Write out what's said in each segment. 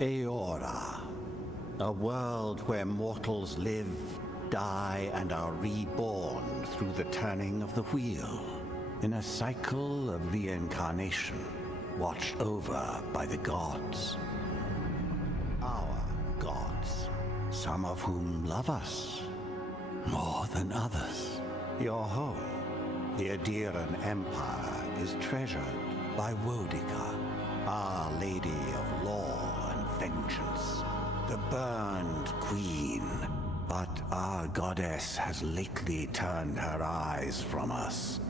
Aora, a world where mortals live, die, and are reborn through the turning of the wheel, in a cycle of reincarnation, watched over by the gods. Our gods, some of whom love us more than others. Your home, the Aediran Empire, is treasured by Wodica, Our Lady of Law and Vengeance, the burned queen. But our goddess has lately turned her eyes from us,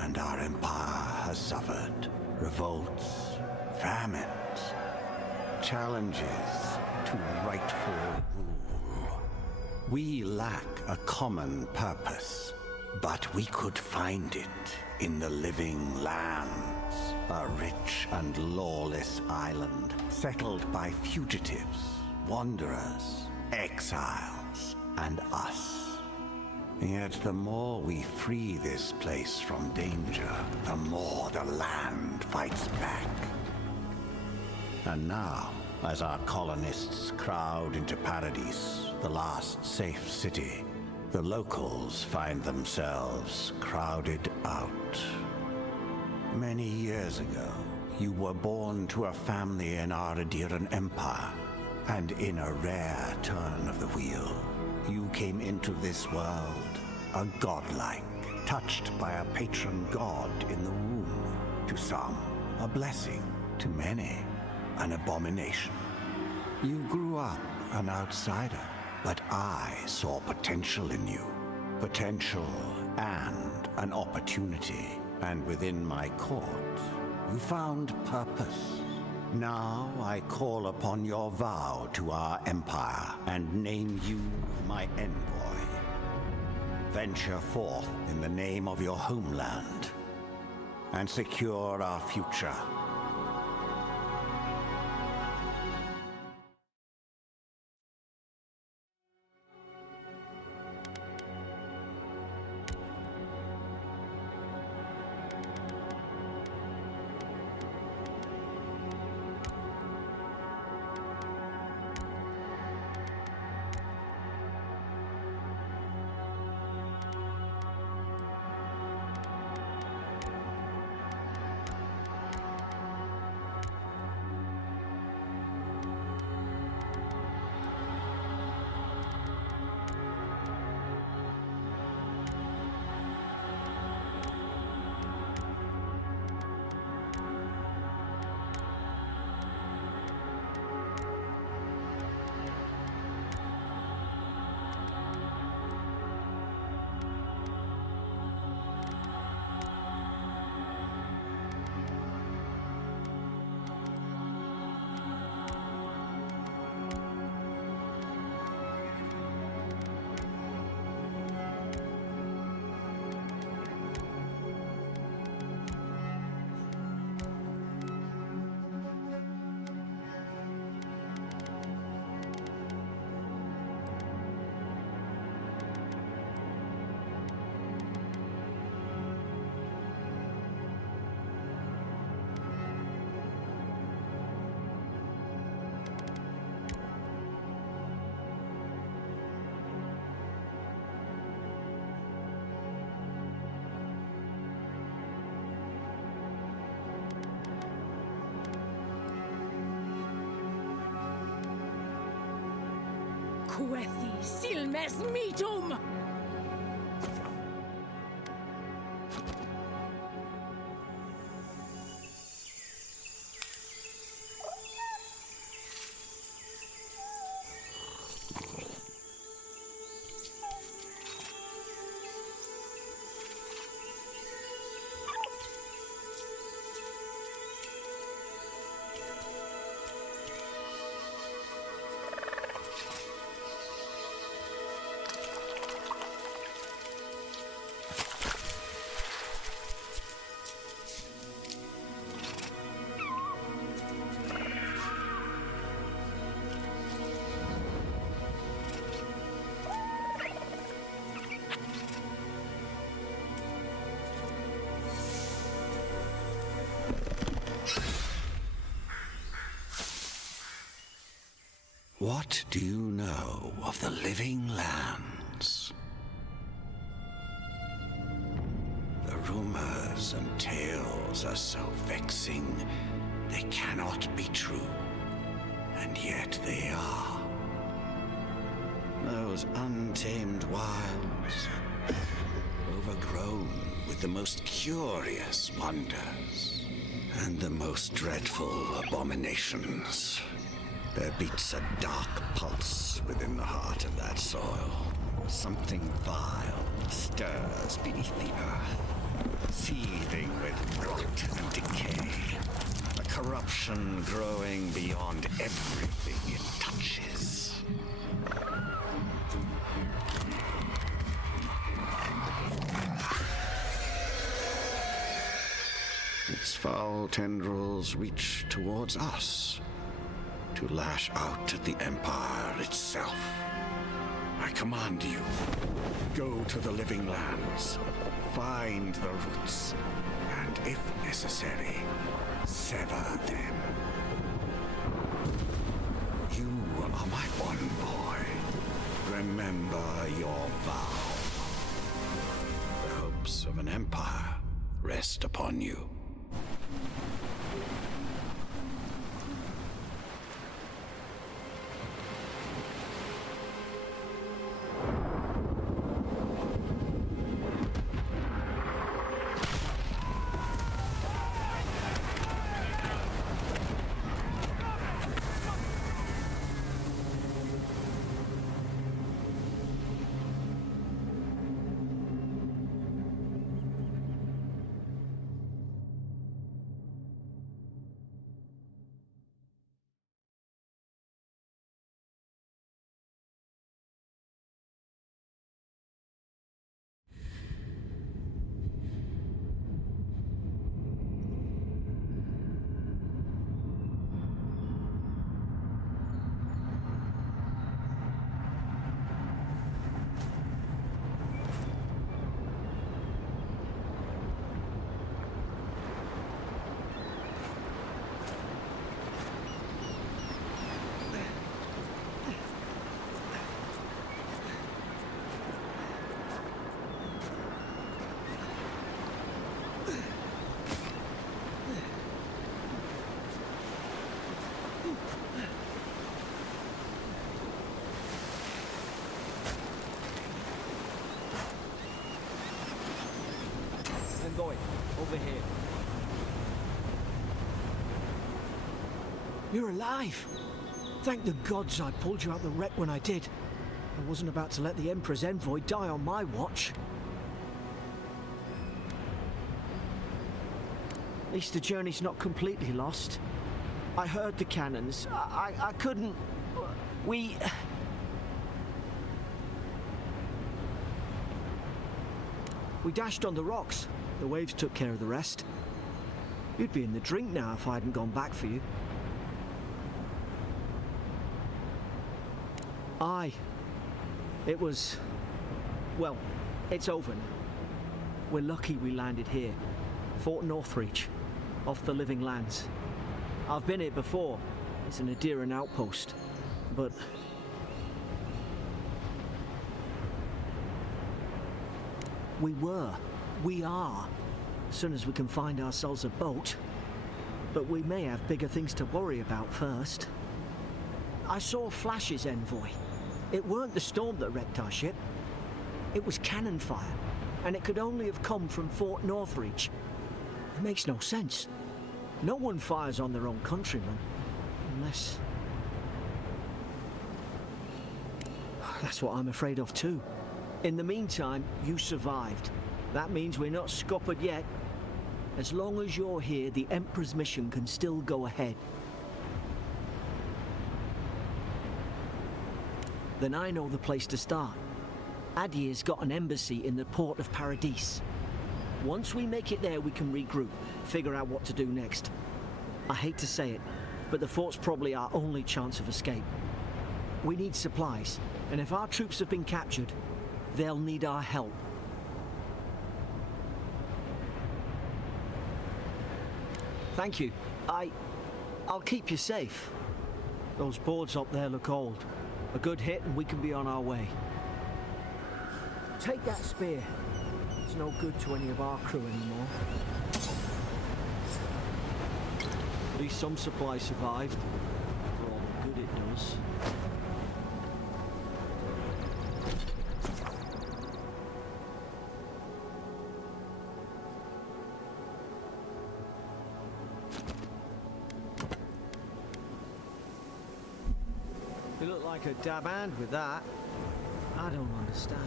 and our empire has suffered revolts, famines, challenges to rightful rule. We lack a common purpose, but we could find it in the living lands, a rich and lawless island settled by fugitives, wanderers, exiles, and us. Yet the more we free this place from danger, the more the land fights back. And now, as our colonists crowd into Paradise, the last safe city, the locals find themselves crowded out. Many years ago, you were born to a family in our Aediran Empire, and in a rare turn of the wheel, you came into this world, a godlike, touched by a patron god in the womb. To some, a blessing; to many, an abomination. You grew up an outsider, but I saw potential in you. Potential and an opportunity. And within my court, you found purpose. Now I call upon your vow to our empire and name you my envoy. Venture forth in the name of your homeland and secure our future. Quethi silmes metum! What do you know of the living lands? The rumors and tales are so vexing, they cannot be true, and yet they are. Those untamed wilds, overgrown with the most curious wonders and the most dreadful abominations. There beats a dark pulse within the heart of that soil. Something vile stirs beneath the earth, seething with rot and decay. A corruption growing beyond everything it touches. Its foul tendrils reach towards us, to lash out at the Empire itself. I command you, go to the living lands, find the roots, and if necessary, sever them. You are my envoy. Remember your vow. The hopes of an empire rest upon you. Going over here. You're alive! Thank the gods I pulled you out the wreck when I did. I wasn't about to let the Emperor's envoy die on my watch. At least the journey's not completely lost. I heard the cannons. I couldn't... We dashed on the rocks. The waves took care of the rest. You'd be in the drink now if I hadn't gone back for you. Aye. It was... well, it's over now. We're lucky we landed here. Fort Northreach, off the living lands. I've been here before. It's an Adheran outpost. But... we are, as soon as we can find ourselves a boat. But we may have bigger things to worry about first. I saw flashes, envoy. It weren't the storm that wrecked our ship. It was cannon fire, and it could only have come from Fort Northreach. It makes no sense. No one fires on their own countrymen, unless... That's what I'm afraid of too. In the meantime, you survived. That means we're not scuppered yet. As long as you're here, the Emperor's mission can still go ahead. Then I know the place to start. Adir's got an embassy in the port of Paradis. Once we make it there, we can regroup, figure out what to do next. I hate to say it, but the fort's probably our only chance of escape. We need supplies, and if our troops have been captured, they'll need our help. Thank you. I'll keep you safe. Those boards up there look old. A good hit and we can be on our way. Take that spear. It's no good to any of our crew anymore. At least some supplies survived. For all the good it does. You look like a dab hand with that. I don't understand.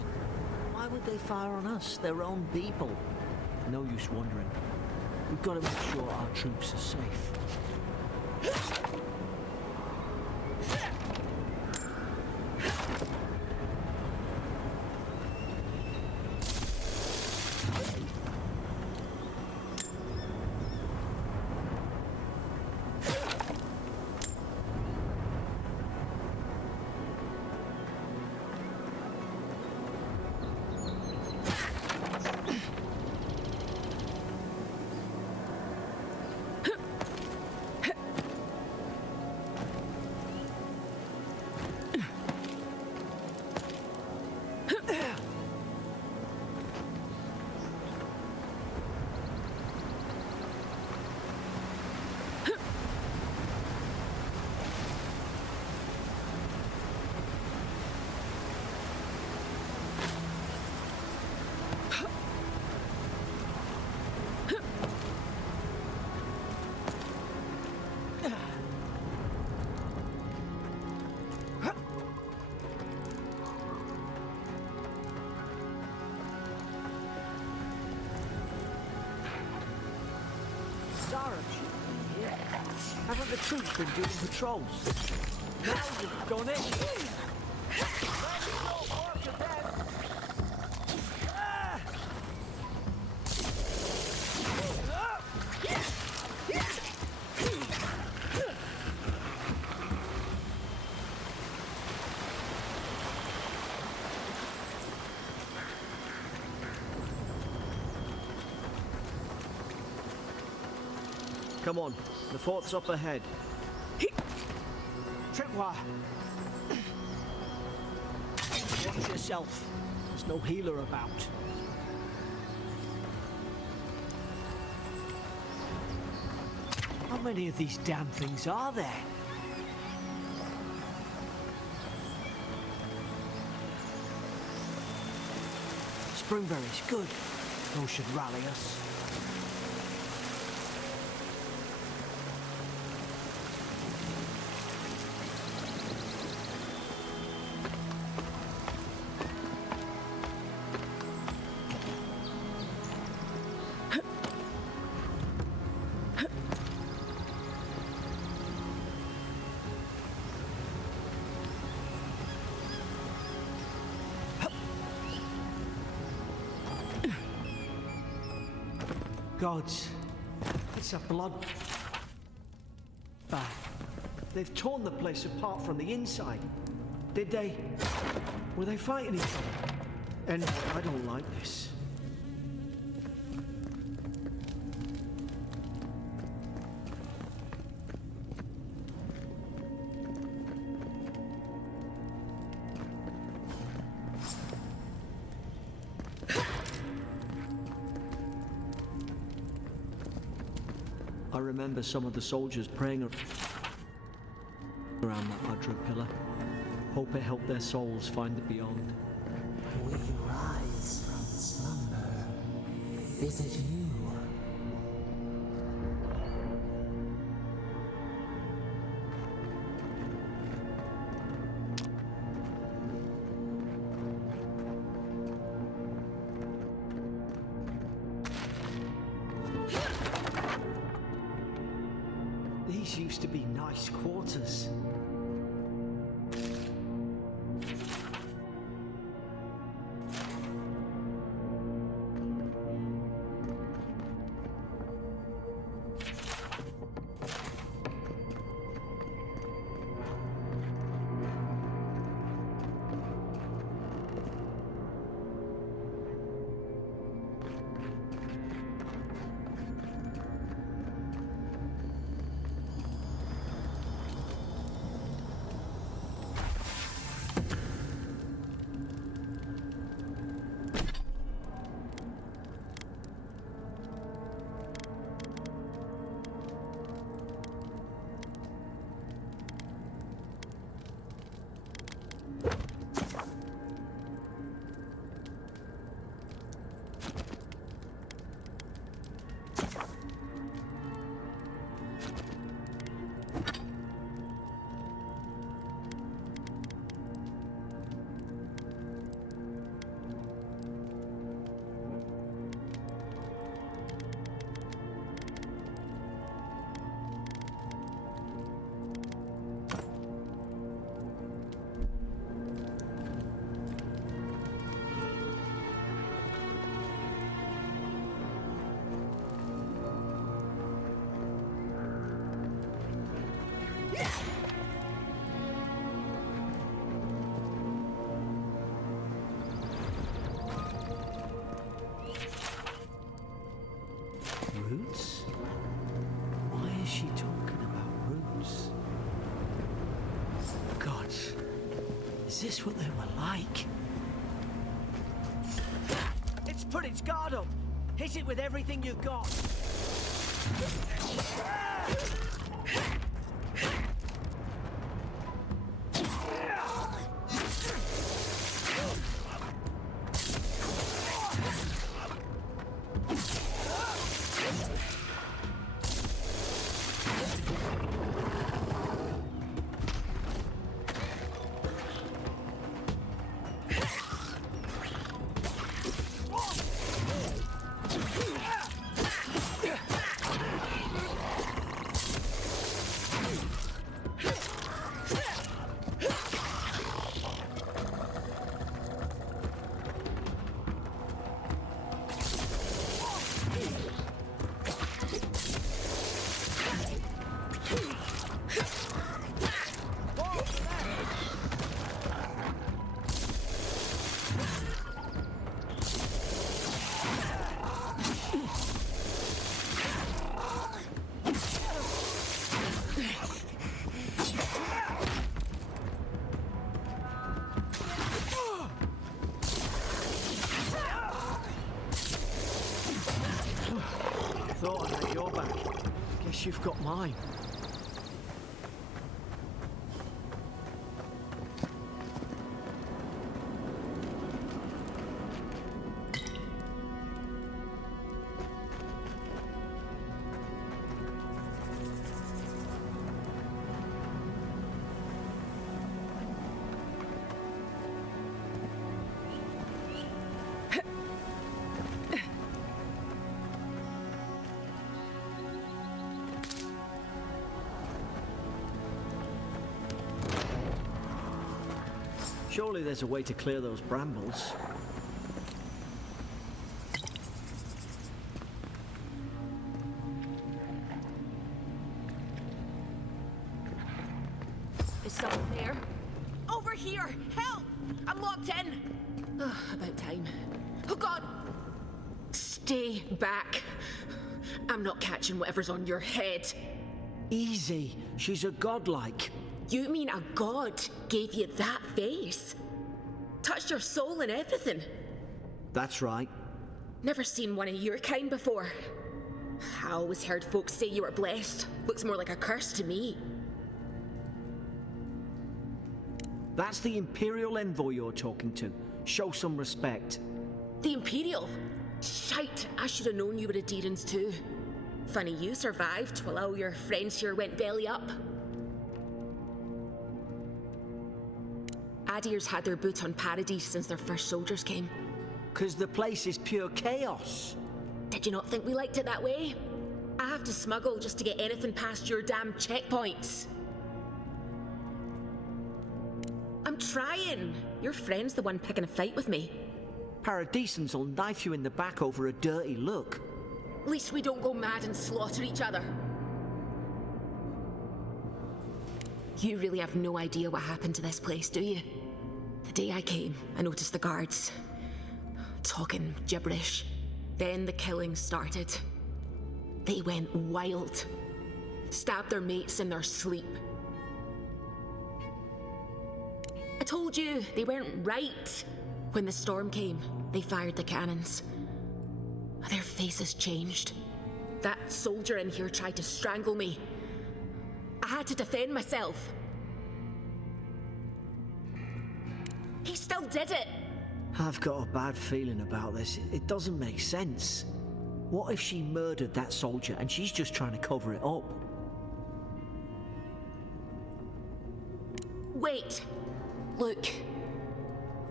Why would they fire on us, their own people? No use wondering. We've got to make sure our troops are safe. Haven't the troops been doing patrols? Now you've gone in. Come on, the fort's up ahead. Tripwire! Watch yourself. There's no healer about. How many of these damn things are there? Springberries, good. Those should rally us. Gods, it's a blood bath. They've torn the place apart from the inside. Did they? Were they fighting each other? And I don't like this. I remember some of the soldiers praying around that Hydra pillar. Hope it helped their souls find the beyond. We rise from slumber. Is it you? These used to be nice quarters. Is this what they were like? It's put its guard up. Hit it with everything you've got. Thought I had your back. Guess you've got mine. Surely there's a way to clear those brambles. Is someone there? Over here! Help! I'm locked in! Ugh, about time. Oh God! Stay back. I'm not catching whatever's on your head. Easy. She's a godlike. You mean a god gave you that face? Touched your soul and everything? That's right. Never seen one of your kind before. I always heard folks say you were blessed. Looks more like a curse to me. That's the Imperial envoy you're talking to. Show some respect. The Imperial? Shite, I should have known you were a Deerans too. Funny you survived while all your friends here went belly up. Adir's had their boot on Paradise since their first soldiers came. 'Cause the place is pure chaos. Did you not think we liked it that way? I have to smuggle just to get anything past your damn checkpoints. I'm trying. Your friend's the one picking a fight with me. Paradisans will knife you in the back over a dirty look. At least we don't go mad and slaughter each other. You really have no idea what happened to this place, do you? The day I came, I noticed the guards talking gibberish. Then the killing started. They went wild. Stabbed their mates in their sleep. I told you, they weren't right. When the storm came, they fired the cannons. Their faces changed. That soldier in here tried to strangle me. I had to defend myself. He still did it. I've got a bad feeling about this. It doesn't make sense. What if she murdered that soldier and she's just trying to cover it up? Wait. Look.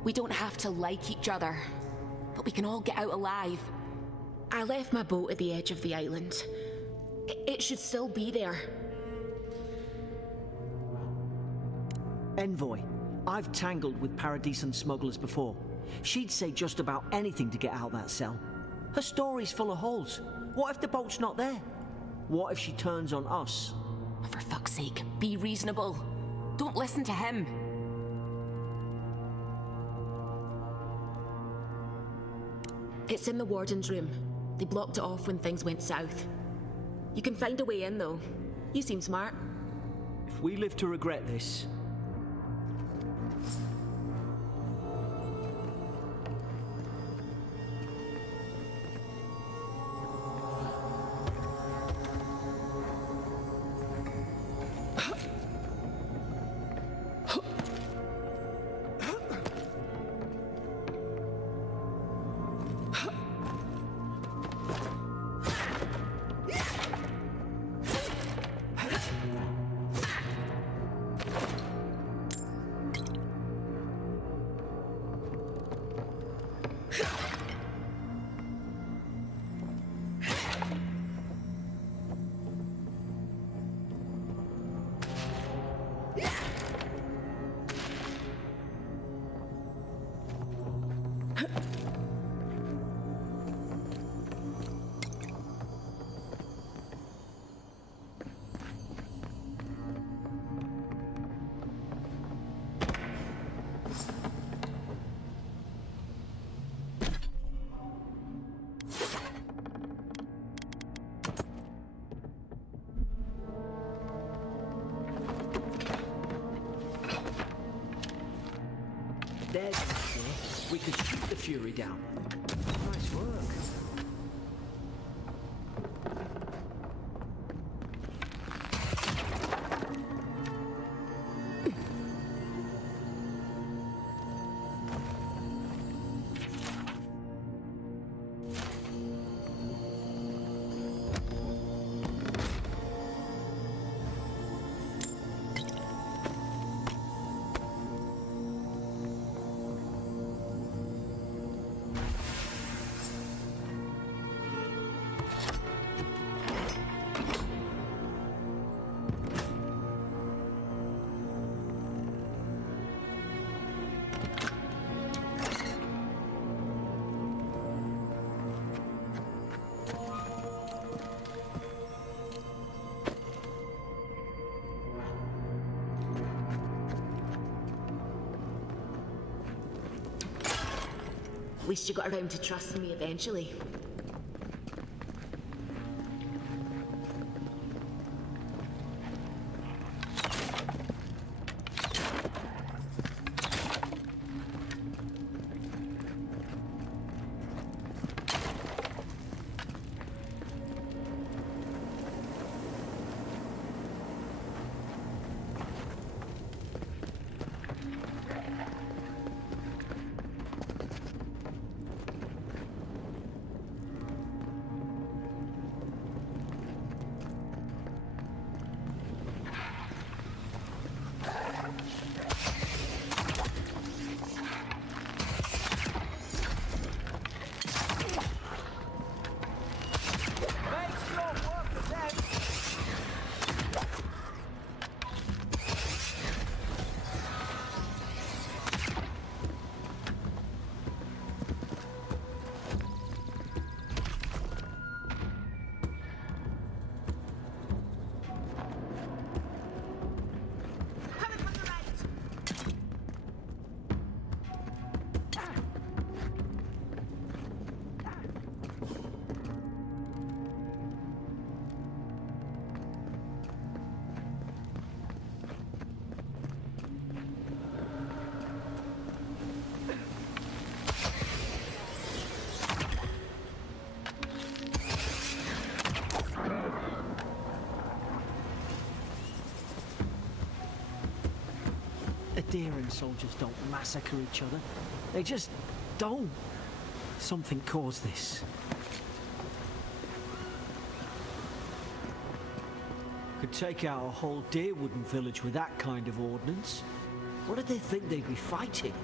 We don't have to like each other, but we can all get out alive. I left my boat at the edge of the island. It should still be there. Envoy, I've tangled with Paradisan smugglers before. She'd say just about anything to get out that cell. Her story's full of holes. What if the boat's not there? What if she turns on us? For fuck's sake, be reasonable. Don't listen to him. It's in the warden's room. They blocked it off when things went south. You can find a way in, though. You seem smart. If we live to regret this... There's the door. We could shoot the Fury down. Nice work. At least you got around to trusting me eventually. Adherent soldiers don't massacre each other. They just don't. Something caused this. Could take out a whole deerwooden village with that kind of ordnance. What did they think they'd be fighting?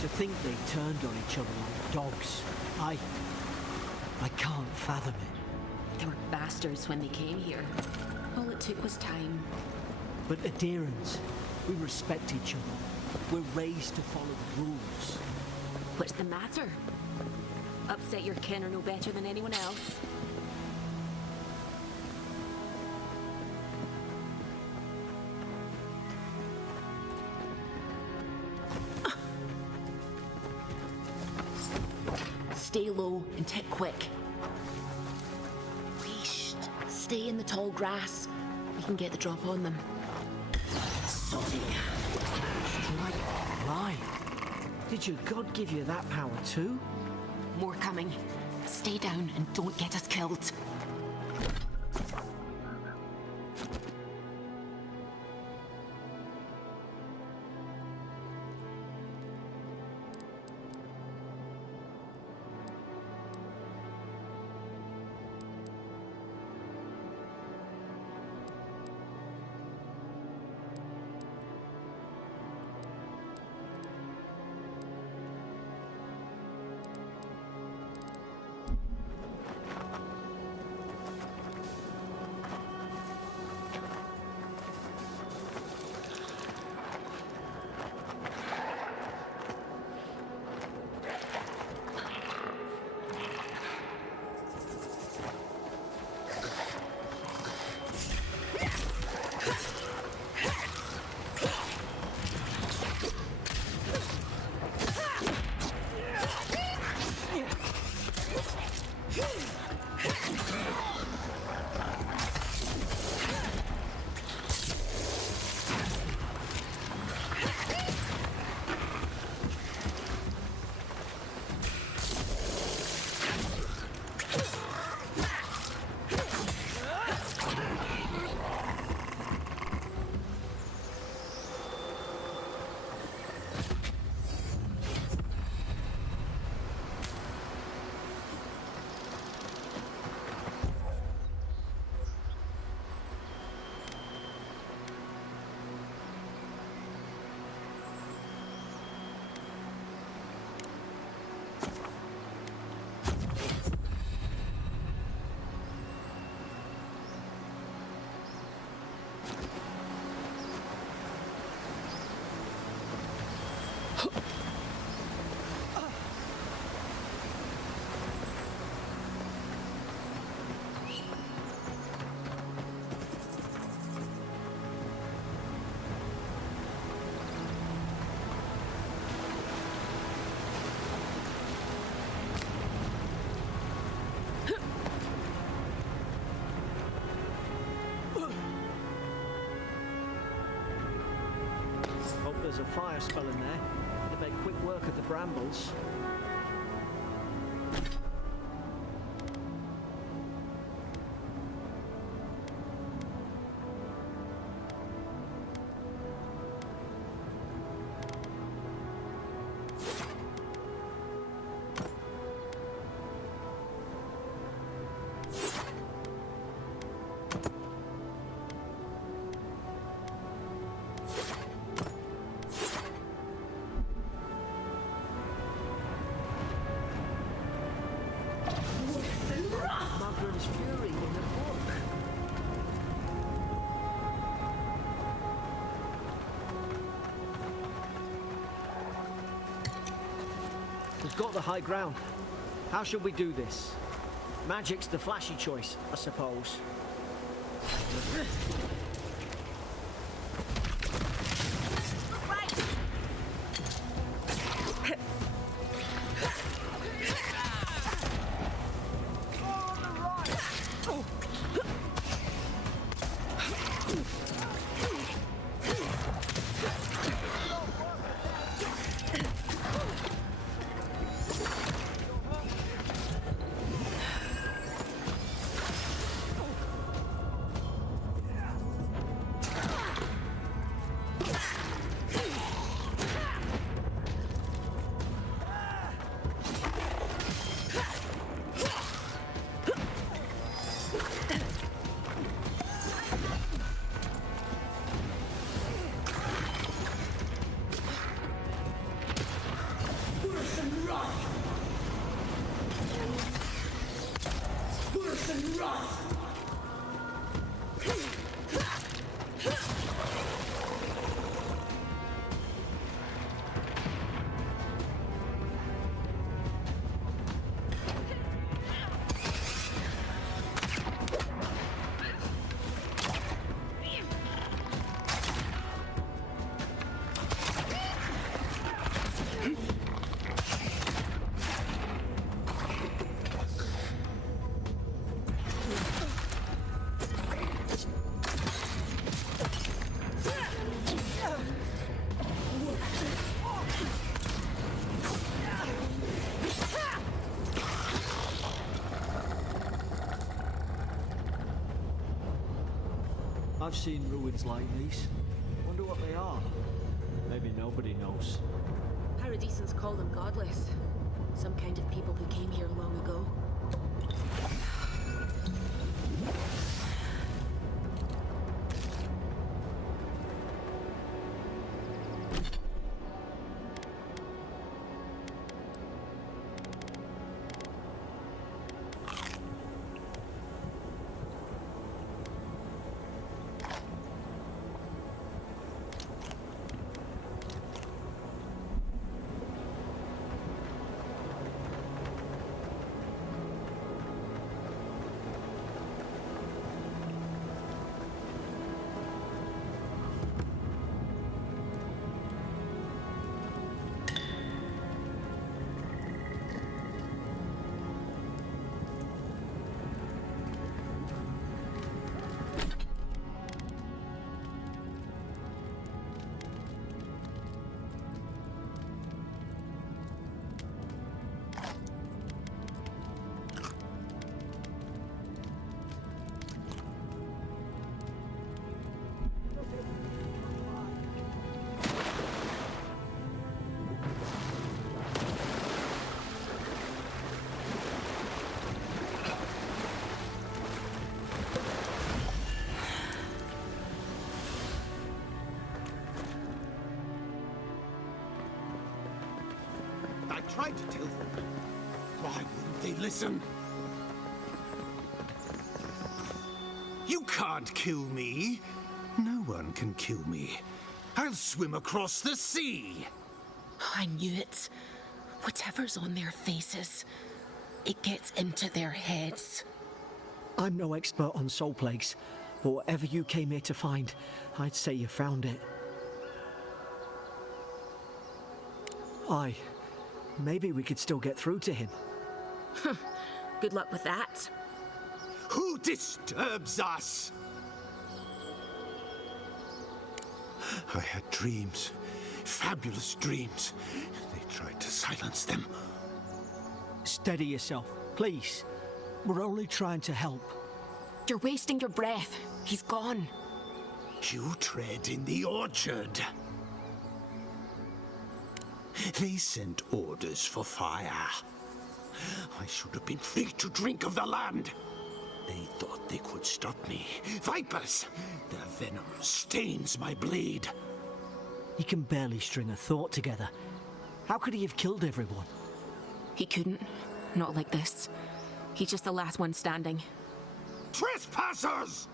To think they turned on each other like dogs. I can't fathom it. They were bastards when they came here. All it took was time. But adherents, we respect each other. We're raised to follow the rules. What's the matter? Upset your kin are no better than anyone else. Stay low and tick quick. Whoosh. Stay in the tall grass. We can get the drop on them. Sorry. Strike right. Did your god give you that power too? More coming. Stay down and don't get us killed. fire spell in there. To make quick work of the brambles. Mugram's Fury in the book. We've got the high ground. How should we do this? Magic's the flashy choice, I suppose. I've seen ruins like these. Wonder what they are. Maybe nobody knows. Paradisans call them godless. Some kind of people who came here long ago. I tried to tell them. Why wouldn't they listen? You can't kill me. No one can kill me. I'll swim across the sea. I knew it. Whatever's on their faces, it gets into their heads. I'm no expert on soul plagues, but whatever you came here to find, I'd say you found it. Aye. Maybe we could still get through to him. Good luck with that. Who disturbs us? I had dreams, fabulous dreams. They tried to silence them. Steady yourself, please. We're only trying to help. You're wasting your breath. He's gone. You tread in the orchard. They sent orders for fire. I should have been free to drink of the land. They thought they could stop me. Vipers! Their venom stains my blade. He can barely string a thought together. How could he have killed everyone? He couldn't. Not like this. He's just the last one standing. Trespassers!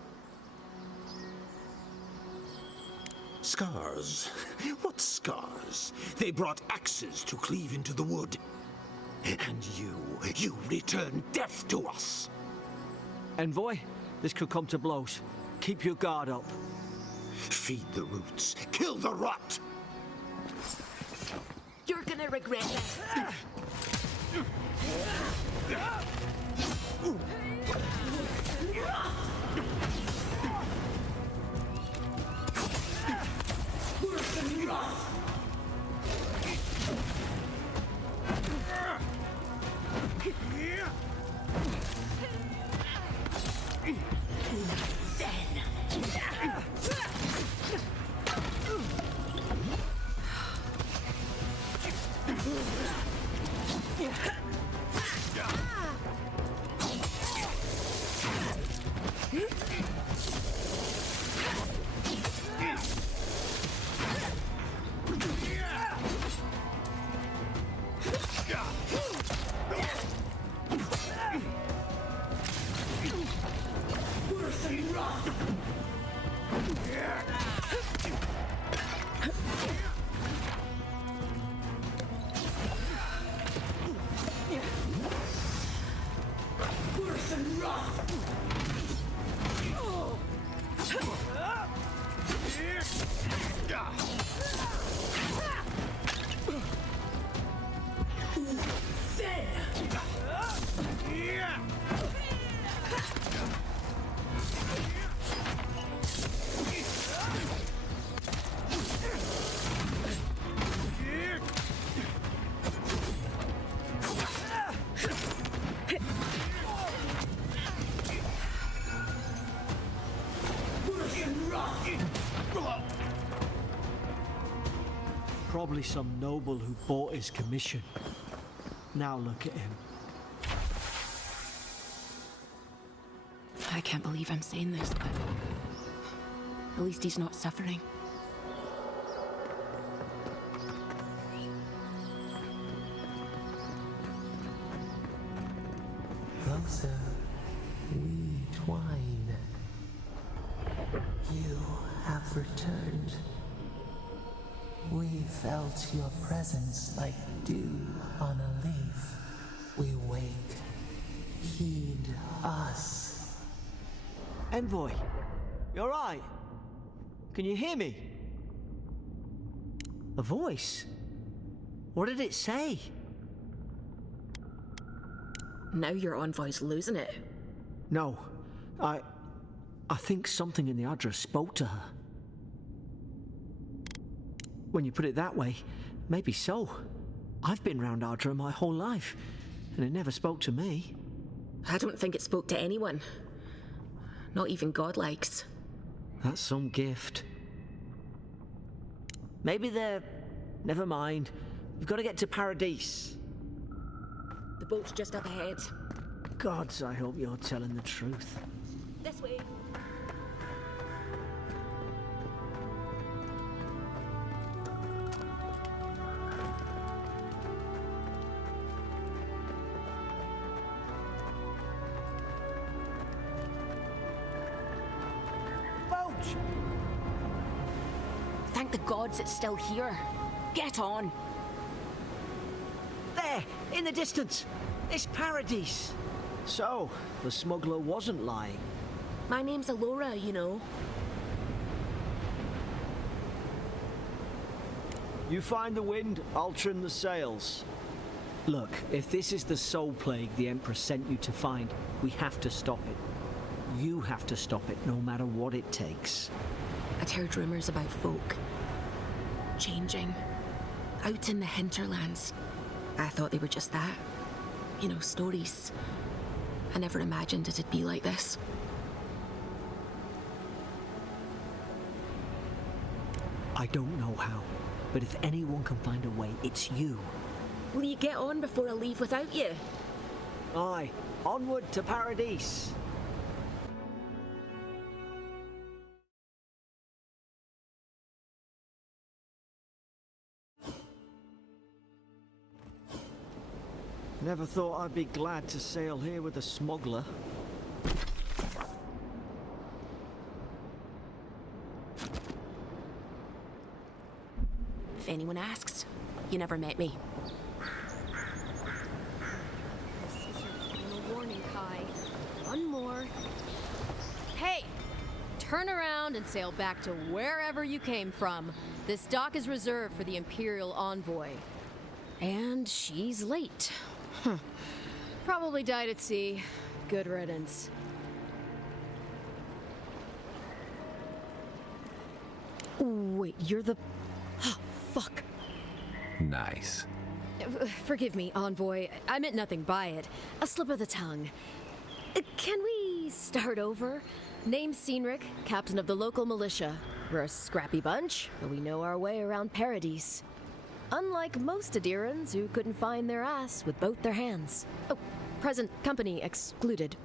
Scars? What scars? They brought axes to cleave into the wood. And you return death to us. Envoy, this could come to blows. Keep your guard up. Feed the roots, kill the rot! You're gonna regret this. Probably some noble who bought his commission. Now look at him. I can't believe I'm saying this, but at least he's not suffering. Closer, we twine. You have returned. We felt your presence like dew on a leaf. We wake. Heed us. Envoy, you alright? Can you hear me? A voice? What did it say? Now your envoy's losing it. No, I think something in the address spoke to her. When you put it that way, maybe so. I've been round Ardra my whole life, and it never spoke to me. I don't think it spoke to anyone. Not even godlikes. That's some gift. Maybe they're... Never mind. We've got to get to Paradise. The boat's just up ahead. Gods, I hope you're telling the truth. This way. Thank the gods it's still here. Get on. There, in the distance. It's Paradise. So, the smuggler wasn't lying. My name's Alora, you know. You find the wind, I'll trim the sails. Look, if this is the soul plague the Empress sent you to find, we have to stop it. You have to stop it, no matter what it takes. I'd heard rumors about folk. changing. Out in the hinterlands. I thought they were just that. You know, stories. I never imagined it'd be like this. I don't know how, but if anyone can find a way, it's you. Will you get on before I leave without you? Aye, onward to Paradise. Never thought I'd be glad to sail here with a smuggler. If anyone asks, you never met me. This is your final warning, Kai. One more. Hey! Turn around and sail back to wherever you came from. This dock is reserved for the Imperial Envoy. And she's late. Probably died at sea. Good riddance. Wait, you're the... Fuck. Nice. Forgive me, Envoy. I meant nothing by it. A slip of the tongue. Can we start over? Name's Cynric, captain of the local militia. We're a scrappy bunch, but we know our way around Paradise. Unlike most Adirans who couldn't find their ass with both their hands. Oh, present company excluded.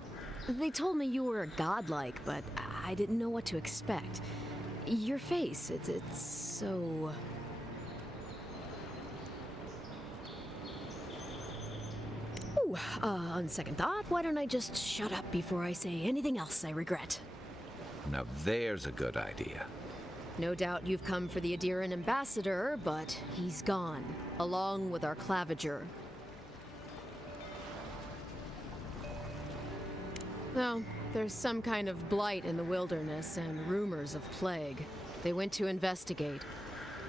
They told me you were godlike, but I didn't know what to expect. Your face, it's so... Ooh, on second thought, why don't I just shut up before I say anything else I regret? Now there's a good idea. No doubt you've come for the Adiran ambassador, but he's gone, along with our claviger. Well, there's some kind of blight in the wilderness and rumors of plague. They went to investigate.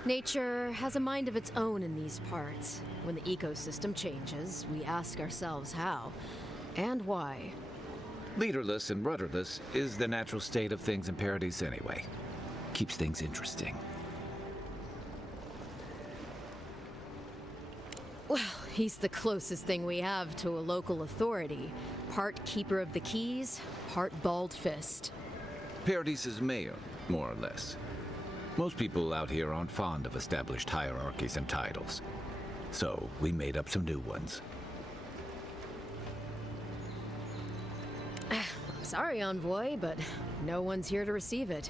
Nature has a mind of its own in these parts. When the ecosystem changes, we ask ourselves how and why. Leaderless and rudderless is the natural state of things in Paradise anyway. Keeps things interesting. Well, he's the closest thing we have to a local authority. Part keeper of the keys, part bald fist. Paradise's mayor, more or less. Most people out here aren't fond of established hierarchies and titles. So we made up some new ones. I'm sorry, Envoy, but no one's here to receive it.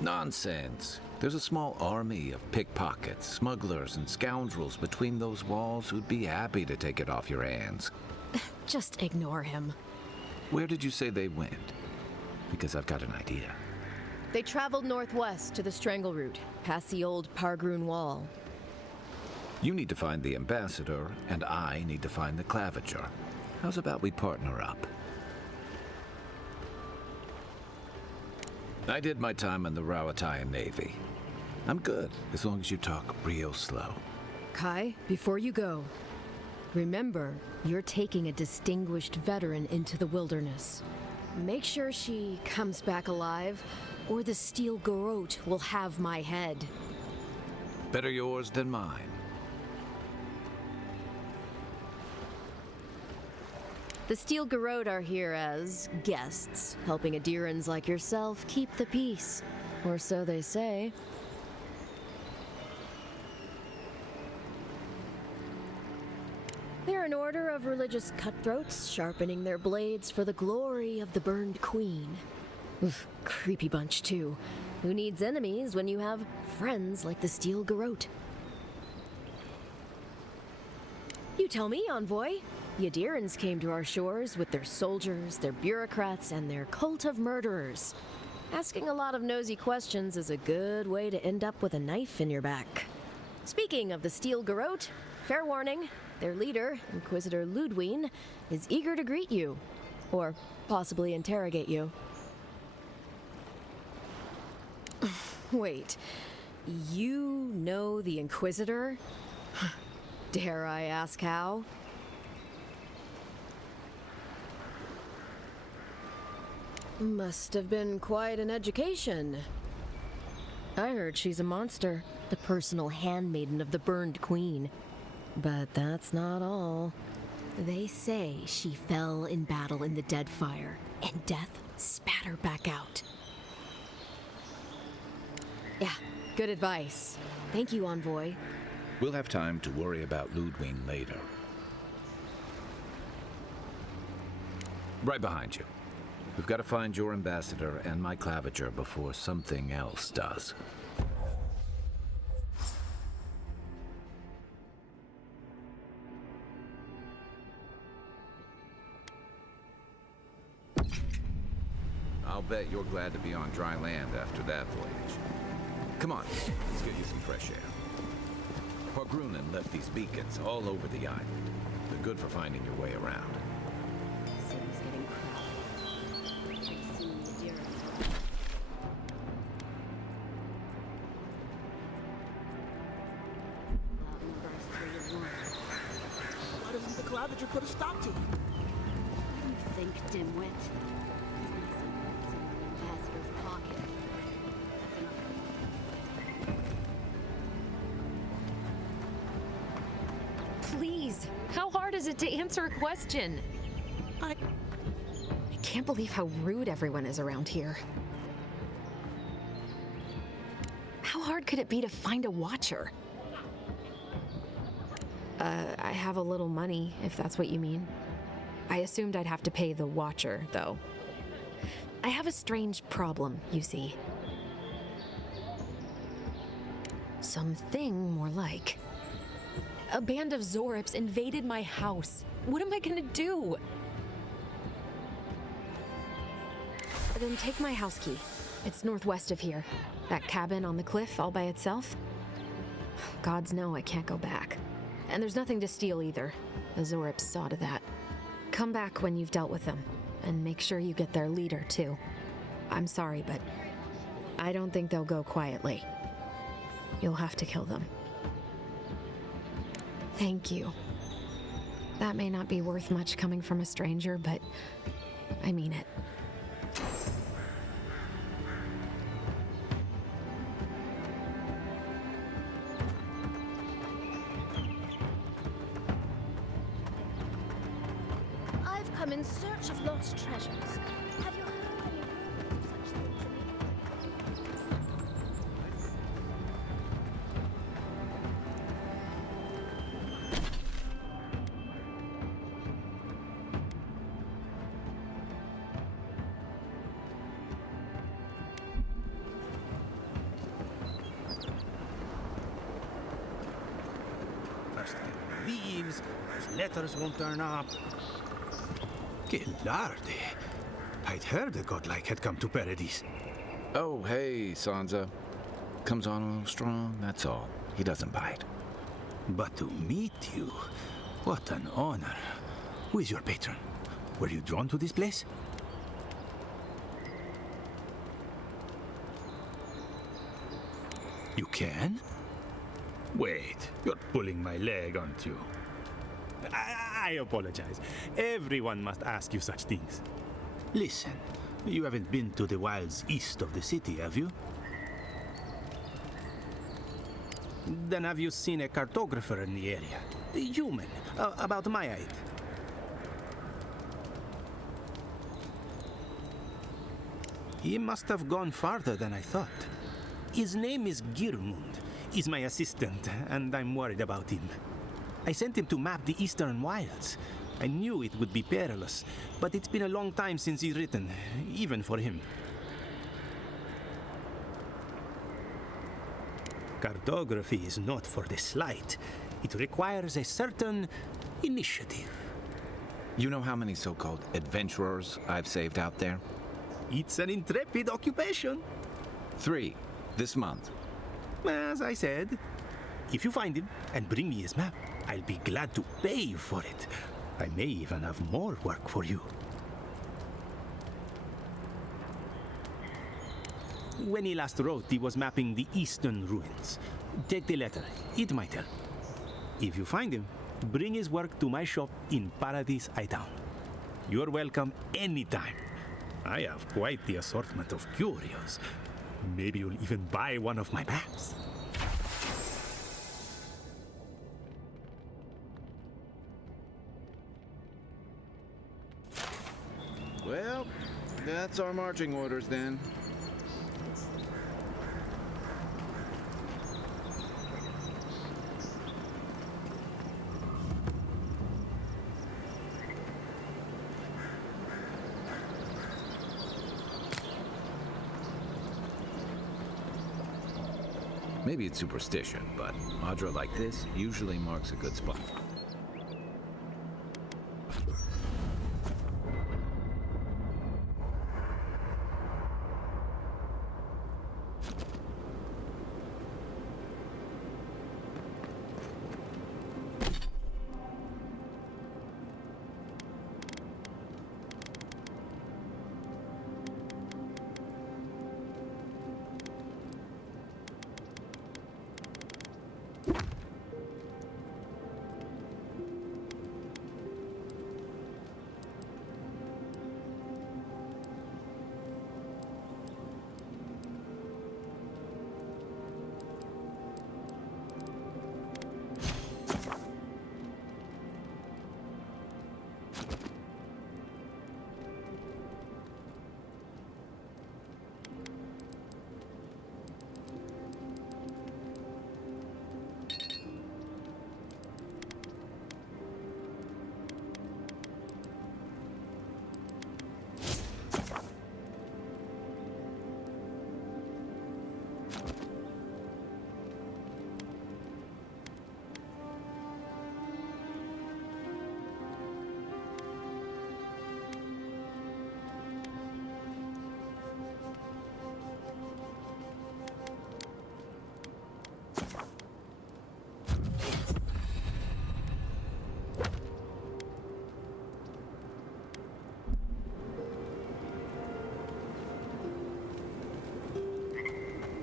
Nonsense. There's a small army of pickpockets, smugglers, and scoundrels between those walls who'd be happy to take it off your hands. Just ignore him. Where did you say they went? Because I've got an idea. They traveled northwest to the Strangle Route, past the old Pargroon Wall. You need to find the ambassador, and I need to find the claviger. How's about we partner up? I did my time in the Rawatayan Navy. I'm good, as long as you talk real slow. Kai, before you go, remember, you're taking a distinguished veteran into the wilderness. Make sure she comes back alive, or the Steel Garrote will have my head. Better yours than mine. The Steel Garrote are here as guests, helping Adirans like yourself keep the peace. Or so they say. They're an order of religious cutthroats, sharpening their blades for the glory of the burned queen. Oof, creepy bunch, too. Who needs enemies when you have friends like the Steel Garrote? You tell me, Envoy. The Adirans came to our shores with their soldiers, their bureaucrats, and their cult of murderers. Asking a lot of nosy questions is a good way to end up with a knife in your back. Speaking of the Steel Garrote, fair warning, their leader, Inquisitor Ludwine, is eager to greet you. Or possibly interrogate you. Wait, you know the Inquisitor? Dare I ask how? Must have been quite an education. I heard she's a monster, the personal handmaiden of the burned queen. But that's not all. They say she fell in battle in the dead fire, and death spat her back out. Yeah, good advice. Thank you, Envoy. We'll have time to worry about Ludwig later. Right behind you. We've got to find your ambassador and my claviger before something else does. I'll bet you're glad to be on dry land after that voyage. Come on, let's get you some fresh air. Pargrunen left these beacons all over the island. They're good for finding your way around. City's getting crowded. I've seen the deer. Loud numbers 3 to 1. Why doesn't the claviger put a stop to it? Think, dimwit. Ambassador's pocket. Please, how hard is it to answer a question? I can't believe how rude everyone is around here. How hard could it be to find a watcher? I have a little money, if that's what you mean. I assumed I'd have to pay the watcher, though. I have a strange problem, you see. Something more like. A band of Zorips invaded my house. What am I gonna do? Then take my house key. It's northwest of here. That cabin on the cliff all by itself. Gods know I can't go back. And there's nothing to steal either. The Zorips saw to that. Come back when you've dealt with them. And make sure you get their leader, too. I'm sorry, but I don't think they'll go quietly. You'll have to kill them. Thank you. That may not be worth much coming from a stranger, but I mean it. I've come in search of lost treasures. Have you heard any rumors of such things? First he leaves, his letters won't turn up. Gelardi. I'd heard a godlike had come to Paradise. Oh, hey, Sansa. Comes on a little strong, that's all. He doesn't bite. But to meet you, what an honor. Who is your patron? Were you drawn to this place? You can? Wait, you're pulling my leg, aren't you? I apologize. Everyone must ask you such things. Listen, you haven't been to the wilds east of the city, have you? Then have you seen a cartographer in the area? A human, about my height. He must have gone farther than I thought. His name is Girmund. He's my assistant, and I'm worried about him. I sent him to map the eastern wilds. I knew it would be perilous, but it's been a long time since he's written, even for him. Cartography is not for the slight. It requires a certain initiative. You know how many so-called adventurers I've saved out there? It's an intrepid occupation. 3, this month. As I said, if you find him and bring me his map, I'll be glad to pay you for it. I may even have more work for you. When he last wrote, he was mapping the eastern ruins. Take the letter. It might help. If you find him, bring his work to my shop in Paradise Hightown. You're welcome anytime. I have quite the assortment of curios. Maybe you'll even buy one of my maps. Well, that's our marching orders then. Maybe it's superstition, but Audra like this usually marks a good spot.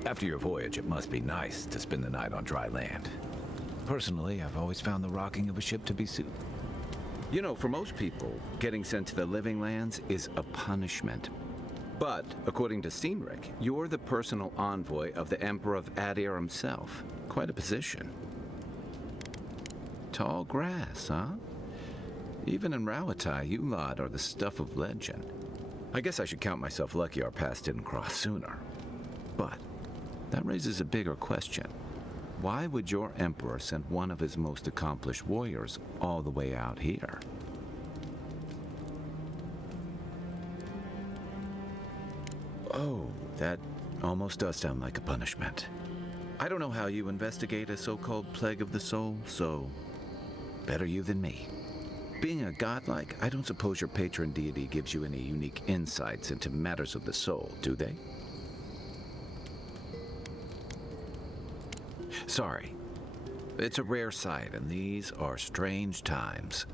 After your voyage, it must be nice to spend the night on dry land. Personally, I've always found the rocking of a ship to be soothing. You know, for most people, getting sent to the living lands is a punishment. But, according to Cynric, you're the personal envoy of the Emperor of Adir himself. Quite a position. Tall grass, huh? Even in Rauatai, you lot are the stuff of legend. I guess I should count myself lucky our paths didn't cross sooner. But that raises a bigger question. Why would your emperor send one of his most accomplished warriors all the way out here? Oh, that almost does sound like a punishment. I don't know how you investigate a so-called plague of the soul, so better you than me. Being a godlike, I don't suppose your patron deity gives you any unique insights into matters of the soul, do they? Sorry. It's a rare sight, and these are strange times.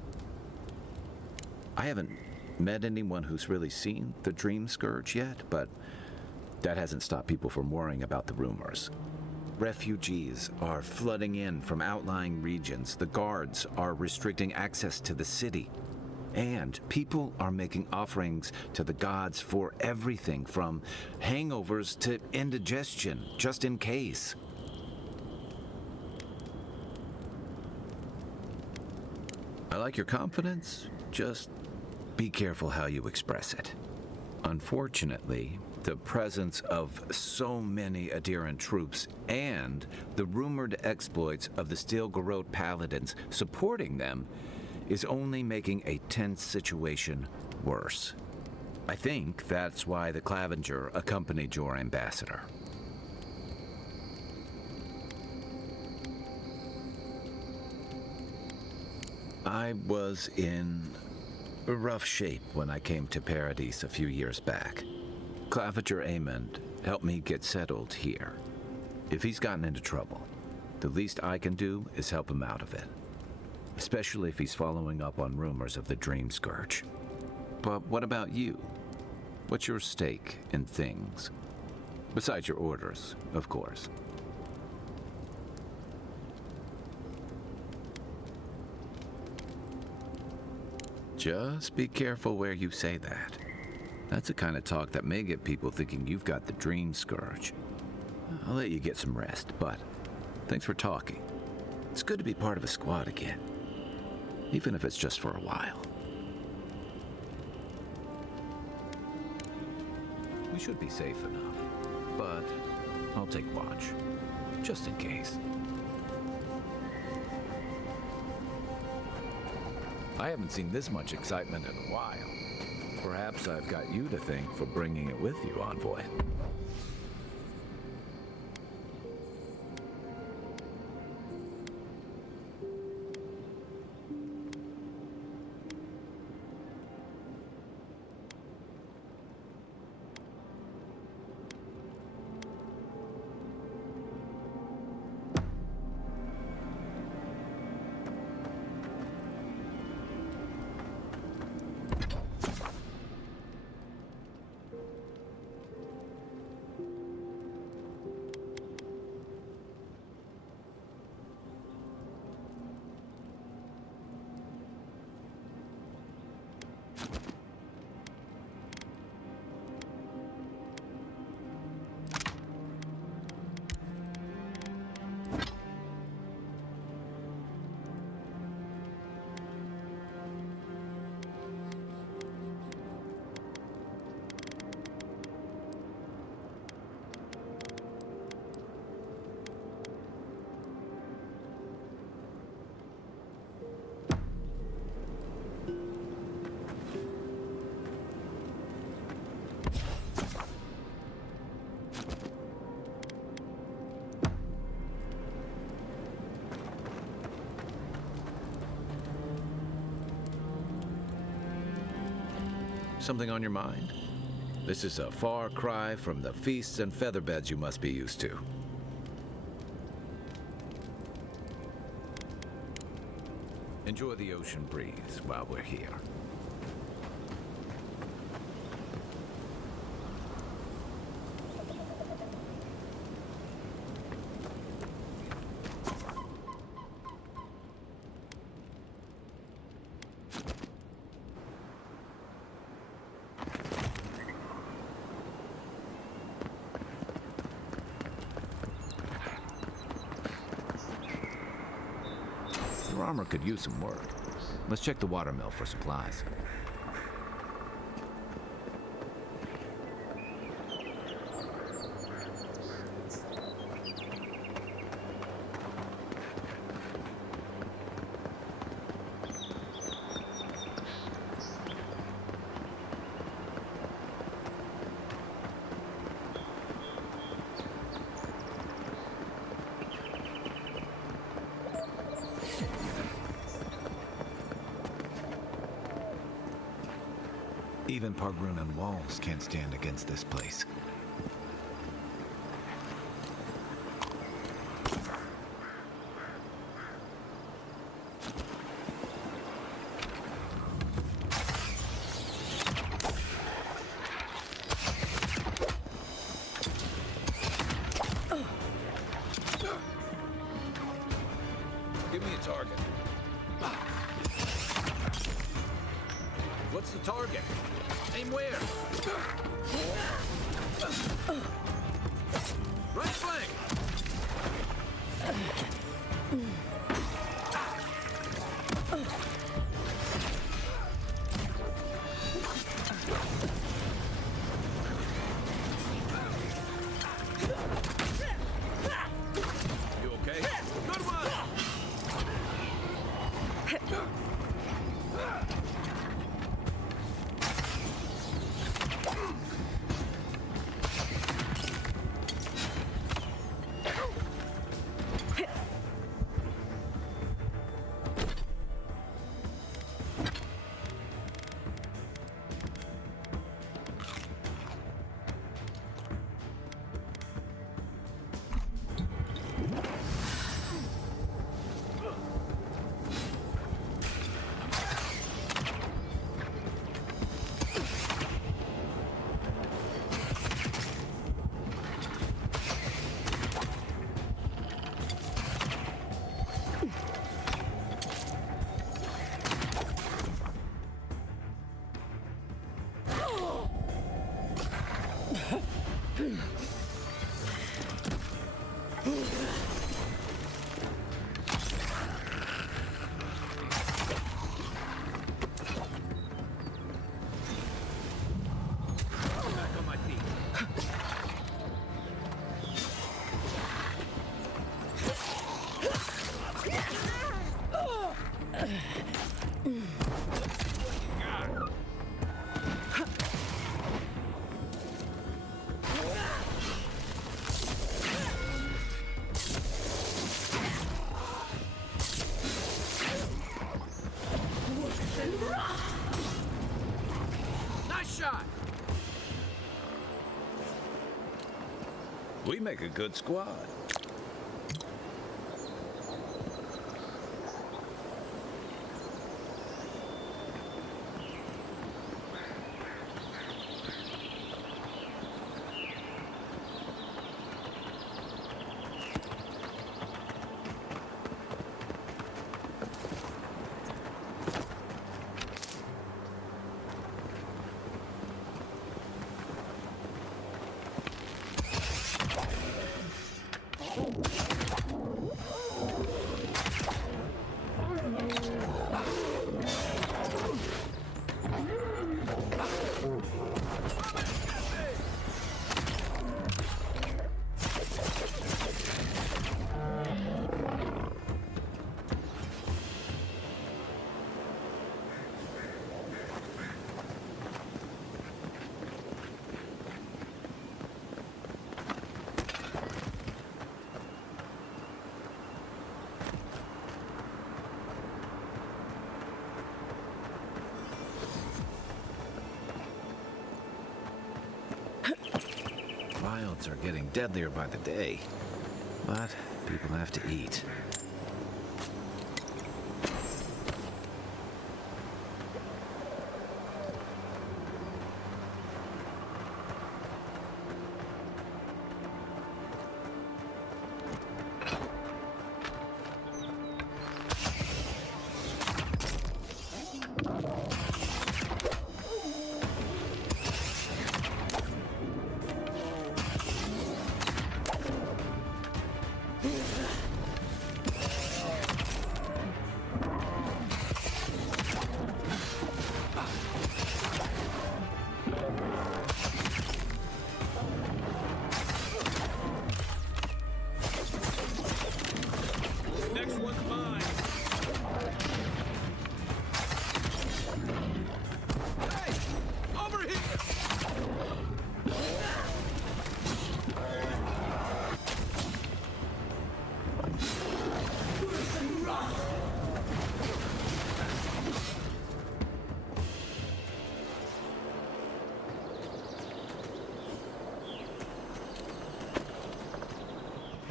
I haven't met anyone who's really seen the Dream Scourge yet, but that hasn't stopped people from worrying about the rumors. Refugees are flooding in from outlying regions. The guards are restricting access to the city. And people are making offerings to the gods for everything from hangovers to indigestion, just in case. I like your confidence, just be careful how you express it. Unfortunately, the presence of so many Adiran troops and the rumored exploits of the Stilgarrot paladins supporting them is only making a tense situation worse. I think that's why the Clavenger accompanied your ambassador. I was in rough shape when I came to Paradise a few years back. Clavenger Amond helped me get settled here. If he's gotten into trouble, the least I can do is help him out of it. Especially if he's following up on rumors of the Dream Scourge. But what about you? What's your stake in things? Besides your orders, of course. Just be careful where you say that. That's the kind of talk that may get people thinking you've got the dream scourge. I'll let you get some rest, but thanks for talking. It's good to be part of a squad again, even if it's just for a while. We should be safe enough, but I'll take watch, just in case. I haven't seen this much excitement in a while. Perhaps I've got you to thank for bringing it with you, Envoy. Something on your mind? This is a far cry from the feasts and featherbeds you must be used to. Enjoy the ocean breeze while we're here. Your armor could use some work. Let's check the watermill for supplies. Even Pargrunan walls can't stand against this place. Give me a target. What's the target? Aim where? Right flank! You okay? Good one! We make a good squad. Wilds are getting deadlier by the day, but people have to eat.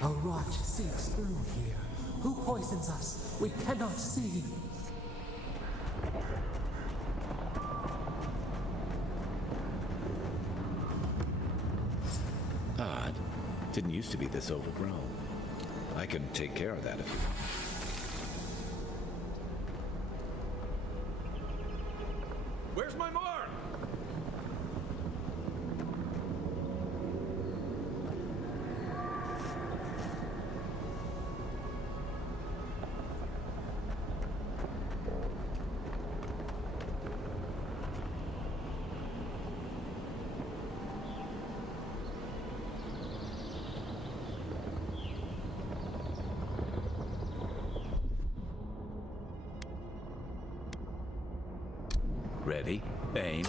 A rot seeps through here. Who poisons us? We cannot see. Odd. Didn't used to be this overgrown. I can take care of that if you want. Where's my mark? Ready, aim.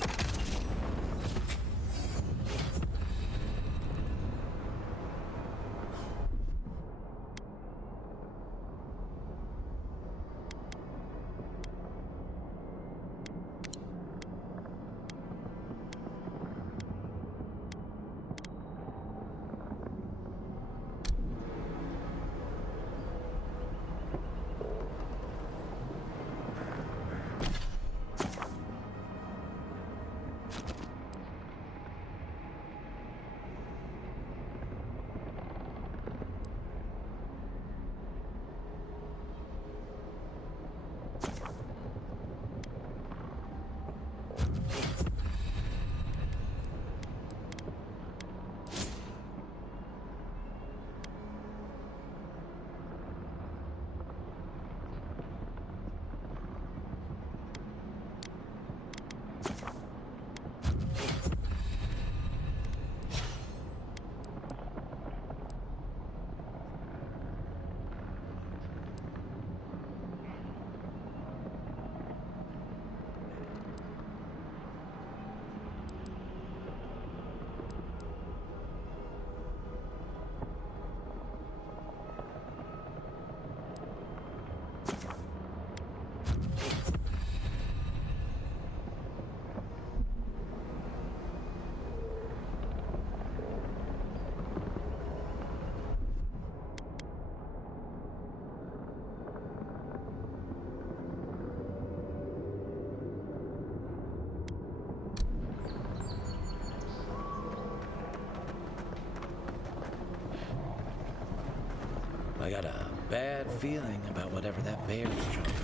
I got a bad feeling about whatever that bear is jumping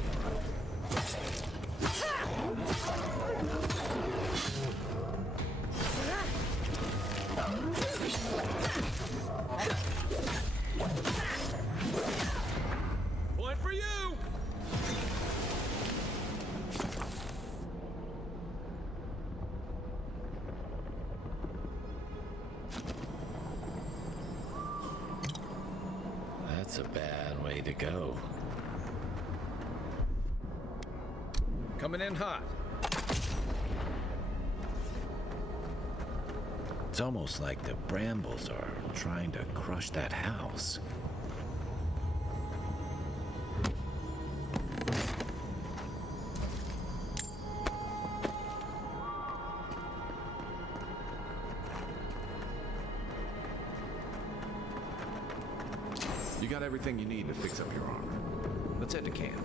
Point for you! That's a bad way to go. Coming in hot. It's almost like the brambles are trying to crush that house. You got everything you need to fix up your armor. Let's head to camp.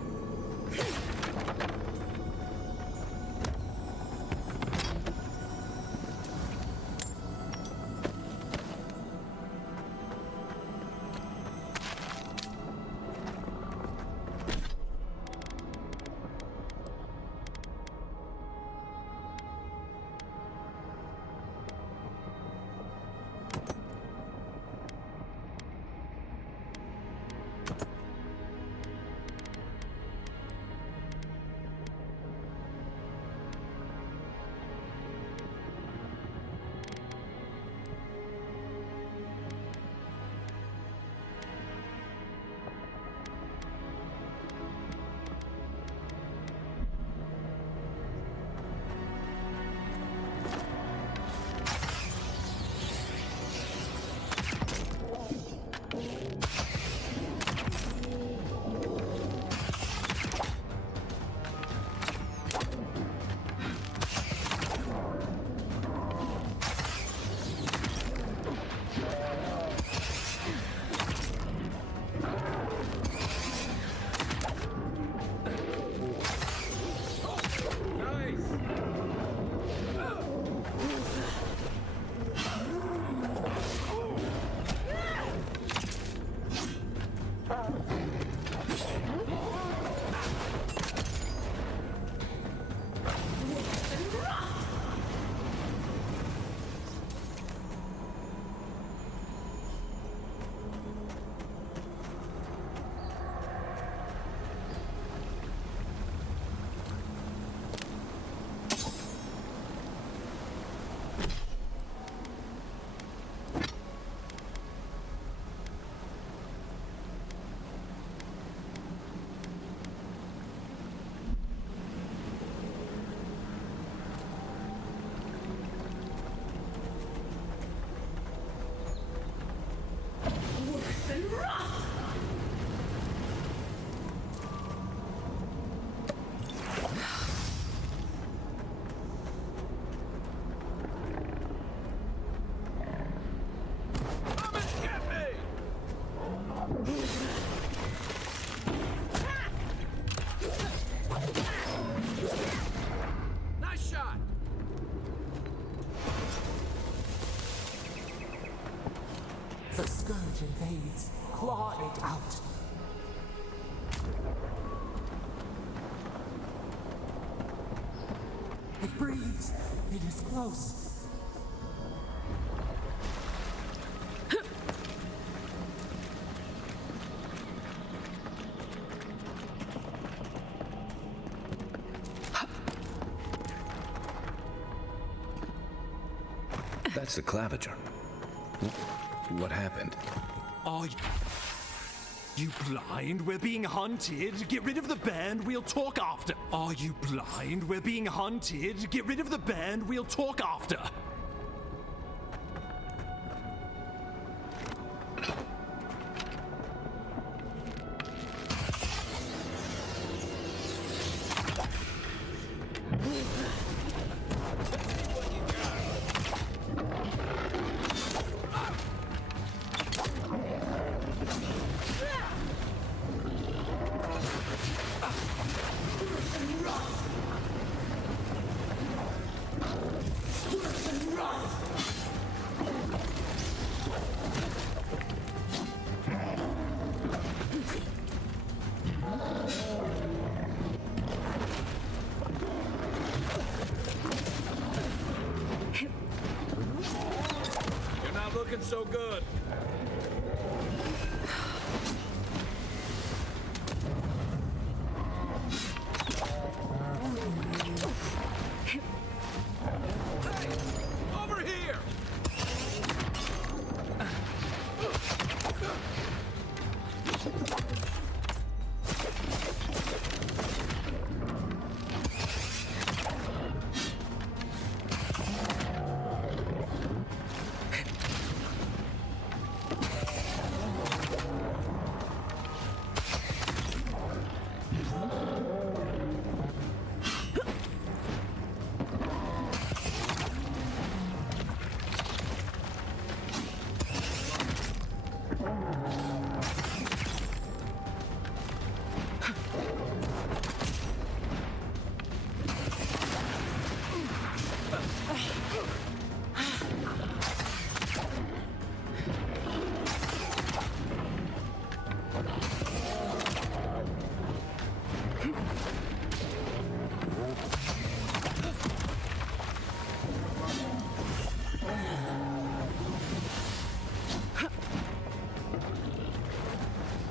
The scourge invades. Claw it out. It breathes. It is close. That's the claviger. What happened? Are you blind? We're being hunted. Get rid of the band, we'll talk after. Are you blind? We're being hunted. Get rid of the band, we'll talk after. looking so good. Over here!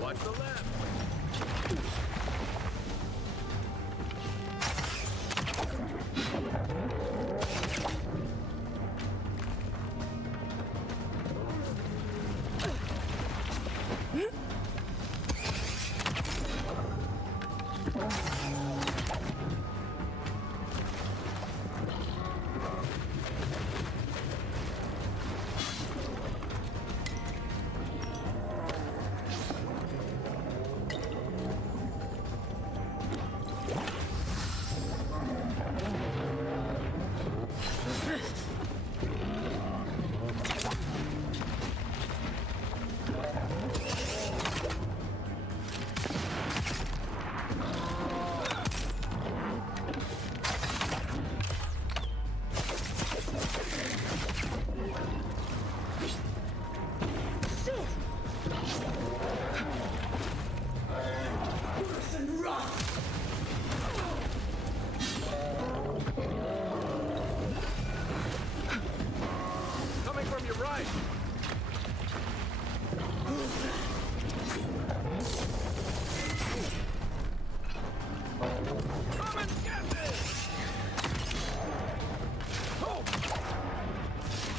Watch the left. Coming from your right. Come and get this! Oh!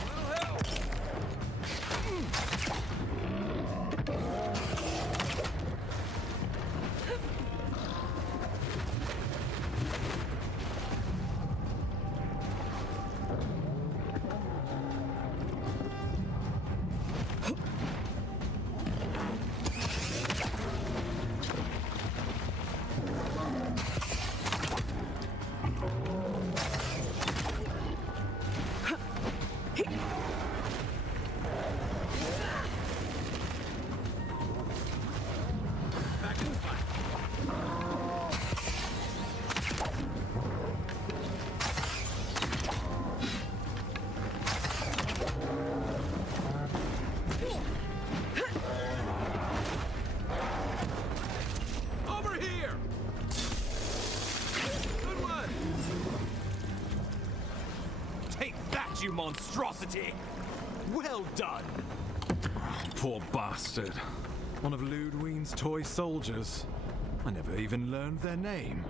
Little help! Back in the fight. Over here! Good one! Take that, you monstrosity! Well done! Poor bastard. One of Ludwine's toy soldiers. I never even learned their name.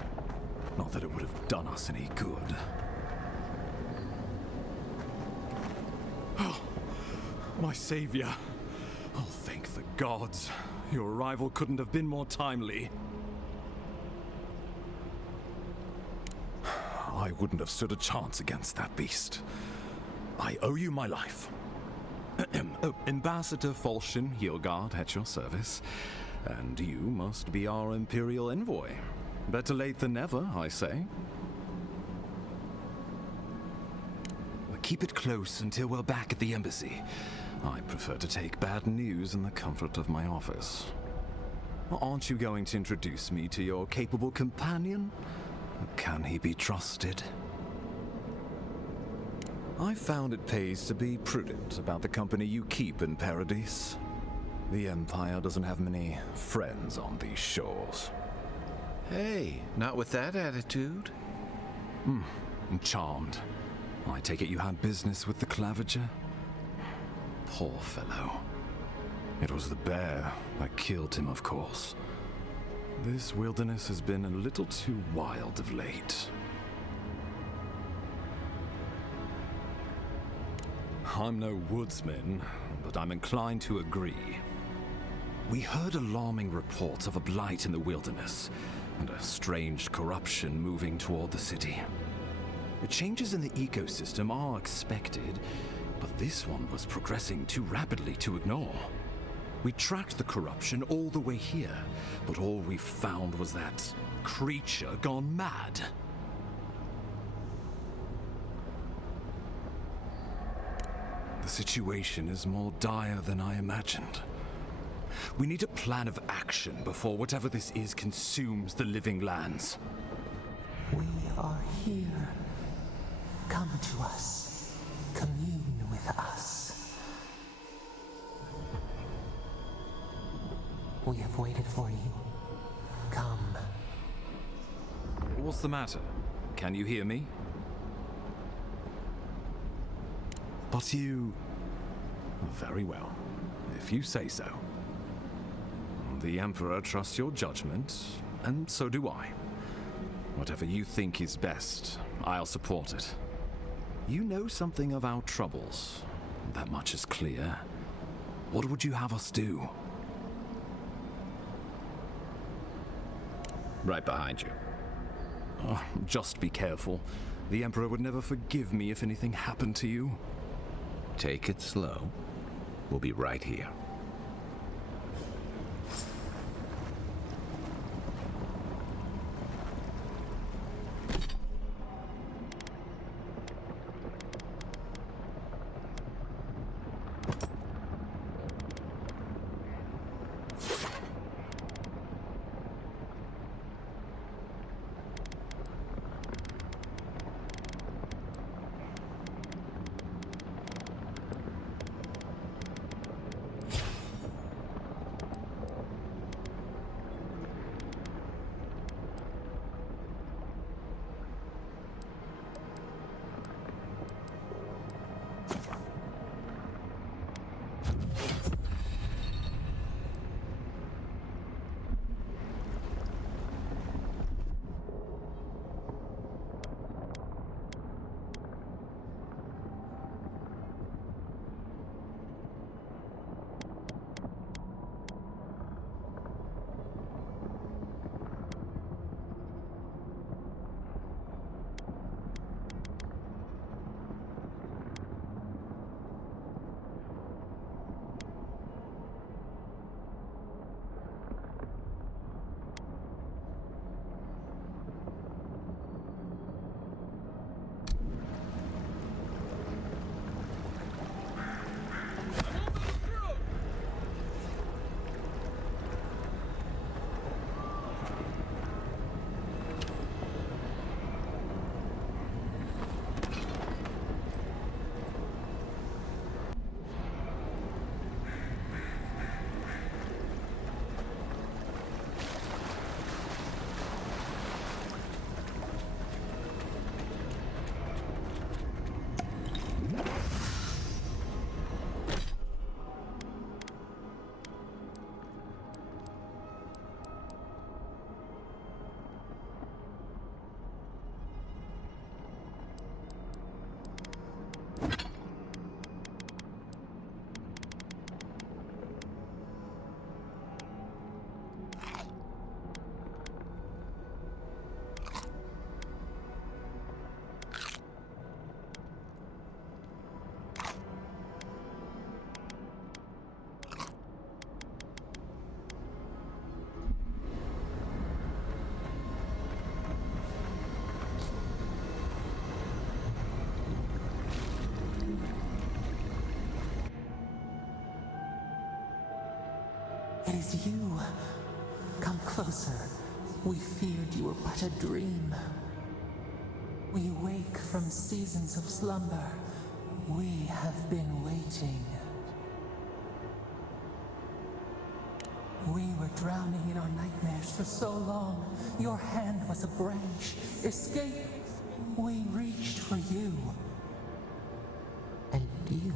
Not that it would have done us any good. Oh, my savior. Oh, thank the gods. Your arrival couldn't have been more timely. I wouldn't have stood a chance against that beast. I owe you my life. Ambassador Falshin Hildgard at your service. And you must be our Imperial envoy. Better late than never, I say. Keep it close until we're back at the embassy. I prefer to take bad news in the comfort of my office. Aren't you going to introduce me to your capable companion? Can he be trusted? I've found it pays to be prudent about the company you keep in Paradise. The Empire doesn't have many friends on these shores. Hey, not with that attitude. I'm charmed. I take it you had business with the Claviger? Poor fellow. It was the bear that killed him, of course. This wilderness has been a little too wild of late. I'm no woodsman, but I'm inclined to agree. We heard alarming reports of a blight in the wilderness, and a strange corruption moving toward the city. The changes in the ecosystem are expected, but this one was progressing too rapidly to ignore. We tracked the corruption all the way here, but all we found was that creature gone mad. The situation is more dire than I imagined. We need a plan of action before whatever this is consumes the living lands. We are here. Come to us. Commune with us. We have waited for you. Come. What's the matter? Can you hear me? But you... Very well, if you say so. The Emperor trusts your judgment, and so do I. Whatever you think is best, I'll support it. You know something of our troubles. That much is clear. What would you have us do? Right behind you. Oh, just be careful. The Emperor would never forgive me if anything happened to you. Take it slow. We'll be right here. It is you. Come closer. We feared you were but a dream. We wake from seasons of slumber. We have been waiting. We were drowning in our nightmares for so long. Your hand was a branch. Escape. We reached for you. And you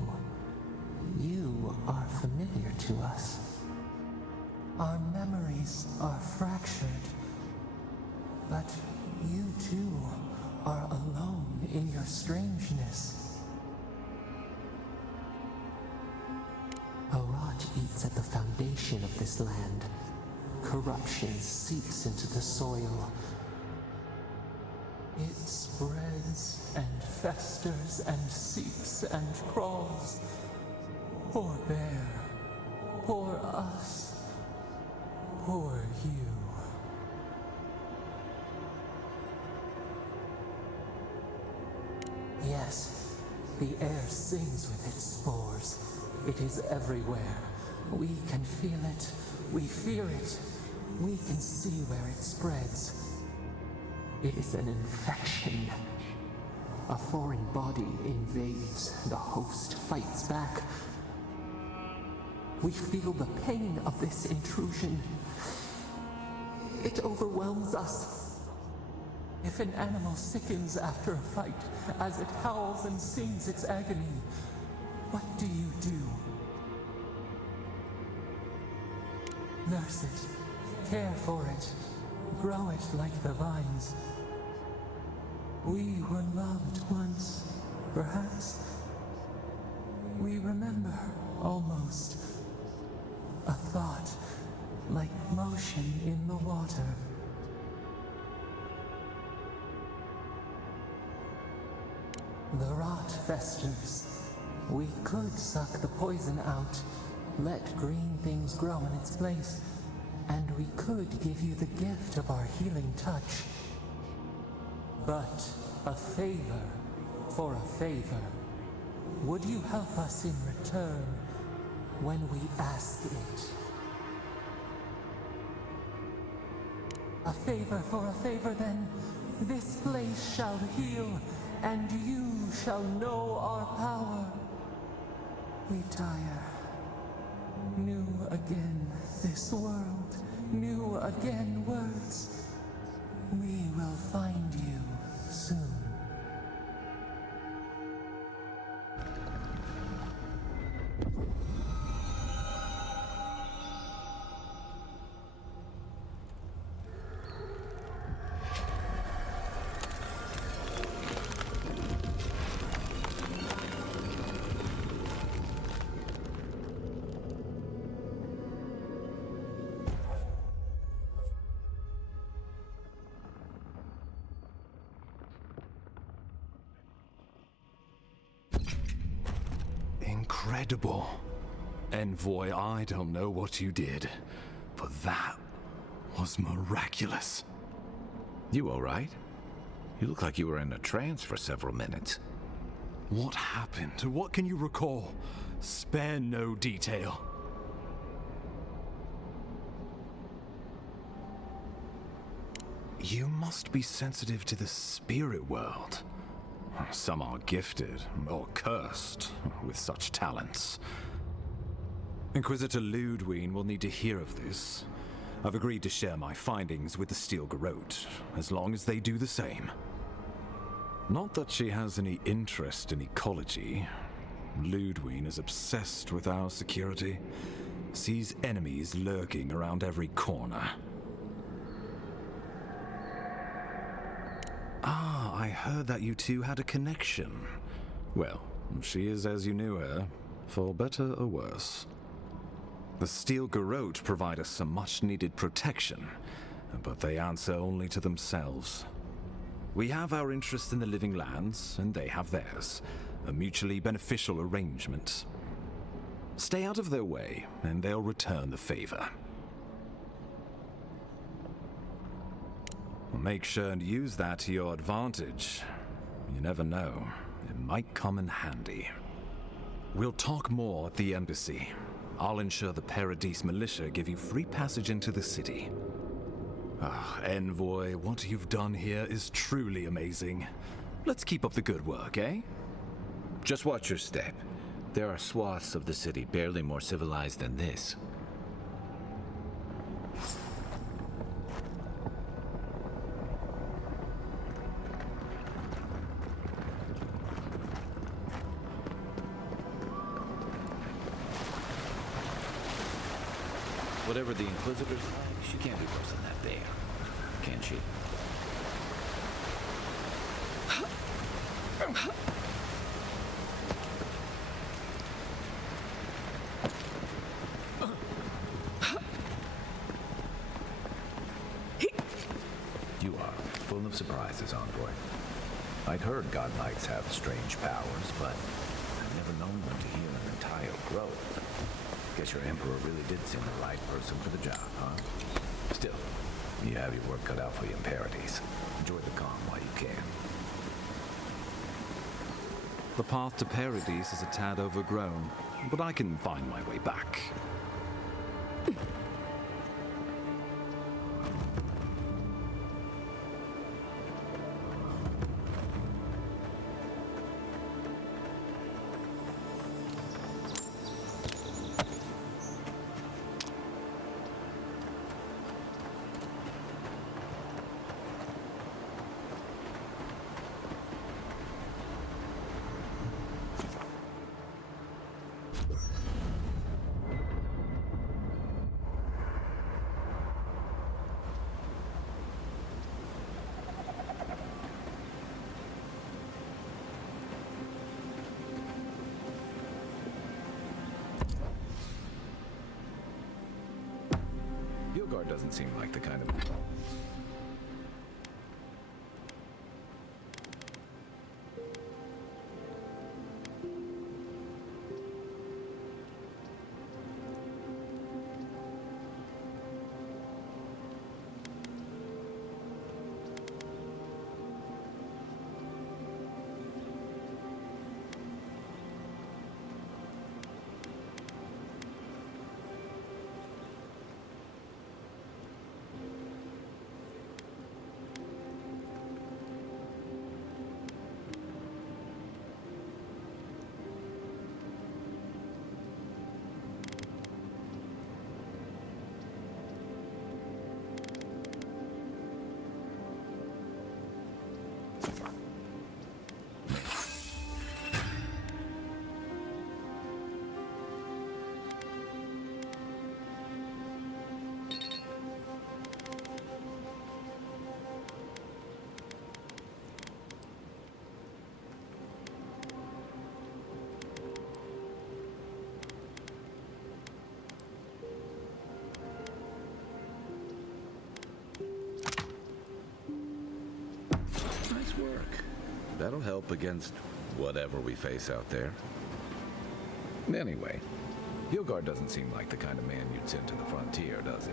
to us. Our memories are fractured, but you too are alone in your strangeness. A rot eats at the foundation of this land. Corruption seeps into the soil. It spreads and festers and seeps and crawls. Poor bear, poor us, poor you. Yes, the air sings with its spores. It is everywhere. We can feel it. We fear it. We can see where it spreads. It is an infection. A foreign body invades. The host fights back. We feel the pain of this intrusion. It overwhelms us. If an animal sickens after a fight, as it howls and sings its agony, what do you do? Nurse it, care for it, grow it like the vines. We were loved once, perhaps. We remember, almost. A thought, like motion in the water. The rot festers. We could suck the poison out, let green things grow in its place, and we could give you the gift of our healing touch. But a favor for a favor. Would you help us in return when we ask it? A favor for a favor, then. This place shall heal, and you shall know our power. We tire. New again this world, new again words. We will find you soon. Incredible. Envoy, I don't know what you did, but that was miraculous. You all right? You look like you were in a trance for several minutes. What happened? What can you recall? Spare no detail. You must be sensitive to the spirit world. Some are gifted, or cursed, with such talents. Inquisitor Ludwig will need to hear of this. I've agreed to share my findings with the Steel Garrote, as long as they do the same. Not that she has any interest in ecology. Ludwig is obsessed with our security, sees enemies lurking around every corner. I heard that you two had a connection. Well, she is as you knew her, for better or worse. The Steel Garrote provide us some much-needed protection, but they answer only to themselves. We have our interest in the living lands, and they have theirs, a mutually beneficial arrangement. Stay out of their way, and they'll return the favor. Make sure and use that to your advantage. You never know. It might come in handy. We'll talk more at the embassy. I'll ensure the Paradise militia give you free passage into the city. Envoy, what you've done here is truly amazing. Let's keep up the good work, eh? Just watch your step. There are swaths of the city barely more civilized than this. Whatever the Inquisitors like, she can't be worse than that bear. Can she? You are full of surprises, Envoy. I'd heard godlikes have strange powers, but I've never known them to heal an entire grove. Guess your Emperor really did seem the right person for the job, huh? Still, you have your work cut out for you in Paradise. Enjoy the calm while you can. The path to Paradise is a tad overgrown, but I can find my way back. Guard doesn't seem like the kind of... work. That'll help against whatever we face out there. Anyway, Hilgard doesn't seem like the kind of man you'd send to the frontier, does he?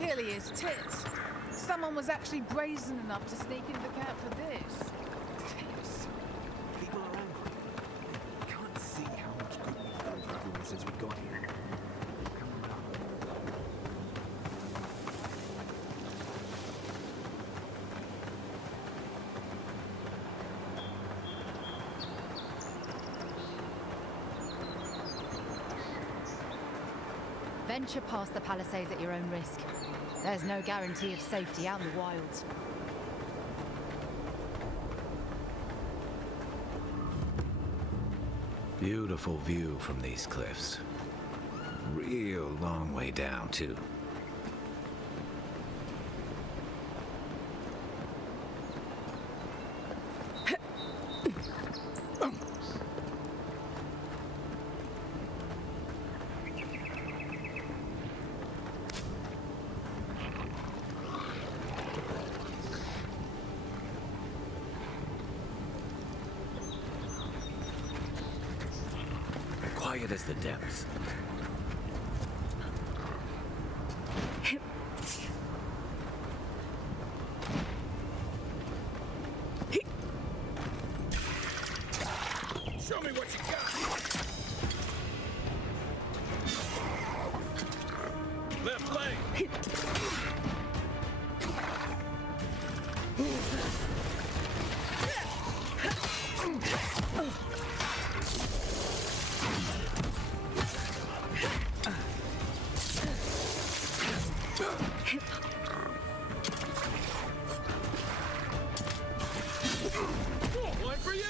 Really is tits. Someone was actually brazen enough to sneak into the camp for this. Tits. People are angry. They can't see how much good we've done for everyone since we got here. Come on. venture past the palisades at your own risk. There's no guarantee of safety out in the wilds. Beautiful view from these cliffs. Real long way down, too. Quiet as the depths. Show me what you got. Left leg. One for you!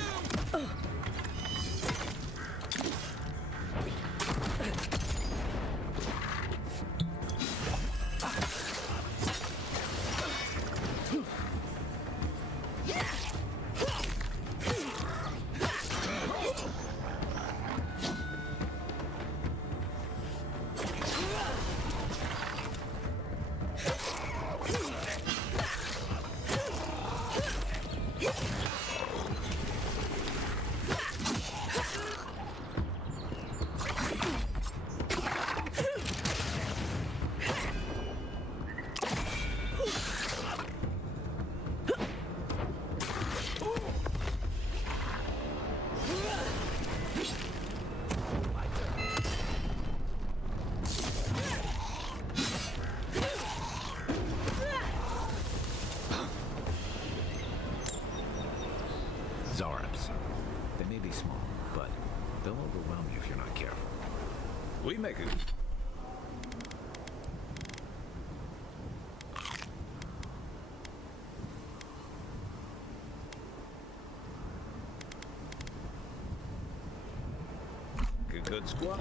Zarps. They may be small, but they'll overwhelm you if you're not careful. We make it. Good squad.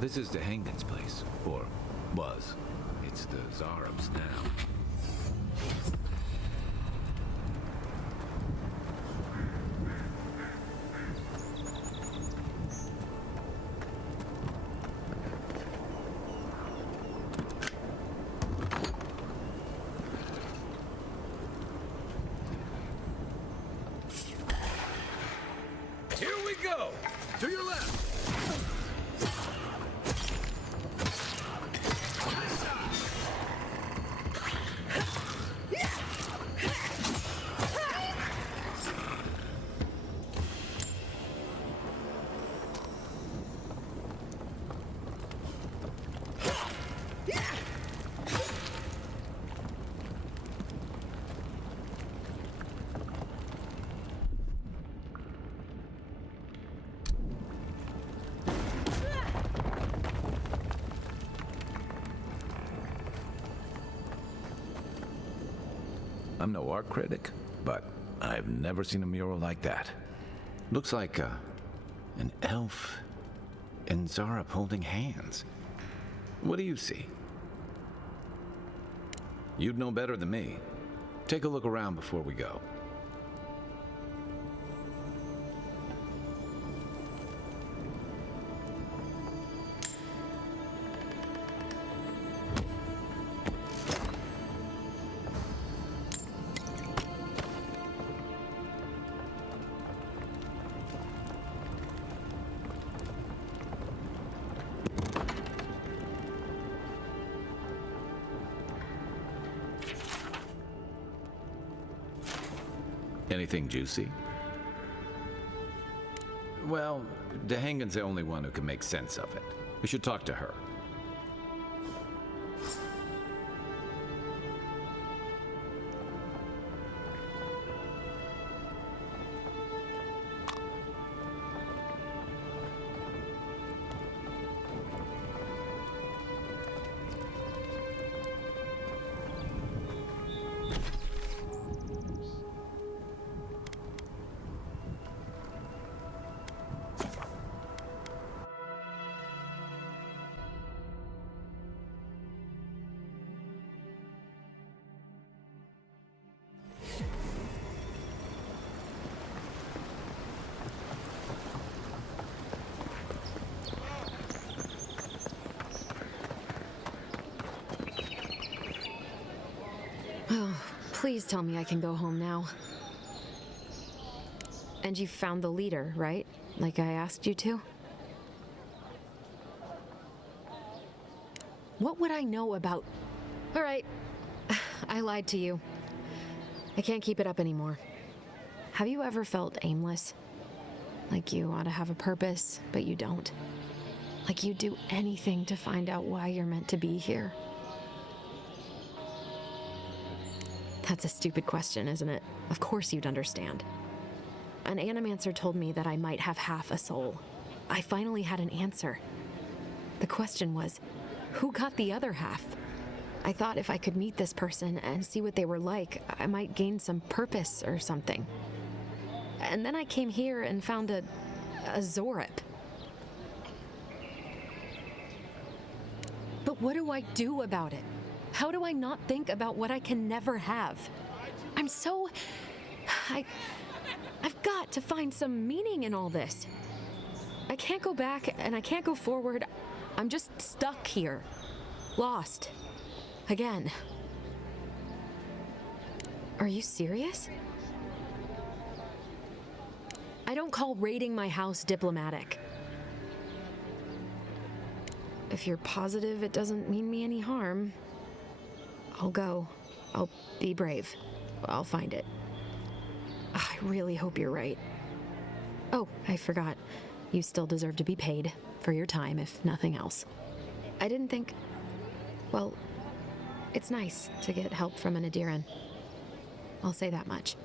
This is the Hangman's place, or was. It's the Zarps now. Here we go! To your left! I'm no art critic, but I've never seen a mural like that. Looks like an elf and Zarup holding hands. What do you see? You'd know better than me. Take a look around before we go. Anything juicy? Well, Dehangan's the only one who can make sense of it. We should talk to her. Oh, please tell me I can go home now. And you found the leader, right? Like I asked you to? What would I know about... All right, I lied to you. I can't keep it up anymore. Have you ever felt aimless? Like you ought to have a purpose, but you don't? Like you'd do anything to find out why you're meant to be here? That's a stupid question, isn't it? Of course you'd understand. An animancer told me that I might have half a soul. I finally had an answer. The question was, who got the other half? I thought if I could meet this person and see what they were like, I might gain some purpose or something. And then I came here and found a Zorip. But what do I do about it? How do I not think about what I can never have? I'm so... I've got to find some meaning in all this. I can't go back and I can't go forward. I'm just stuck here. Lost. Again. Are you serious? I don't call raiding my house diplomatic. If you're positive it doesn't mean me any harm, I'll go. I'll be brave. I'll find it. I really hope you're right. Oh, I forgot. You still deserve to be paid for your time, if nothing else. I didn't think... Well, it's nice to get help from an Adiran. I'll say that much.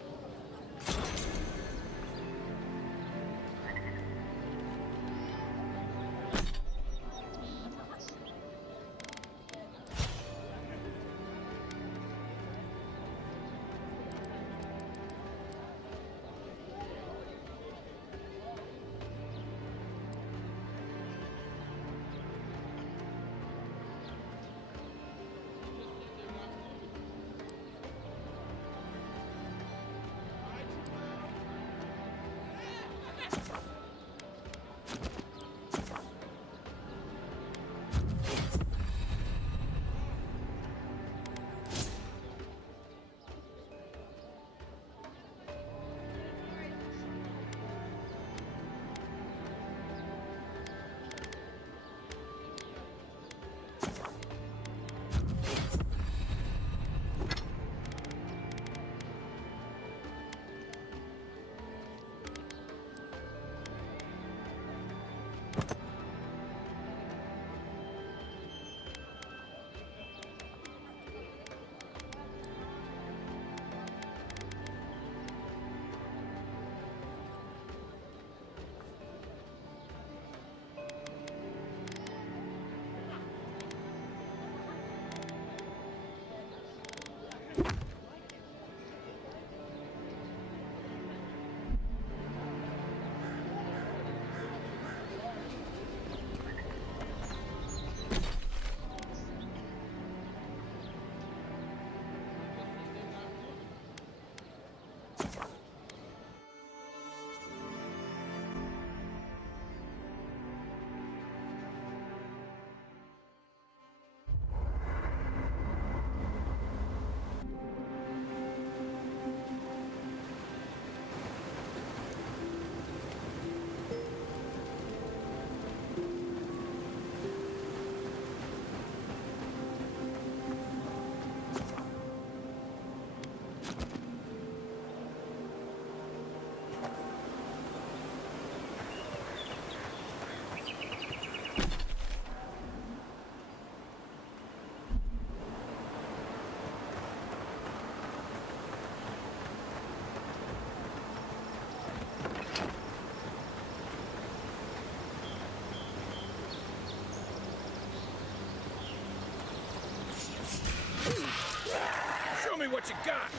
What you got?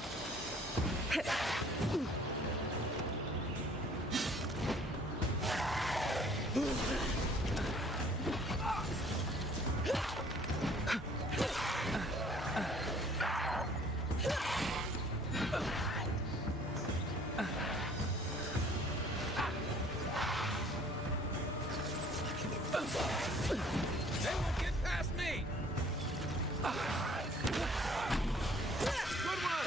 They won't get past me! Good one!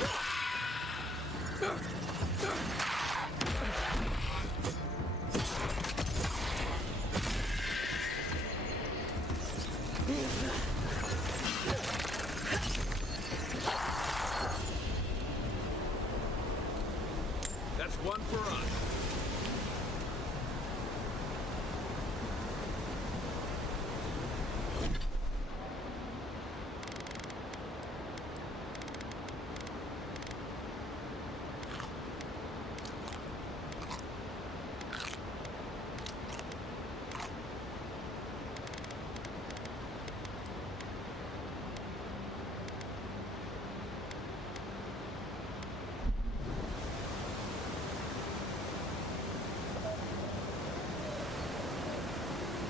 That's one for us.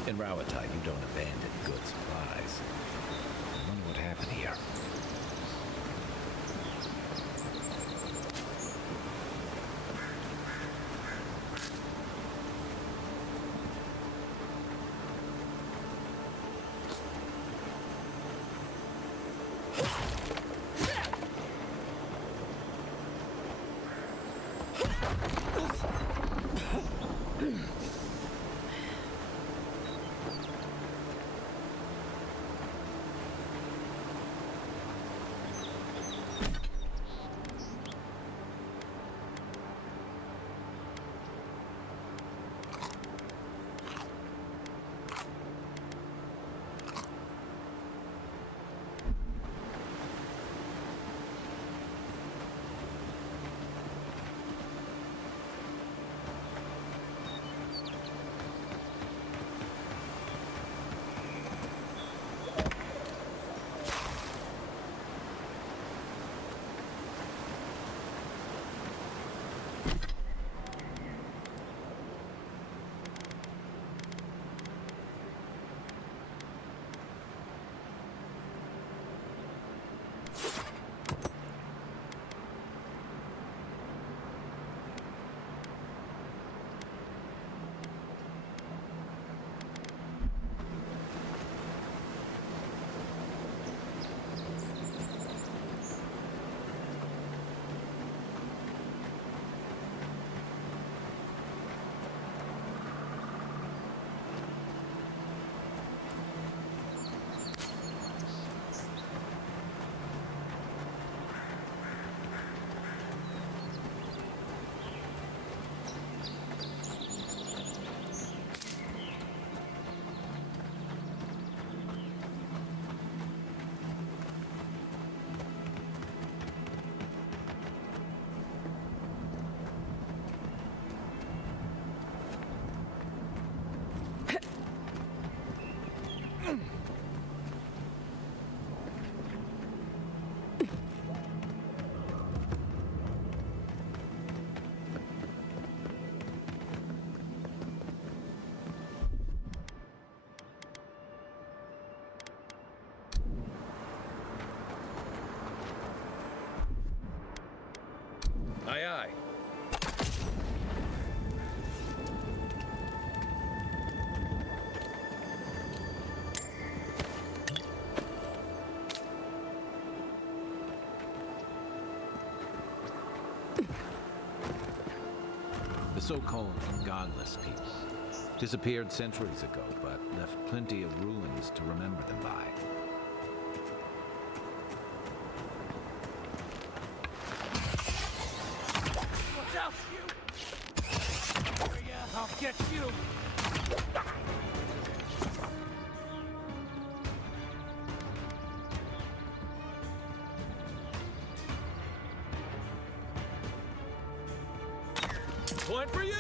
In Rawata, you don't abandon good supplies. I wonder what happened here. Aye, aye. The so-called godless people disappeared centuries ago, but left plenty of ruins to remember them by. Watch out, you! I'll get you! Point for you!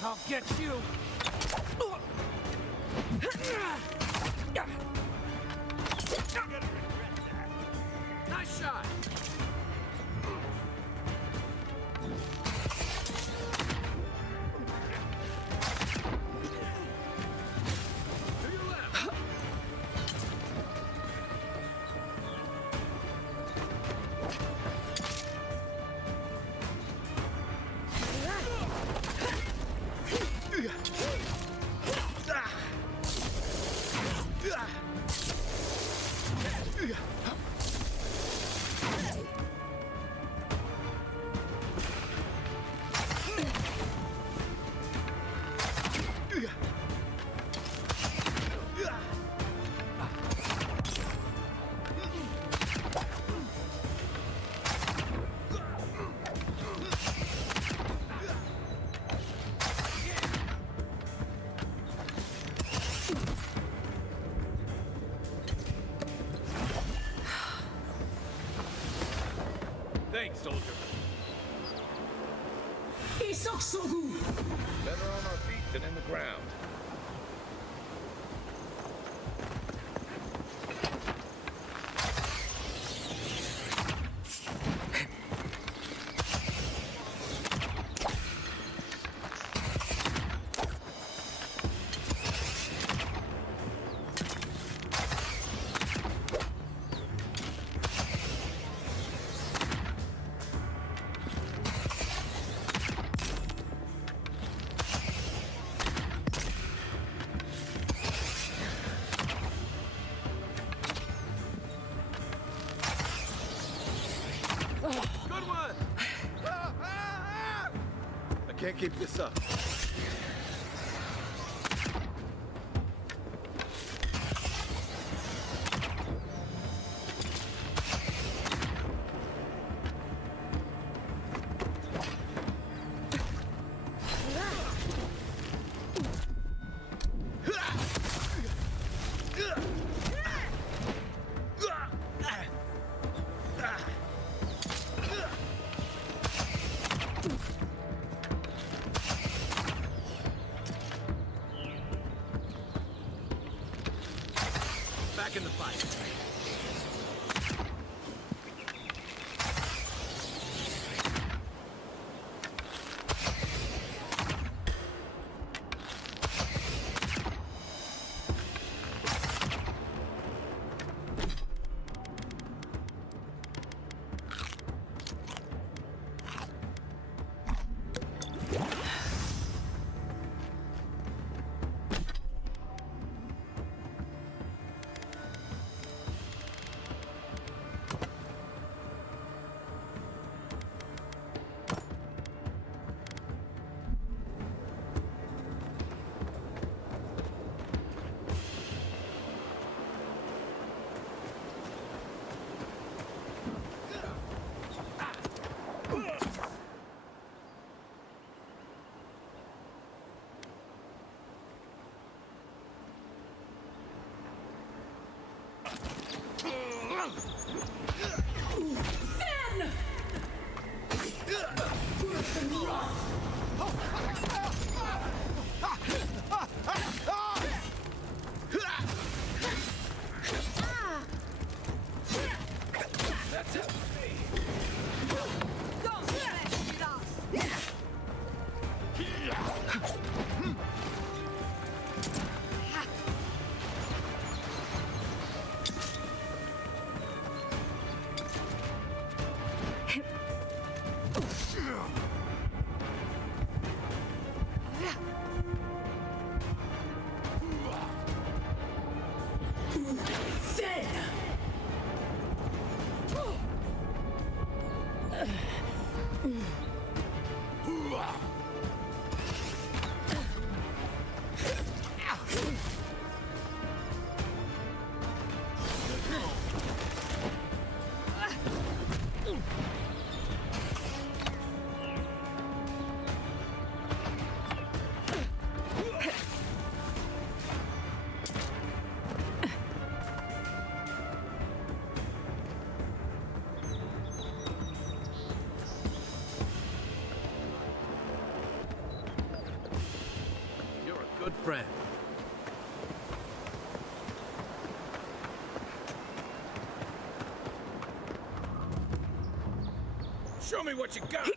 I'll get you! Nice shot! To your left! Thanks, soldier. Better on our feet than in the ground. Good one! I can't keep this up. Back in the fight. Show me what you got!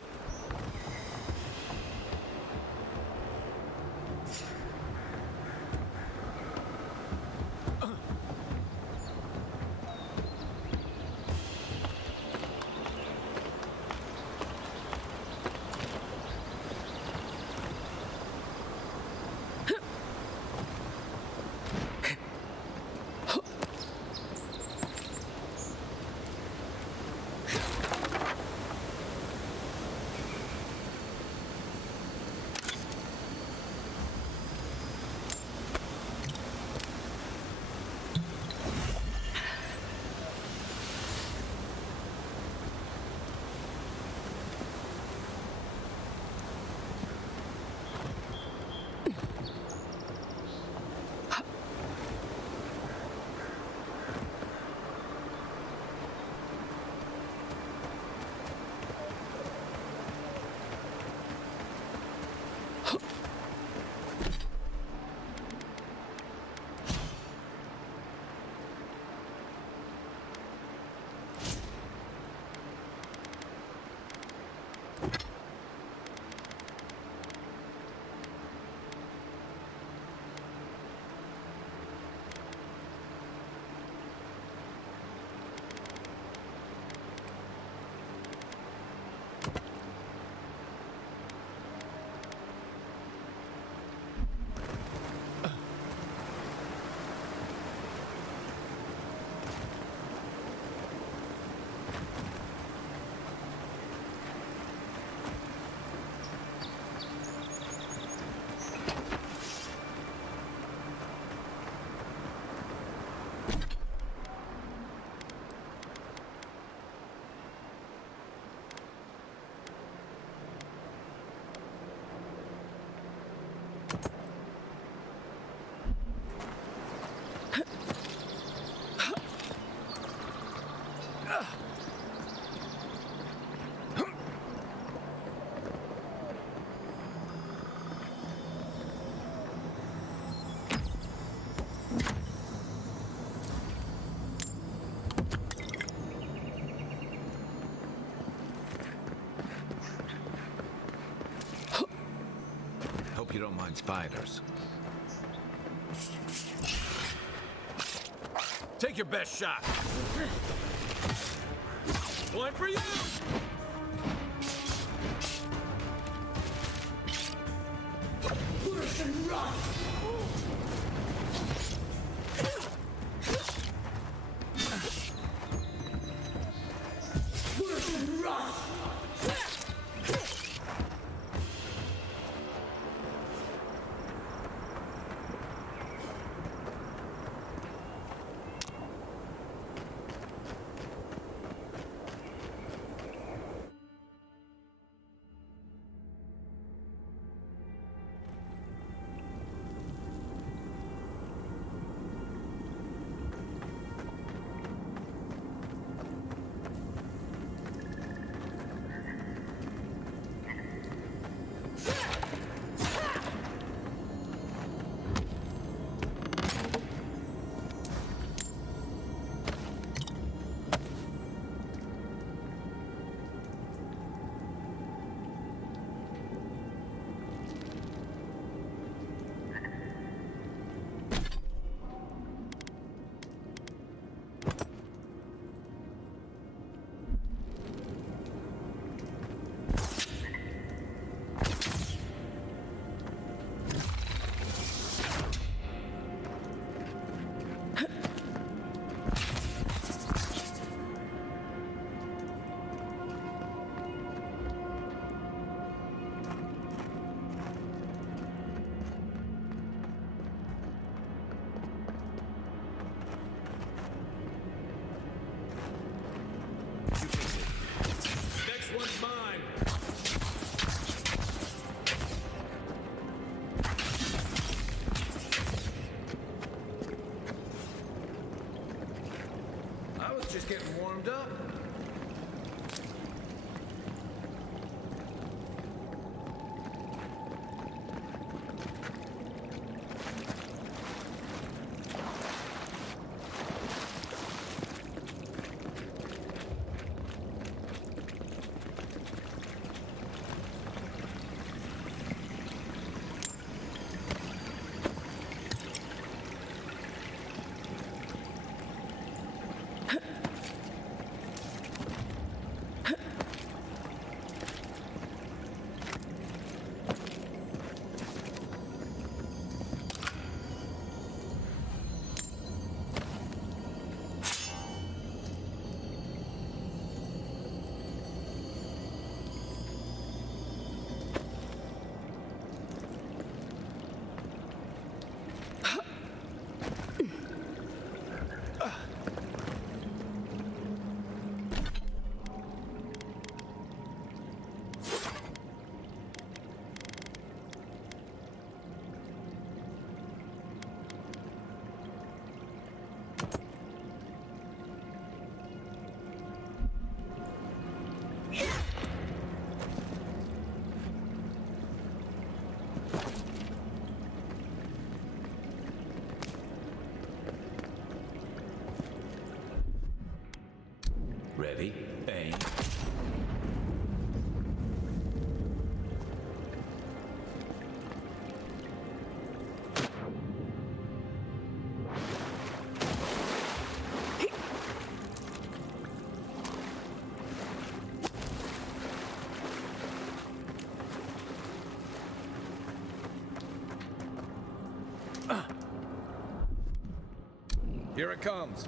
Hope you don't mind spiders. Take your best shot. One for you! Worse than rough! Worse than rough! Just getting warmed up. Ready, aim. Here it comes.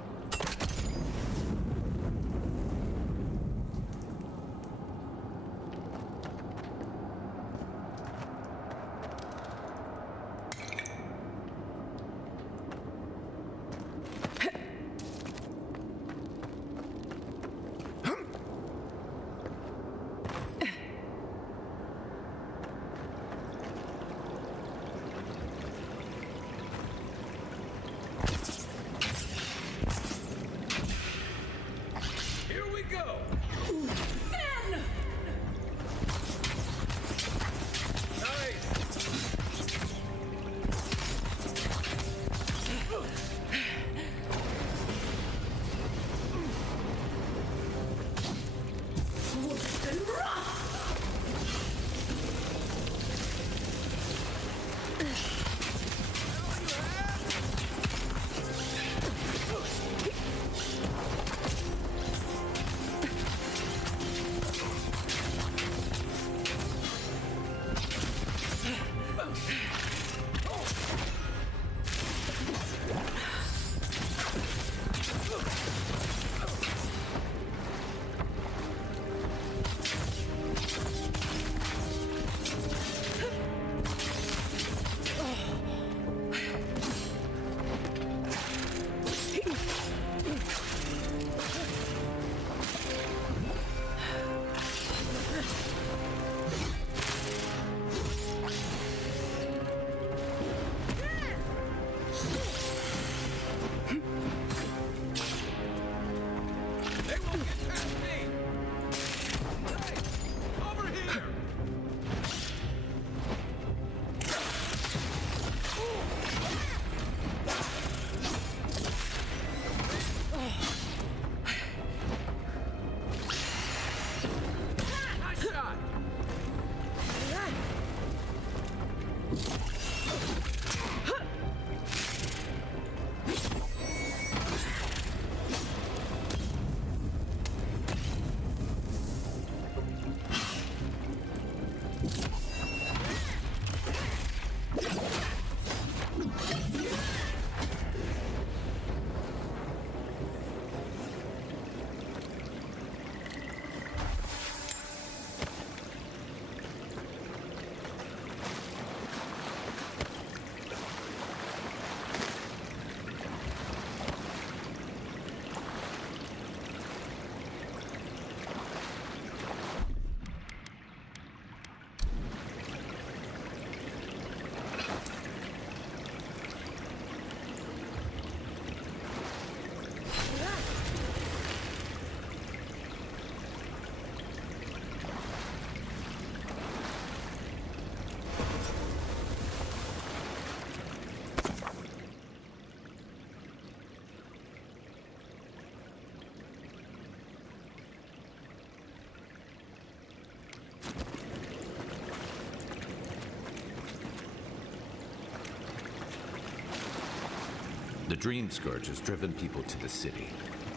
The Dream Scourge has driven people to the city.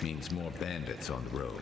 Means more bandits on the road.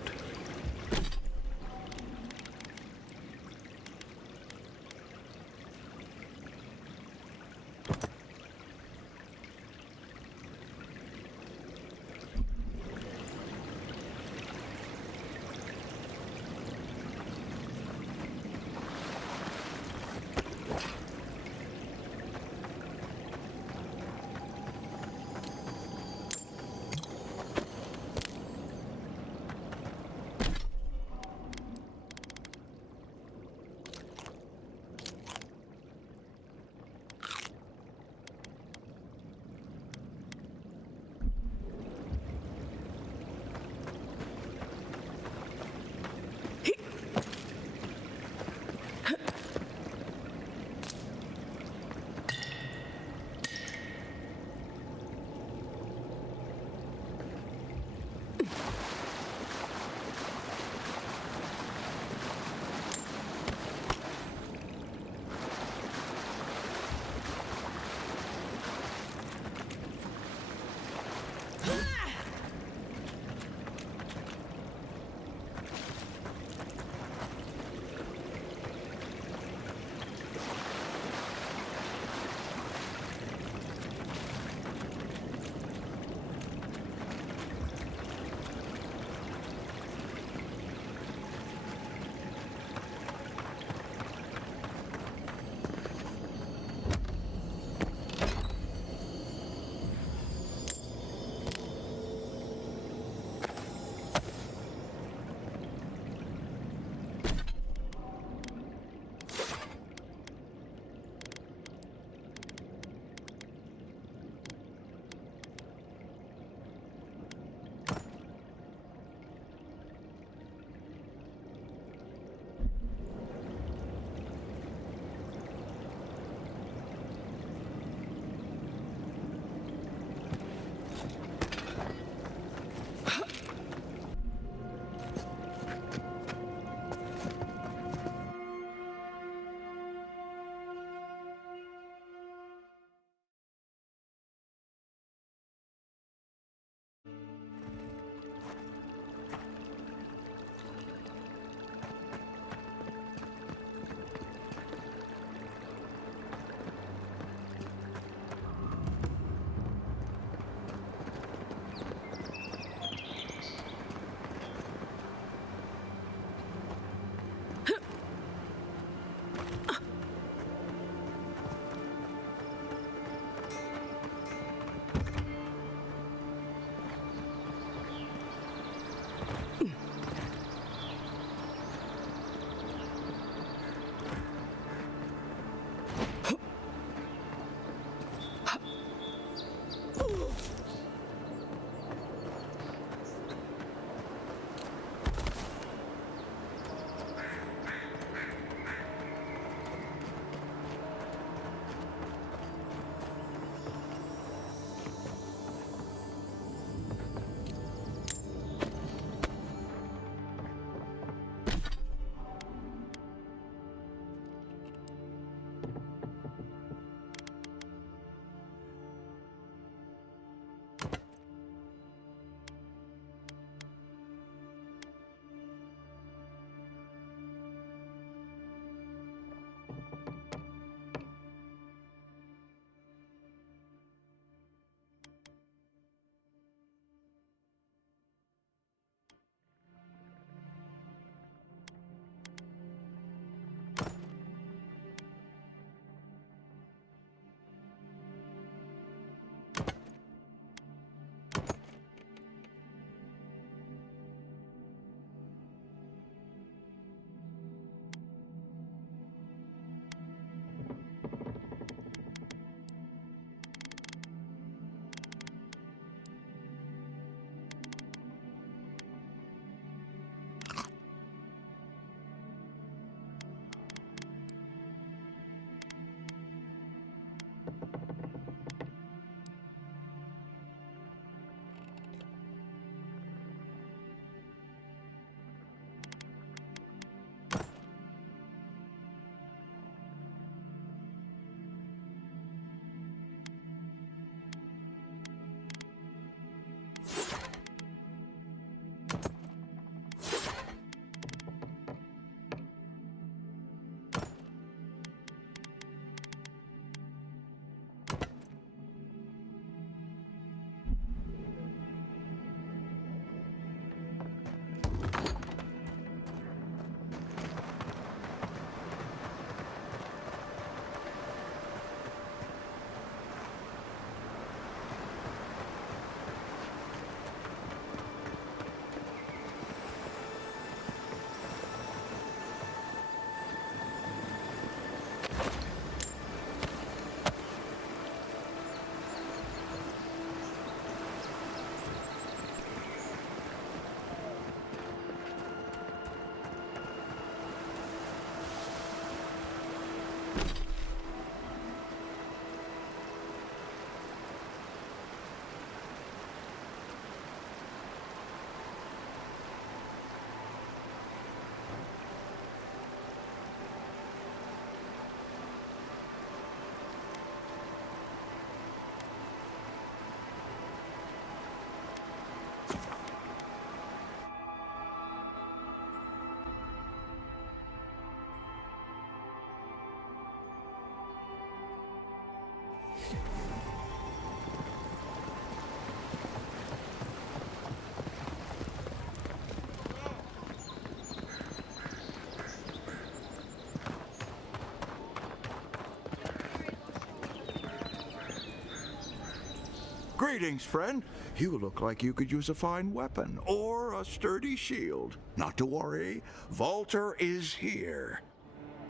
Greetings, friend. You look like you could use a fine weapon or a sturdy shield. Not to worry, Volter is here.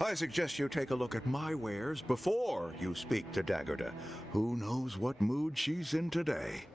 I suggest you take a look at my wares before you speak to Daggerda. Who knows what mood she's in today?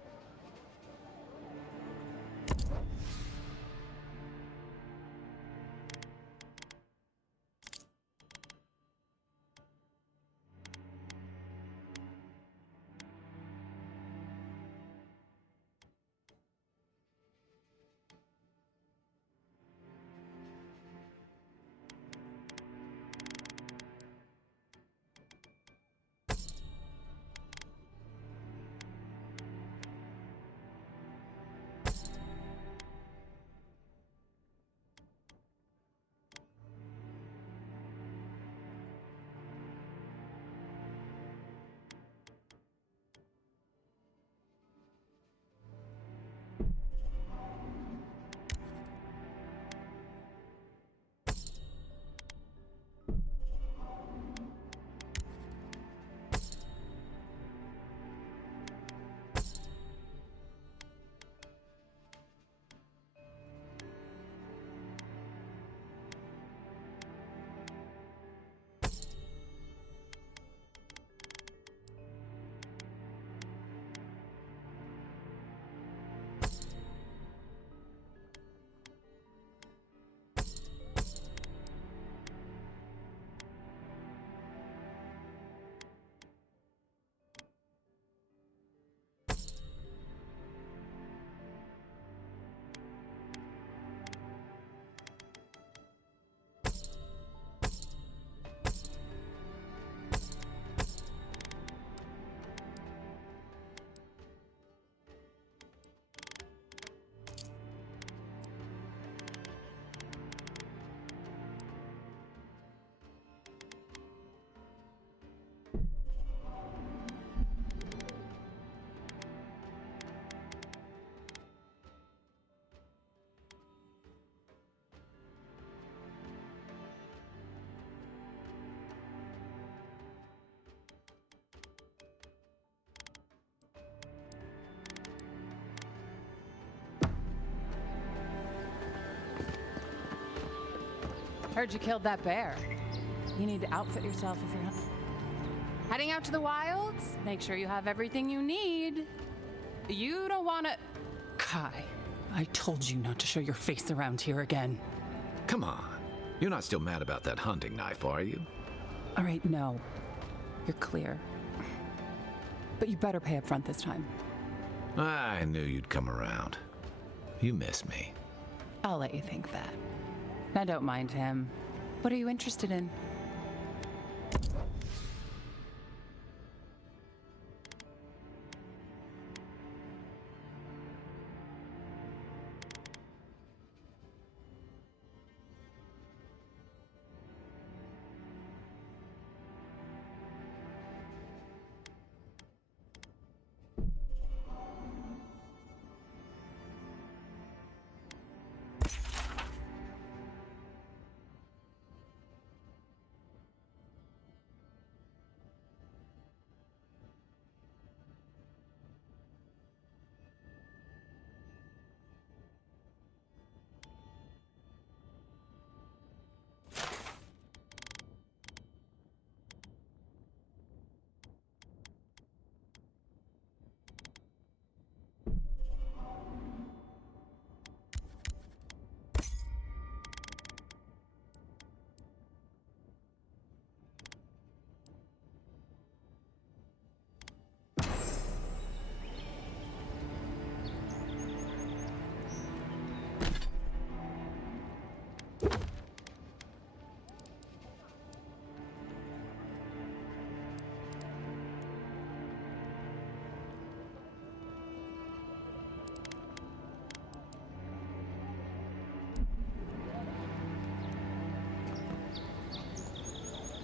Heard you killed that bear. You need to outfit yourself if you're heading out to the wilds. Make sure you have everything you need. You don't want to... Kai, I told you not to show your face around here again. Come on. You're not still mad about that hunting knife, are you? All right, no. You're clear. But you better pay up front this time. I knew you'd come around. You miss me. I'll let you think that. Now don't mind him. What are you interested in?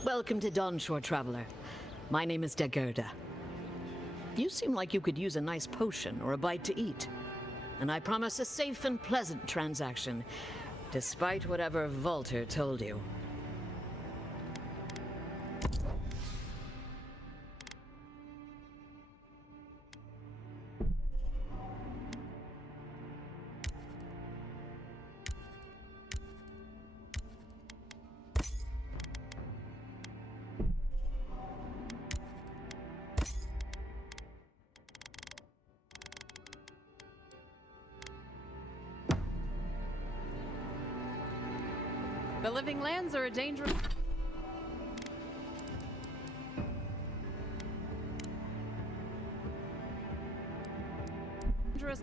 Welcome to Dawnshore, Traveler. My name is Daggerda. You seem like you could use a nice potion or a bite to eat. And I promise a safe and pleasant transaction, despite whatever Volter told you. The living lands are a dangerous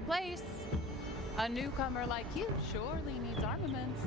place. A newcomer like you surely needs armaments.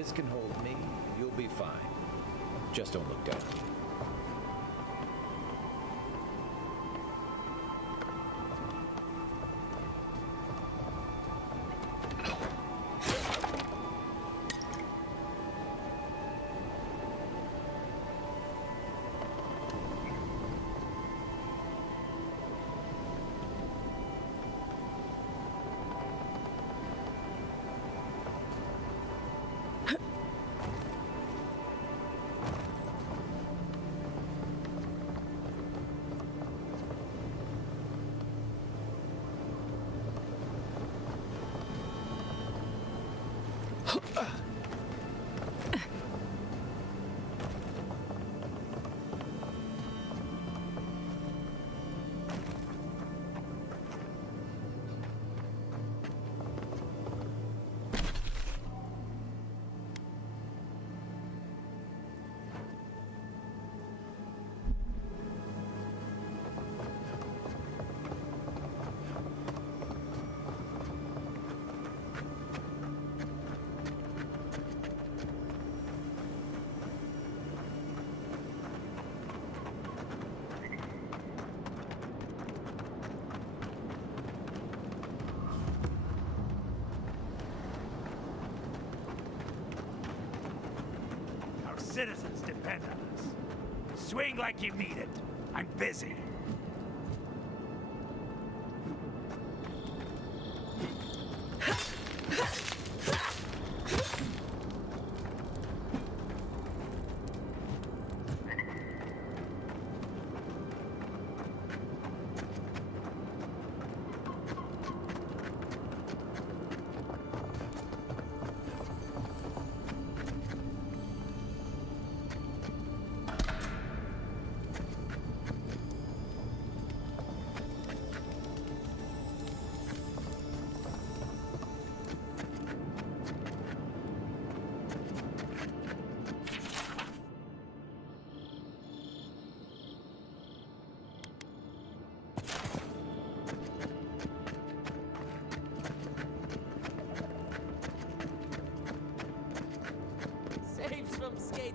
this can hold me, you'll be fine. Just don't look down. Citizens depend on us. Swing like you need it. I'm busy.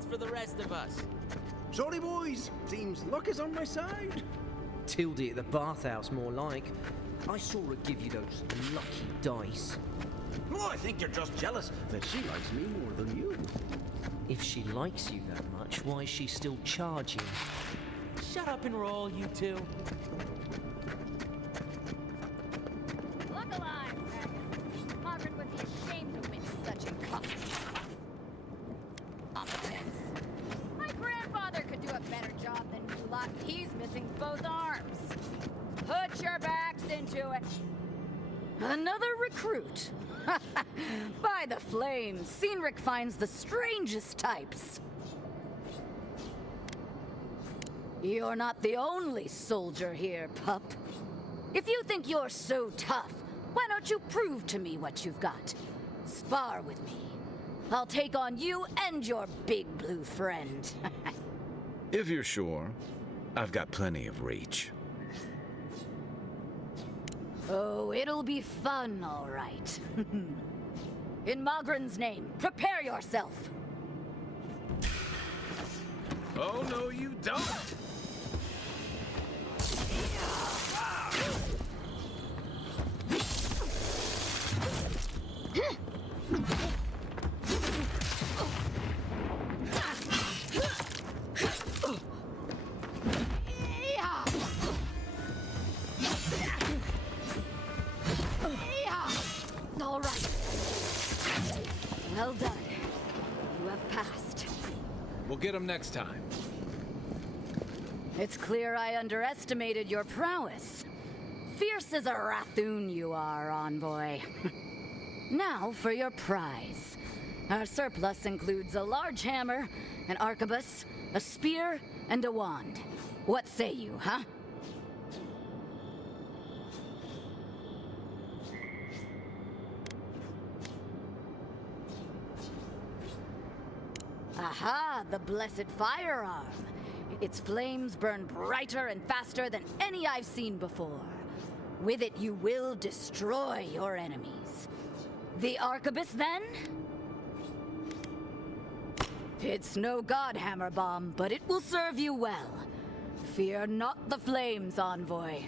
For the rest of us. Sorry, boys. Seems luck is on my side. Tildy at the bathhouse, more like. I saw her give you those lucky dice. Oh, I think you're just jealous that she likes me more than you. If she likes you that much, why is she still charging? Shut up and roll, you two. Look alive, Dragon. Margaret would be ashamed to witness such incompetence. My grandfather could do a better job than you lot. He's missing both arms. Put your backs into it. Another recruit. By the flames, Cynric finds the strangest types. You're not the only soldier here, pup. If you think you're so tough, why don't you prove to me what you've got? Spar with me. I'll take on you and your big blue friend. If you're sure, I've got plenty of reach. Oh, it'll be fun, all right. In Mogren's name, prepare yourself. Oh, no, you don't! All right. Well done. You have passed. We'll get him next time. It's clear I underestimated your prowess. Fierce as a Rathoon you are, envoy. Now for your prize. Our surplus includes a large hammer, an arquebus, a spear, and a wand. What say you, huh? Aha, the blessed firearm. Its flames burn brighter and faster than any I've seen before. With it, you will destroy your enemies. The arquebus, then? It's no godhammer bomb, but it will serve you well. Fear not the flames, envoy.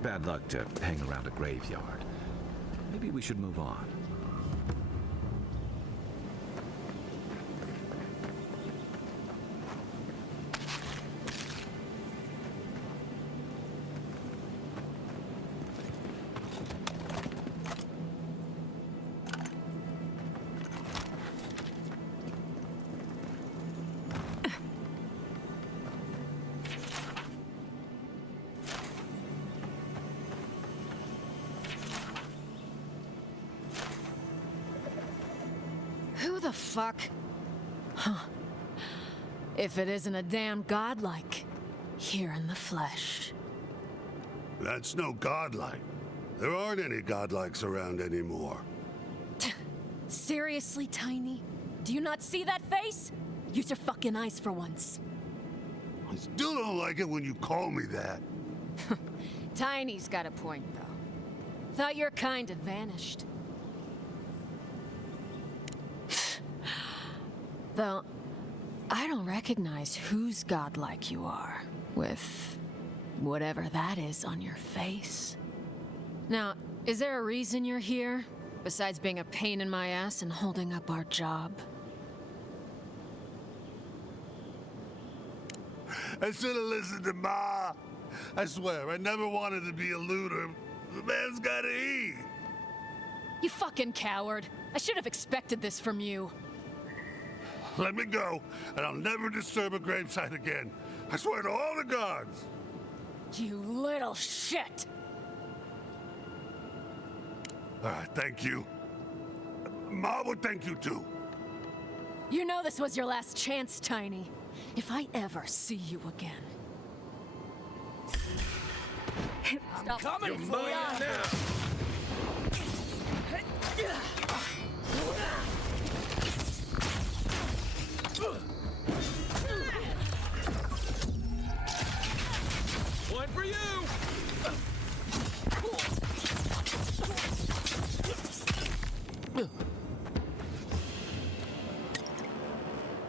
Bad luck to hang around a graveyard. Maybe we should move on. Who the fuck? Huh. If it isn't a damn godlike, here in the flesh. That's no godlike. There aren't any godlikes around anymore. Seriously, Tiny? Do you not see that face? Use your fucking eyes for once. I still don't like it when you call me that. Tiny's got a point, though. Thought your kind had vanished. Though, I don't recognize whose godlike you are, with whatever that is on your face. Now, is there a reason you're here, besides being a pain in my ass and holding up our job? I should have listened to Ma. I swear, I never wanted to be a looter. The man's gotta eat. You fucking coward. I should have expected this from you. Let me go, and I'll never disturb a gravesite again. I swear to all the gods. You little shit! Thank you. Ma would thank you too. You know this was your last chance, Tiny. If I ever see you again. I'm coming for you now. One for you!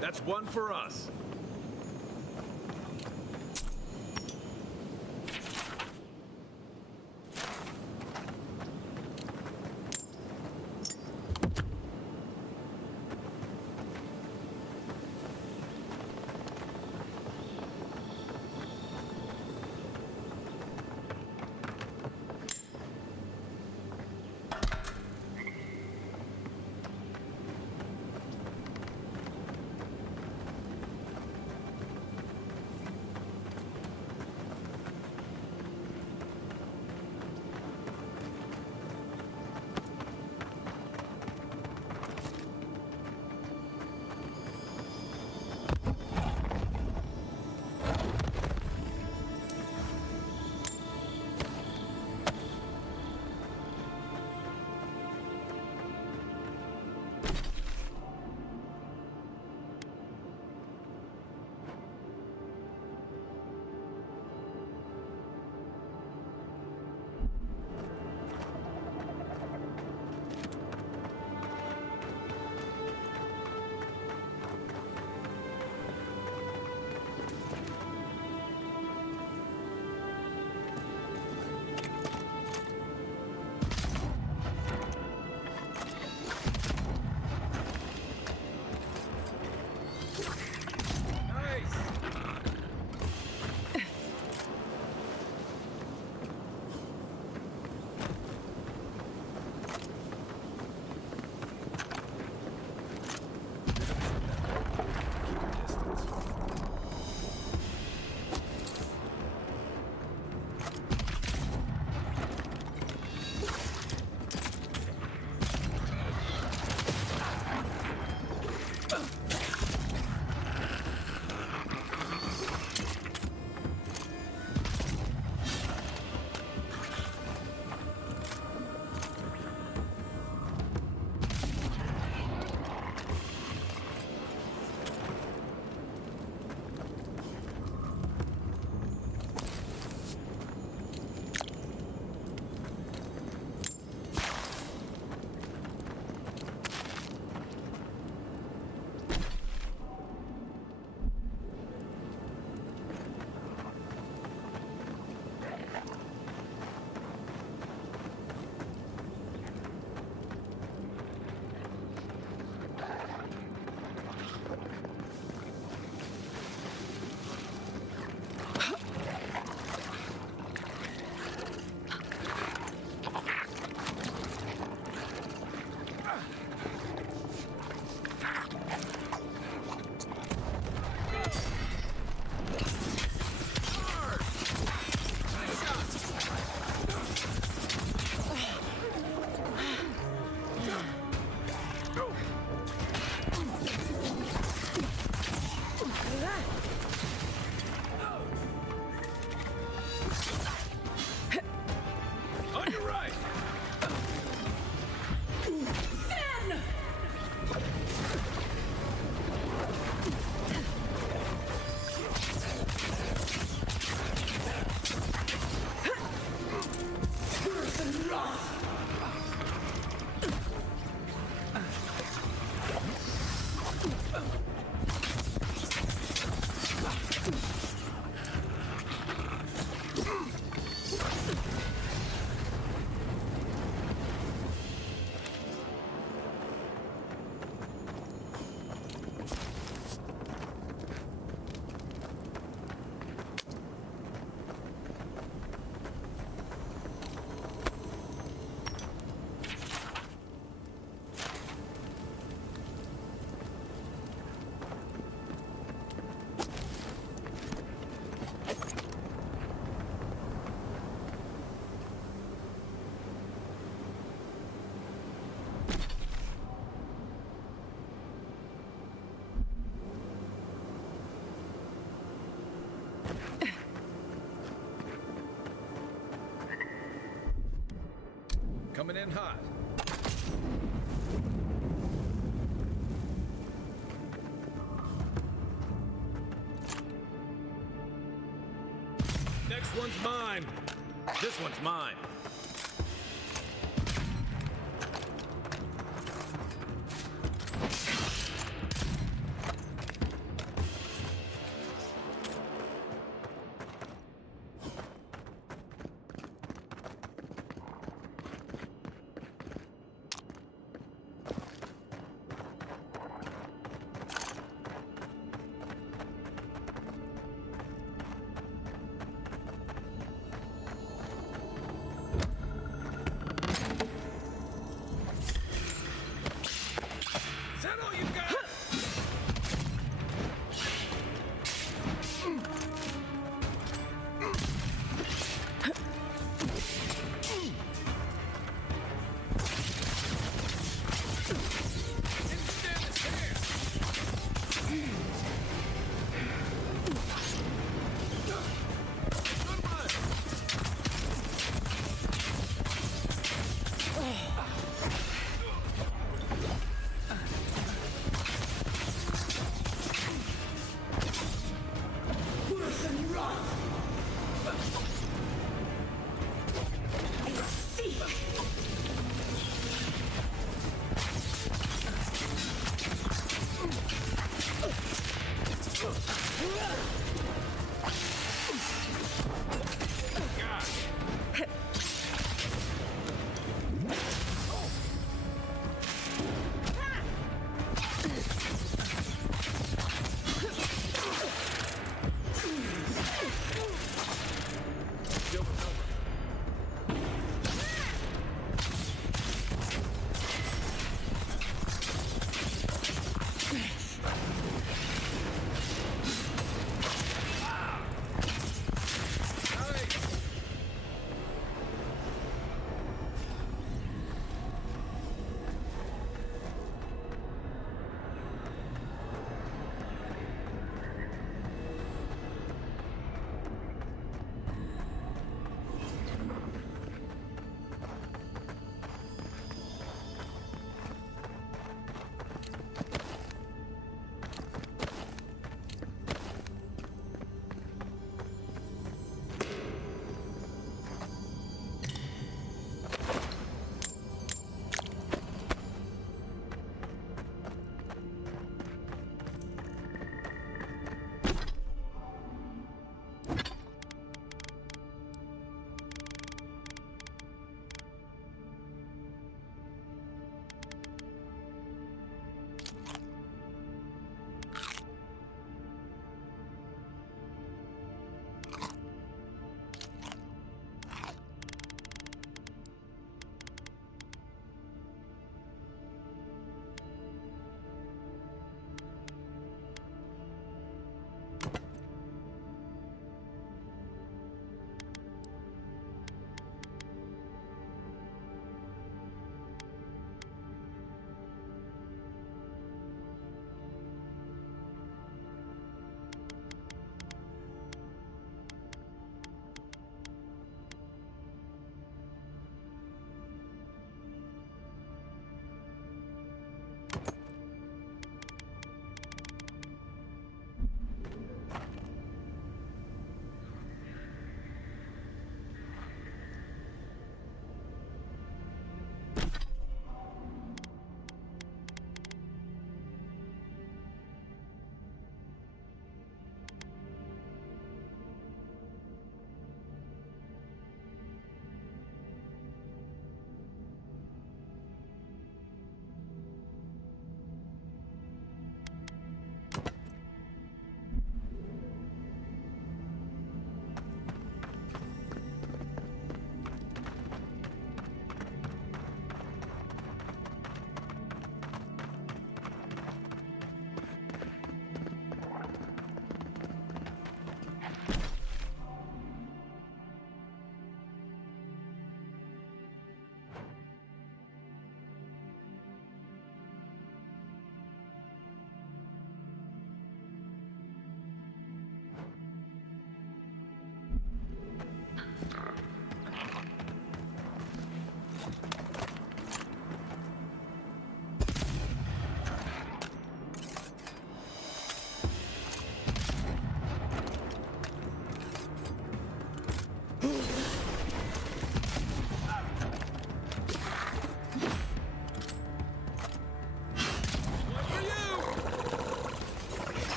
That's one for us. Coming in hot. Next one's mine. This one's mine.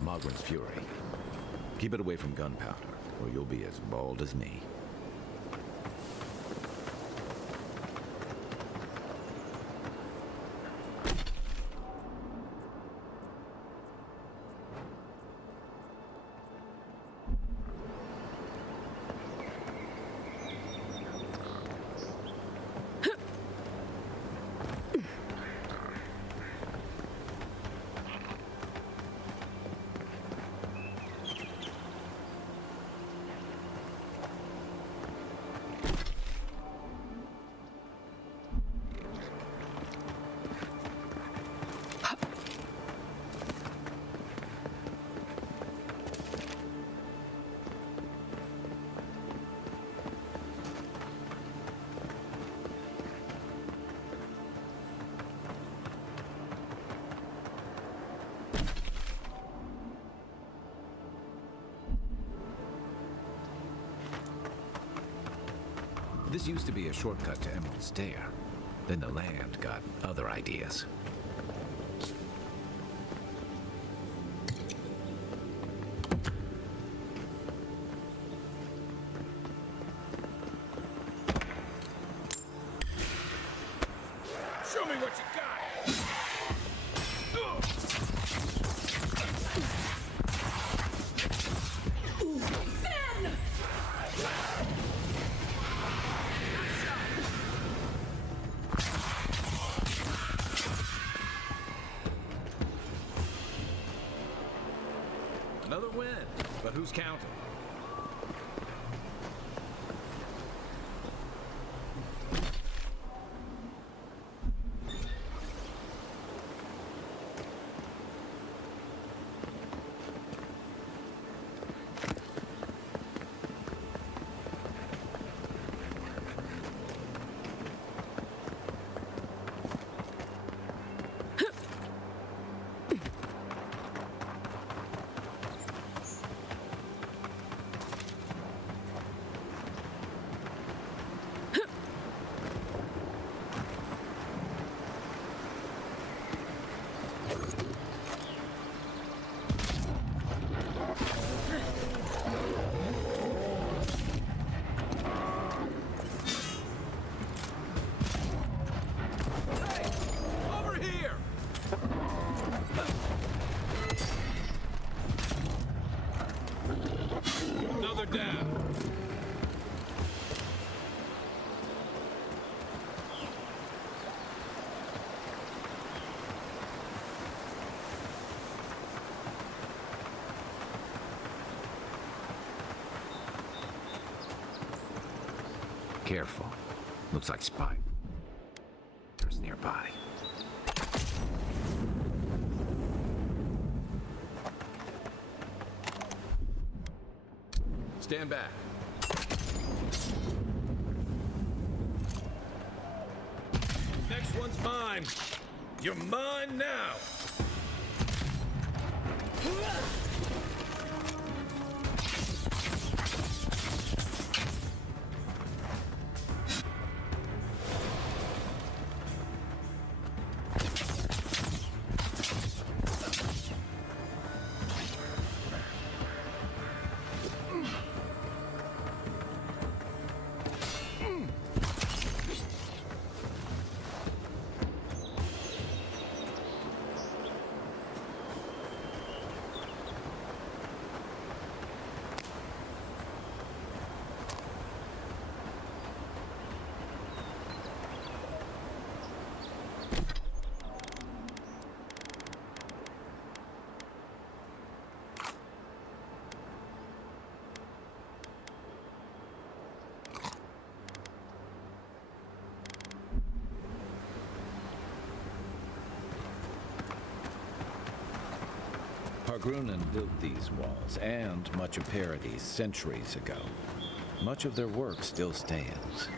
Mogren's fury. Keep it away from gunpowder, or you'll be as bald as me. This used to be a shortcut to Emerald Stair. Then the land got other ideas. Show me what you got! Another win, but who's counting? Careful. Looks like spy. There's nearby. Stand back. Next one's mine. You're mine now. Pargrunen built these walls and much of Paradis centuries ago. Much of their work still stands.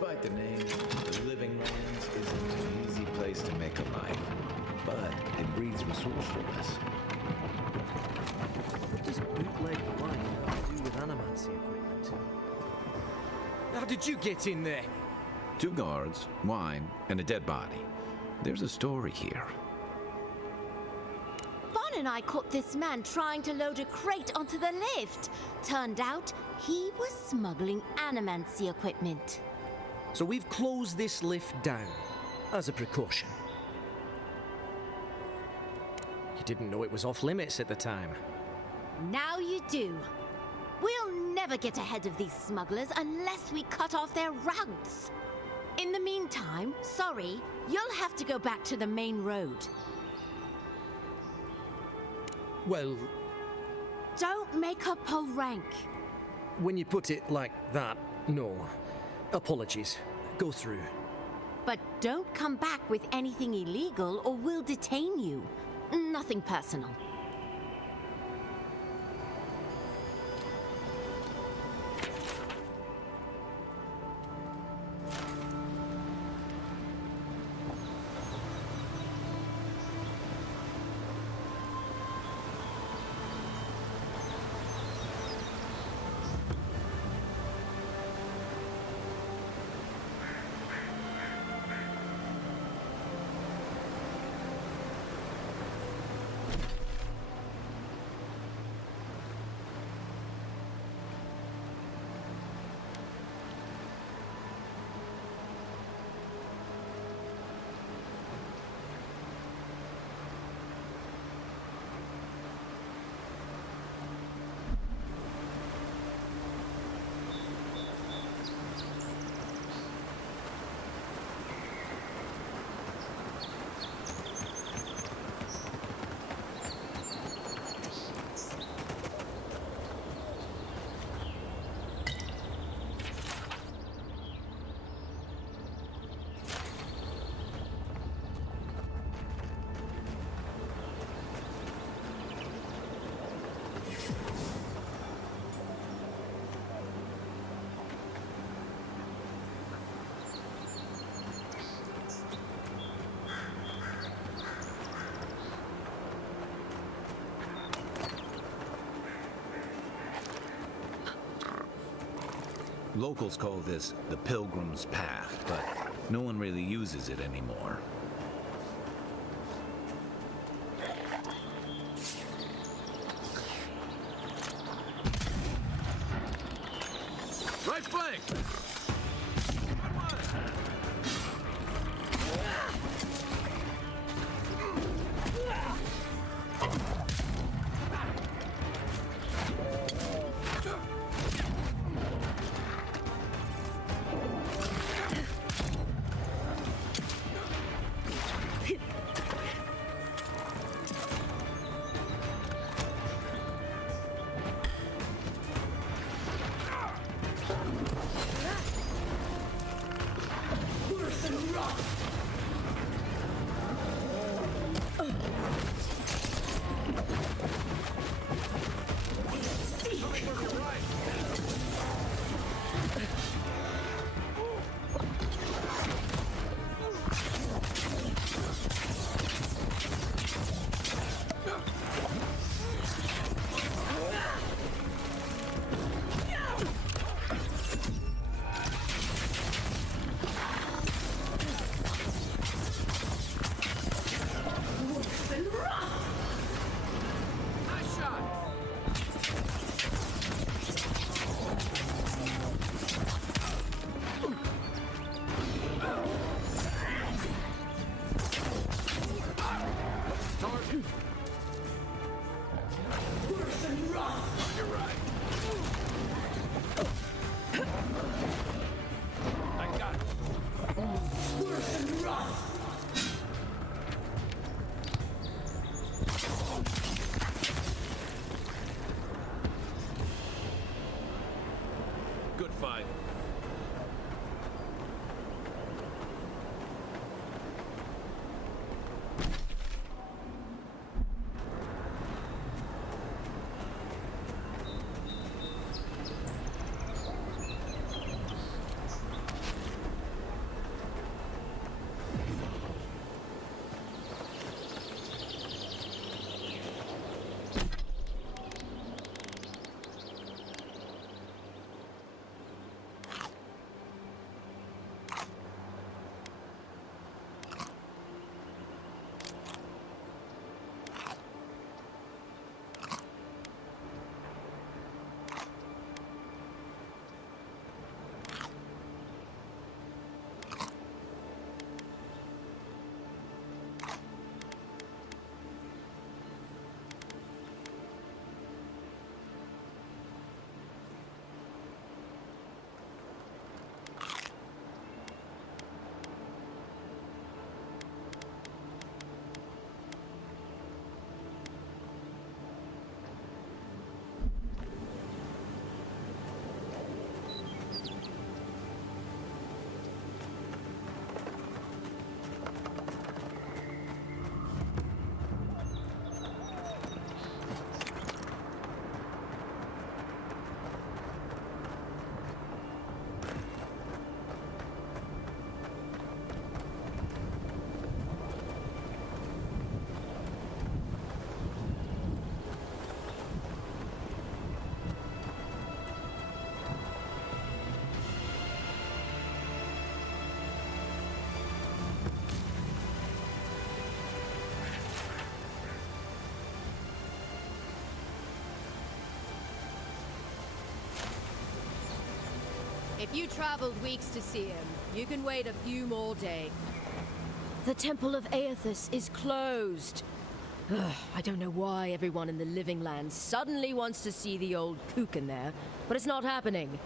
Despite the name, the Living Lands isn't an easy place to make a life, but it breeds resourcefulness. What does bootleg wine have to do with animancy equipment? How did you get in there? 2 guards, wine, and a dead body. There's a story here. Bon and I caught this man trying to load a crate onto the lift. Turned out he was smuggling animancy equipment. So we've closed this lift down, as a precaution. You didn't know it was off limits at the time. Now you do. We'll never get ahead of these smugglers unless we cut off their routes. In the meantime, sorry, you'll have to go back to the main road. Well, don't make her pull rank. when you put it like that, no. Apologies. Go through. But don't come back with anything illegal or we'll detain you. Nothing personal. Locals call this the Pilgrim's Path, but no one really uses it anymore. Right flank! Good fight. If you traveled weeks to see him, you can wait a few more days. The Temple of Aethys is closed. Ugh, I don't know why everyone in the Living Land suddenly wants to see the old kook in there, but it's not happening.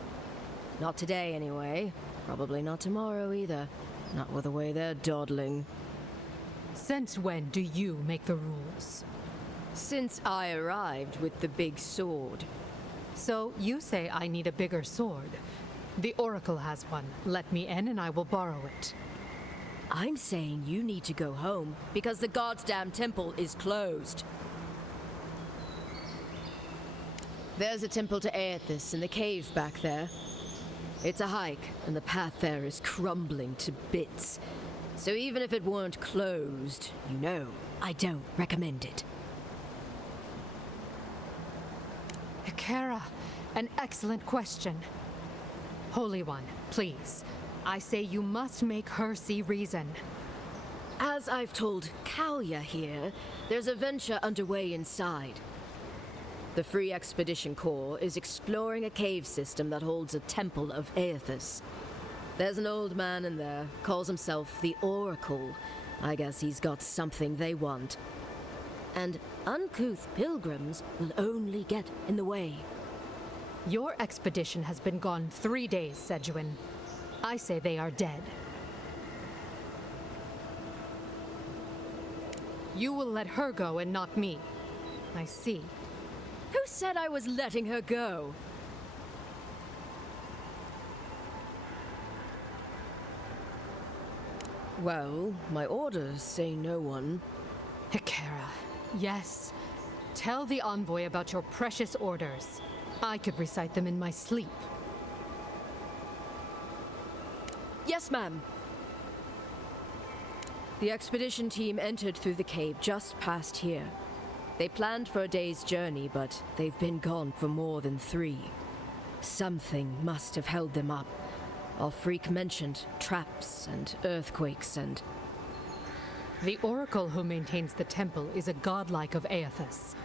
Not today, anyway. Probably not tomorrow either. Not with the way they're dawdling. Since when do you make the rules? Since I arrived with the big sword. So you say I need a bigger sword. The Oracle has one. Let me in and I will borrow it. I'm saying you need to go home because the goddamn temple is closed. There's a temple to Aethys in the cave back there. It's a hike, and the path there is crumbling to bits. So even if it weren't closed, you know, I don't recommend it. Hekara, an excellent question. Holy One, please. I say you must make her see reason. As I've told Kalya here, there's a venture underway inside. The Free Expedition Corps is exploring a cave system that holds a temple of Aethys. There's an old man in there, calls himself the Oracle. I guess he's got something they want. And uncouth pilgrims will only get in the way. Your expedition has been gone 3 days, Sejuin. I say they are dead. You will let her go and not me. I see. Who said I was letting her go? Well, my orders say no one. Hekara, yes. Tell the envoy about your precious orders. I could recite them in my sleep. Yes, ma'am. The expedition team entered through the cave just past here. They planned for a day's journey, but they've been gone for more than 3. Something must have held them up. Our freak mentioned traps and earthquakes and... The Oracle who maintains the temple is a godlike of Aethys,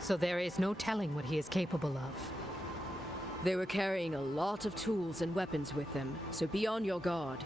so there is no telling what he is capable of. They were carrying a lot of tools and weapons with them, so be on your guard.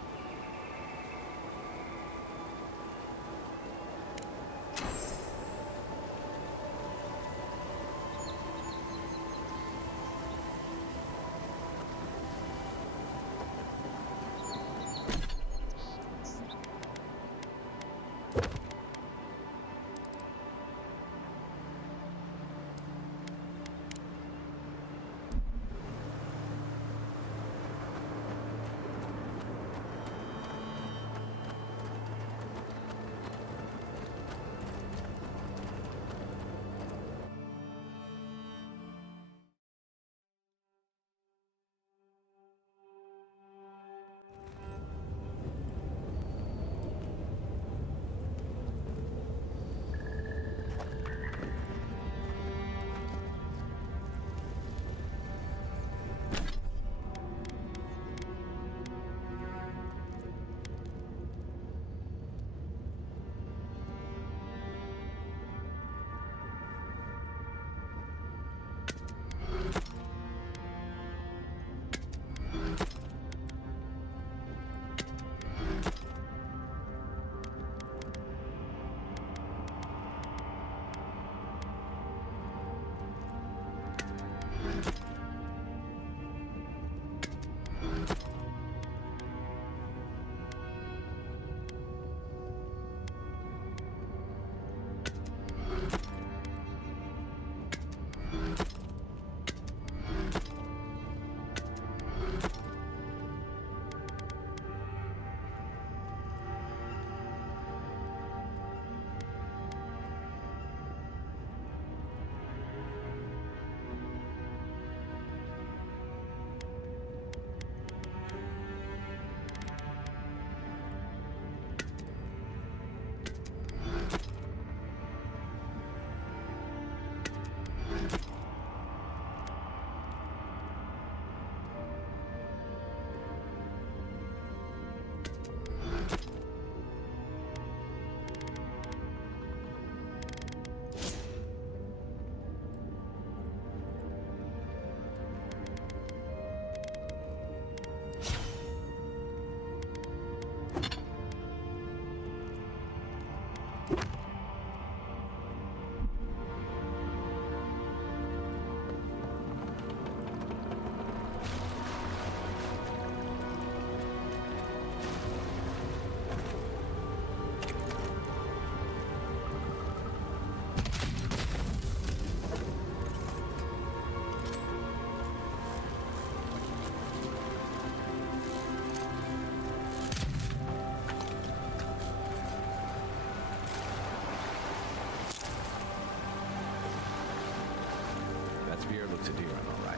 It's a deer, all right.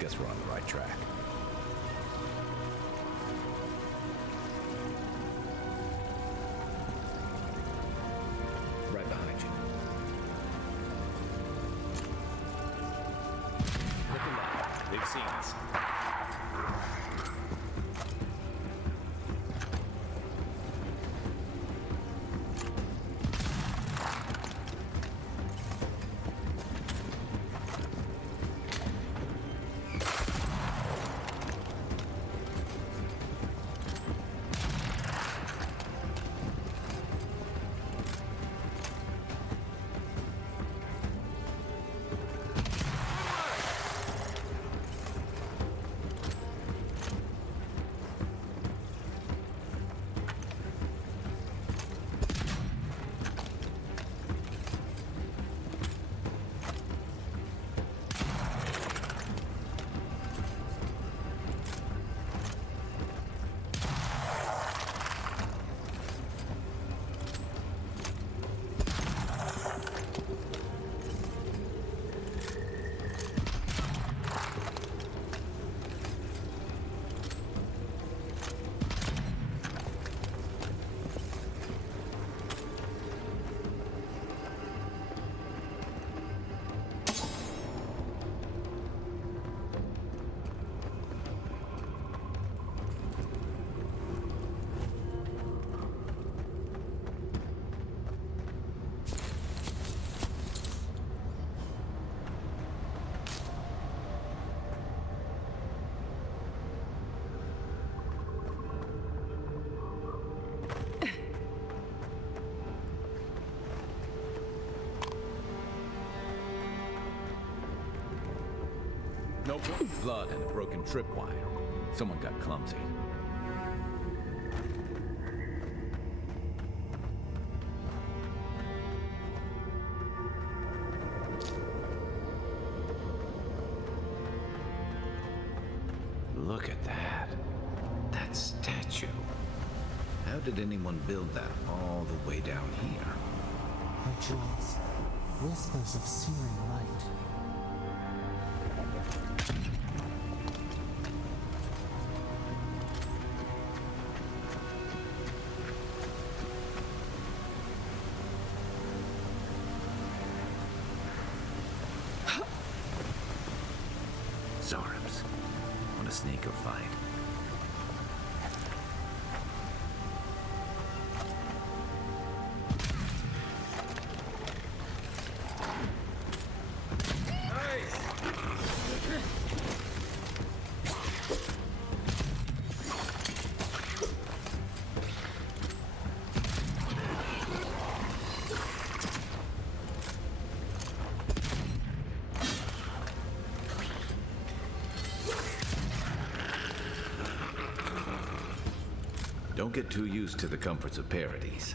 Guess we're on the right track. Right behind you. Looking up. They've seen us. Nope. Blood and a broken tripwire. Someone got clumsy. Look at that. That statue. How did anyone build that all the way down here? Rituals. Whispers of searing light. Zarms. What a snake will fight. Don't get too used to the comforts of Paradise.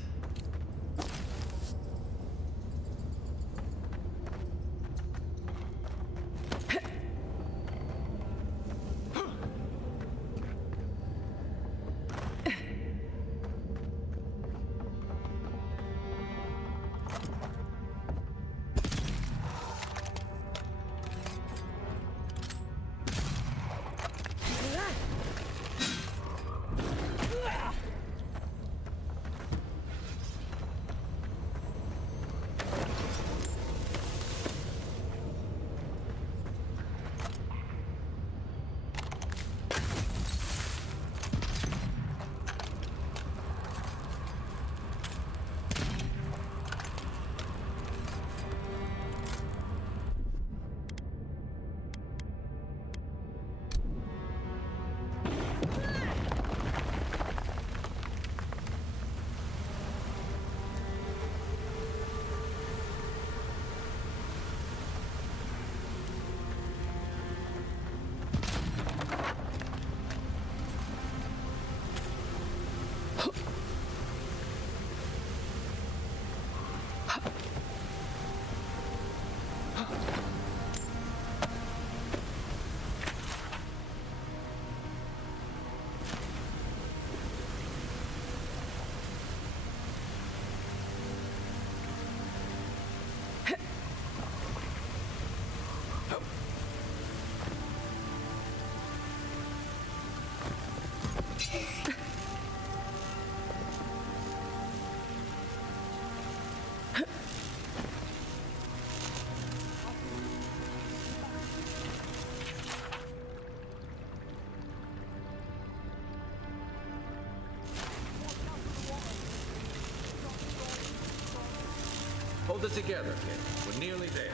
Hold it together, kid. We're nearly there.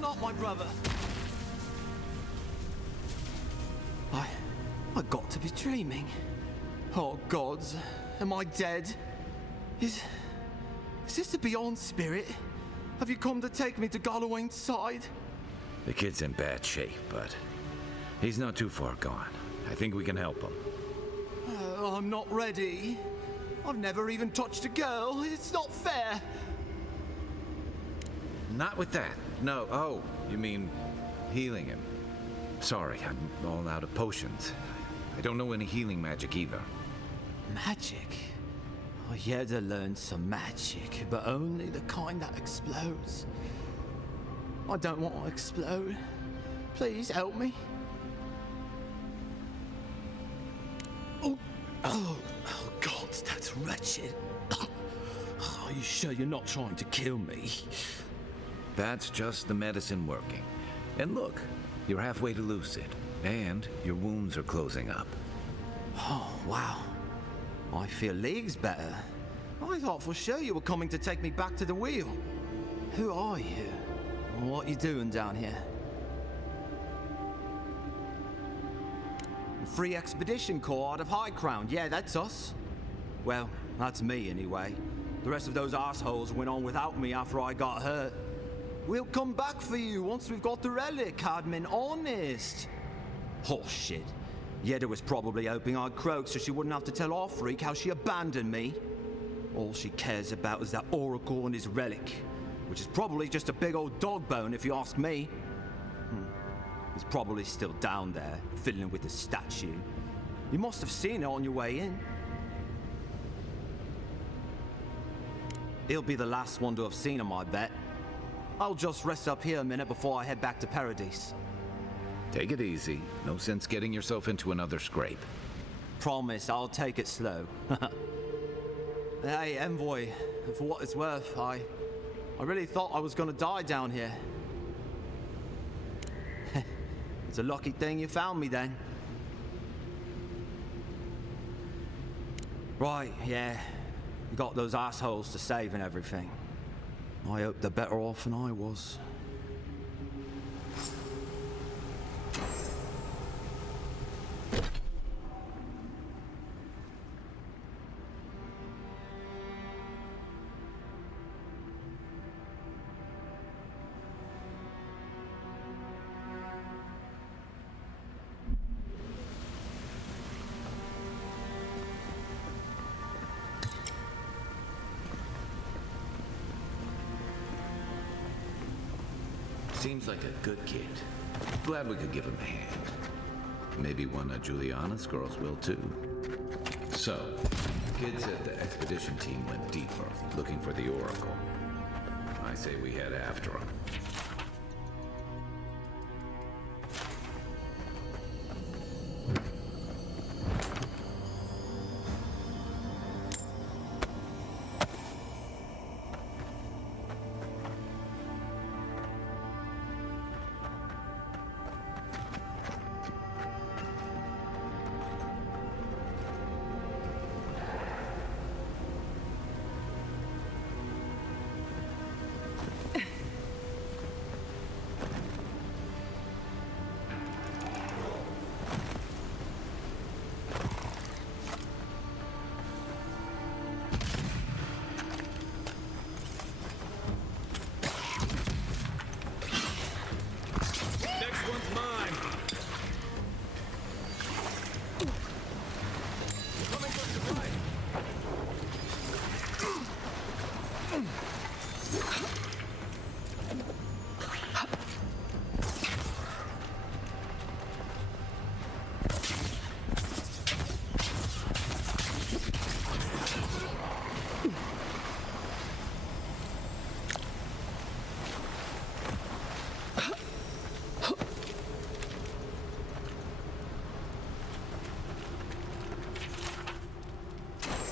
Not my brother. I got to be dreaming. Oh gods, am I dead? Is this the Beyond Spirit? Have you come to take me to Galloway's side? The kid's in bad shape, but he's not too far gone. I think we can help him. I'm not ready. I've never even touched a girl. It's not fair. Not with that. No. Oh, you mean healing him. Sorry, I'm all out of potions. I don't know any healing magic either. Magic? I had to learn some magic, but only the kind that explodes. I don't want to explode. Please help me. Oh, God, that's wretched. Are you sure you're not trying to kill me? That's just the medicine working. And look, you're halfway to lucid, and your wounds are closing up. Oh, wow. I feel leagues better. I thought for sure you were coming to take me back to the wheel. Who are you? What are you doing down here? Free Expedition Corps out of High Crown. Yeah, that's us. Well, that's me anyway. The rest of those assholes went on without me after I got hurt. We'll come back for you once we've got the relic, Admin, honest. Oh, shit. Yeda was probably hoping I'd croak so she wouldn't have to tell our freak how she abandoned me. All she cares about is that oracle and his relic, which is probably just a big old dog bone if you ask me. It's probably still down there, fiddling with the statue. You must have seen it on your way in. He'll be the last one to have seen him, I bet. I'll just rest up here a minute before I head back to Paradise. Take it easy. No sense getting yourself into another scrape. Promise, I'll take it slow. Hey, Envoy, for what it's worth, I really thought I was gonna die down here. It's a lucky thing you found me then. Right, yeah. You got those assholes to save and everything. I hope they're better off than I was. Seems like a good kid. Glad we could give him a hand. Maybe one of Juliana's girls will too. So, kid said the expedition team went deeper, looking for the oracle. I say we head after him.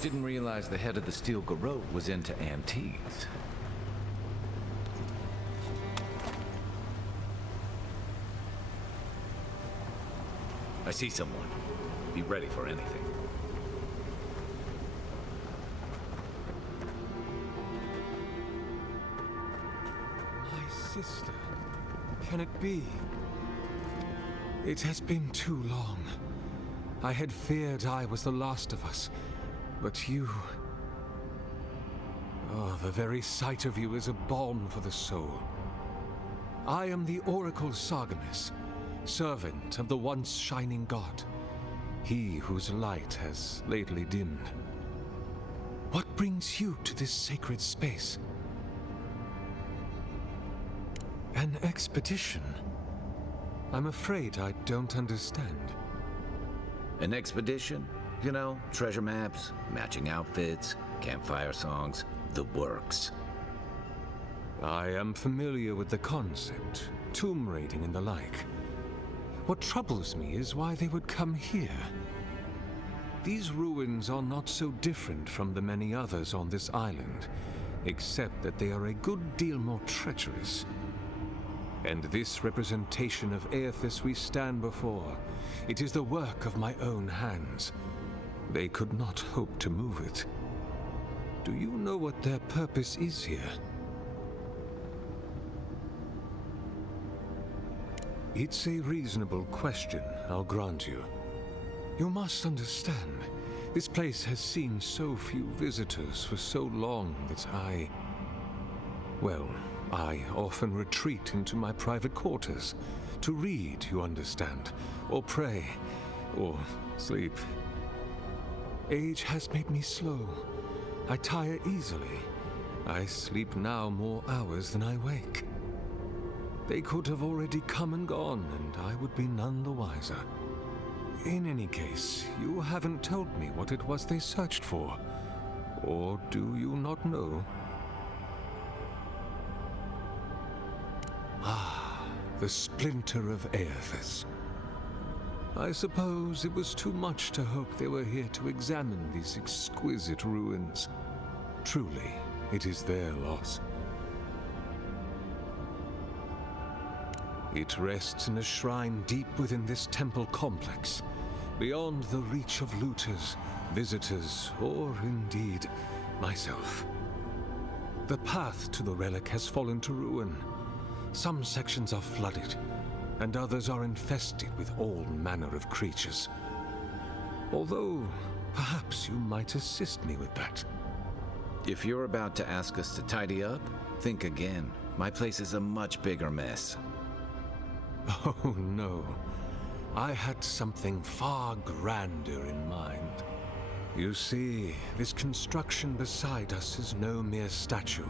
Didn't realize the head of the steel garrote was into antiques. I see someone. Be ready for anything. My sister. Can it be? It has been too long. I had feared I was the last of us, but you... Oh, the very sight of you is a balm for the soul. I am the Oracle Sargamus, servant of the once shining god, he whose light has lately dimmed. What brings you to this sacred space? An expedition? I'm afraid I don't understand. An expedition? You know, treasure maps, matching outfits, campfire songs, the works. I am familiar with the concept, tomb raiding and the like. What troubles me is why they would come here. These ruins are not so different from the many others on this island, except that they are a good deal more treacherous. And this representation of Aethys we stand before, it is the work of my own hands. They could not hope to move it. Do you know what their purpose is here? It's a reasonable question, I'll grant you. You must understand, this place has seen so few visitors for so long that I often retreat into my private quarters to read, you understand, or pray, or sleep. Age has made me slow. I tire easily. I sleep now more hours than I wake. They could have already come and gone, and I would be none the wiser. In any case, you haven't told me what it was they searched for. Or do you not know? Ah, the splinter of Aethys. I suppose it was too much to hope they were here to examine these exquisite ruins. Truly, it is their loss. It rests in a shrine deep within this temple complex, beyond the reach of looters, visitors, or indeed, myself. The path to the relic has fallen to ruin. Some sections are flooded, and others are infested with all manner of creatures. Although, perhaps you might assist me with that. If you're about to ask us to tidy up, think again. My place is a much bigger mess. Oh, no. I had something far grander in mind. You see, this construction beside us is no mere statue,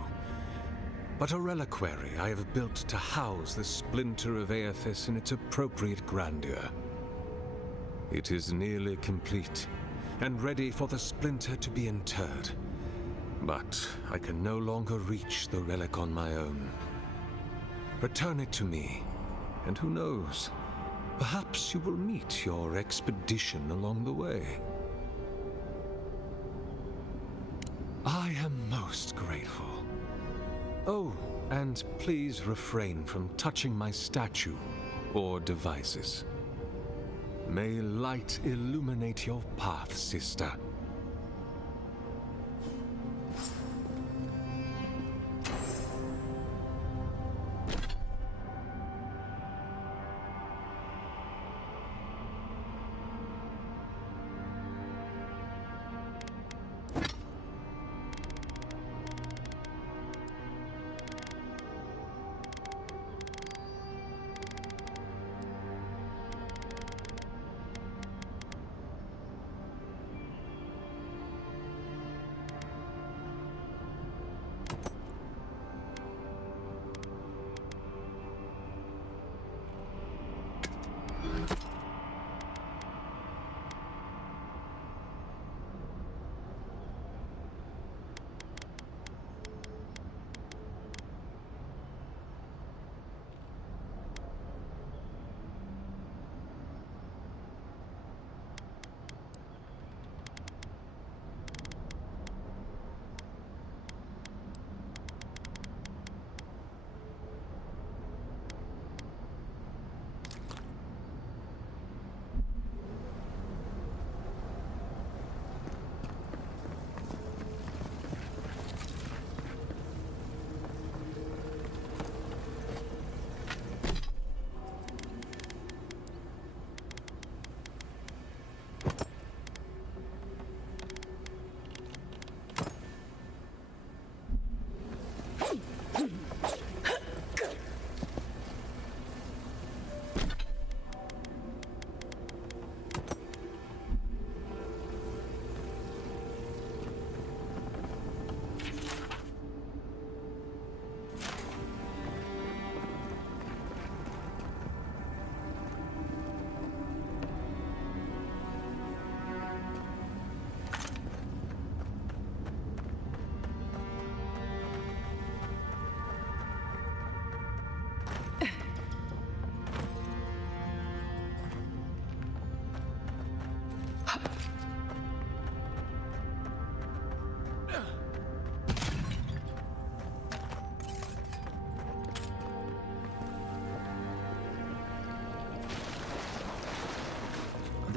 but a reliquary I have built to house the splinter of Aethys in its appropriate grandeur. It is nearly complete, and ready for the splinter to be interred. But I can no longer reach the relic on my own. Return it to me, and who knows, perhaps you will meet your expedition along the way. I am most grateful. Oh, and please refrain from touching my statue or devices. May light illuminate your path, sister.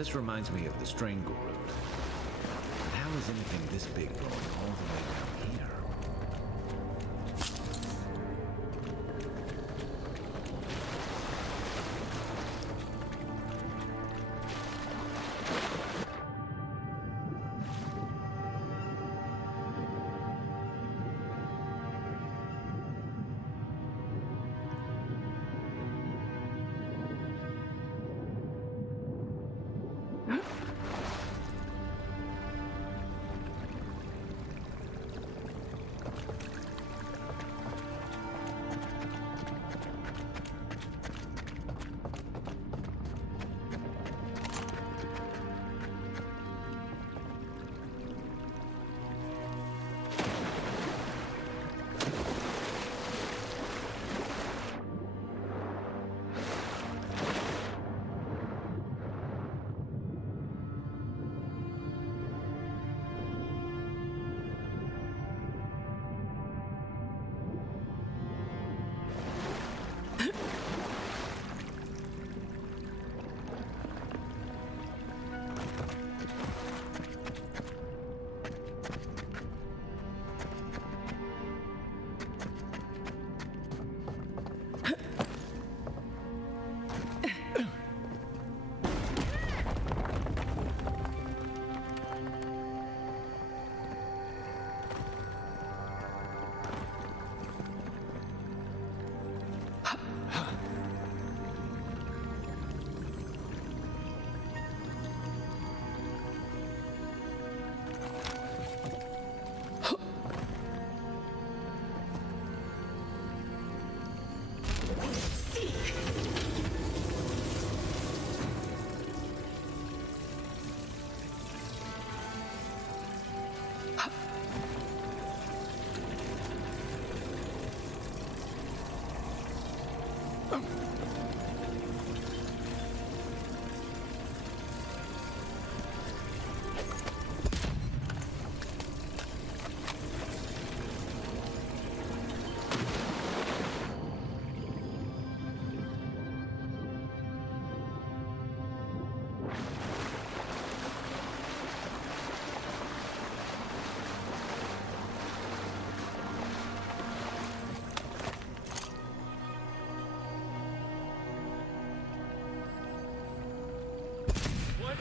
This reminds me of the Strangle Route. But how is anything this big going all the way down here?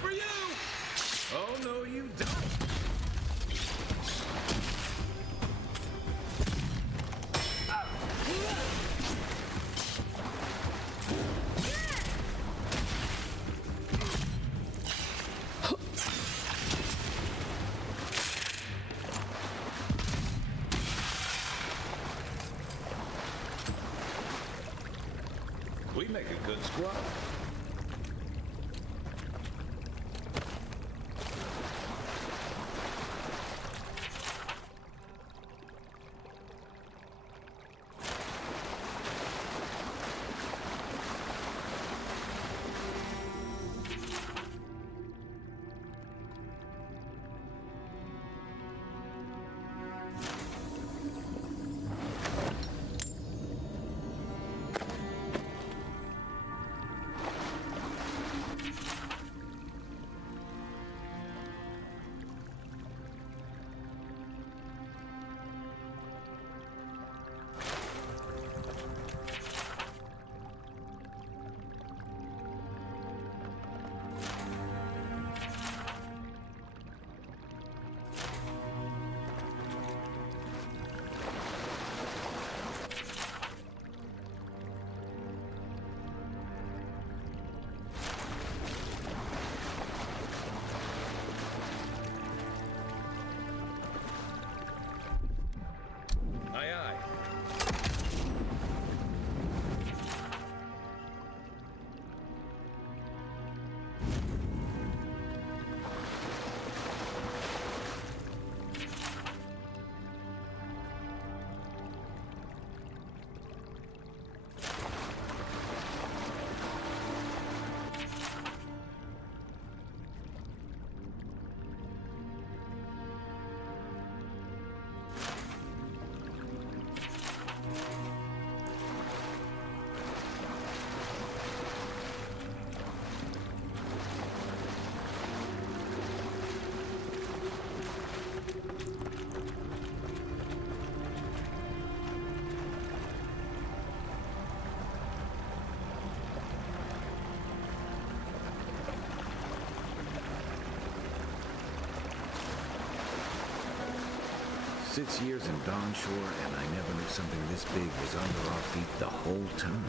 For you! Oh, no, you don't. We make a good squad. 6 years in Dawnshore, and I never knew something this big was under our feet the whole time.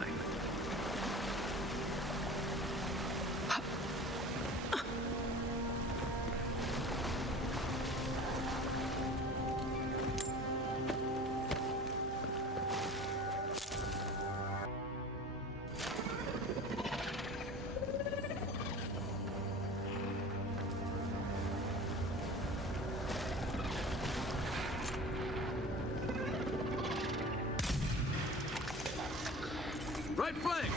Right flank!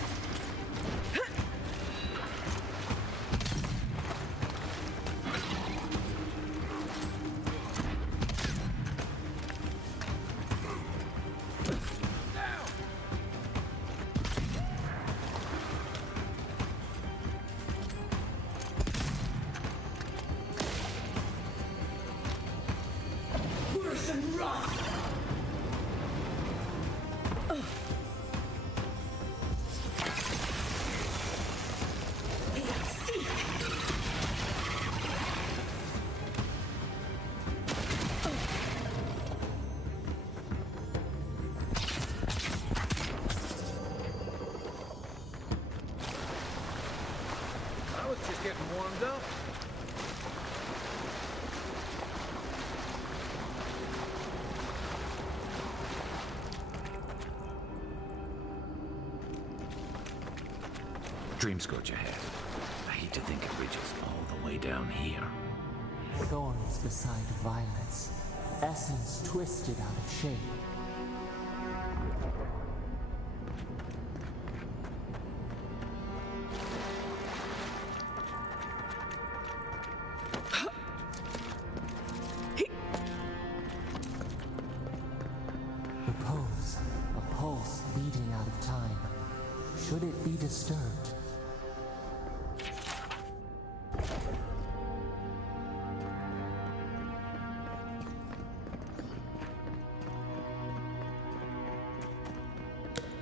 Worse than rough! I was just getting warmed up. Dream scourge ahead. I hate to think it reaches all the way down here. Thorns beside violets, essence twisted out of shape. Repose, a pulse beating out of time. Should it be disturbed?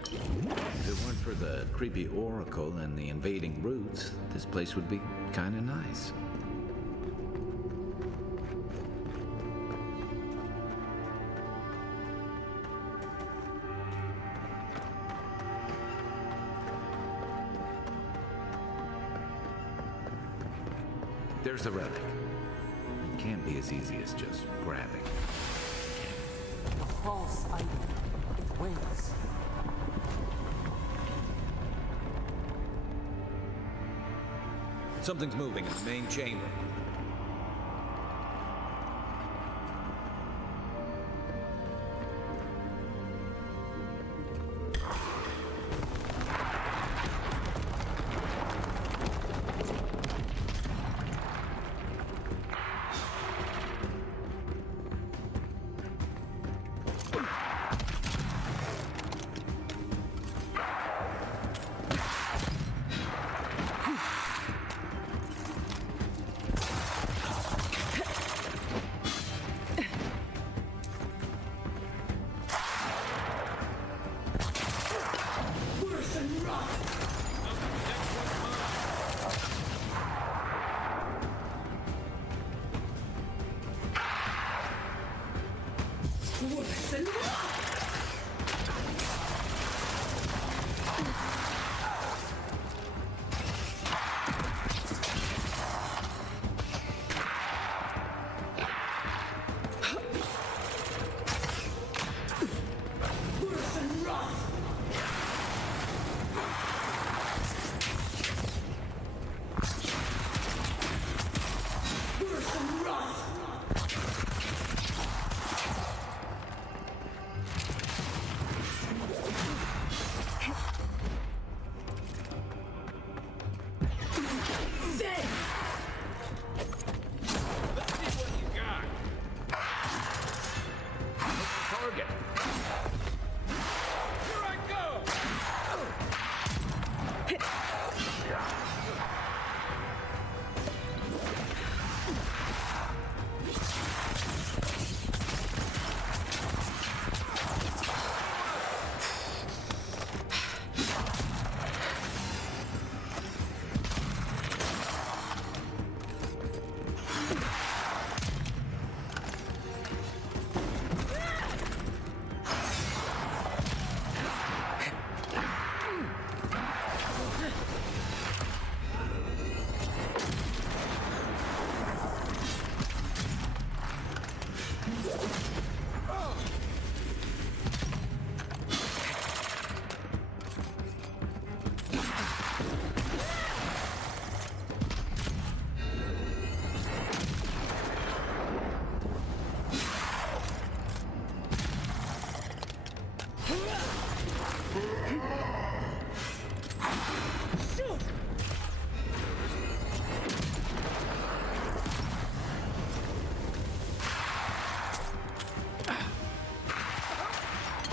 If it weren't for the creepy oracle and the invading roots, this place would be kinda nice. There's the relic. It can't be as easy as just grabbing. A false item. It waits. Something's moving in the main chamber.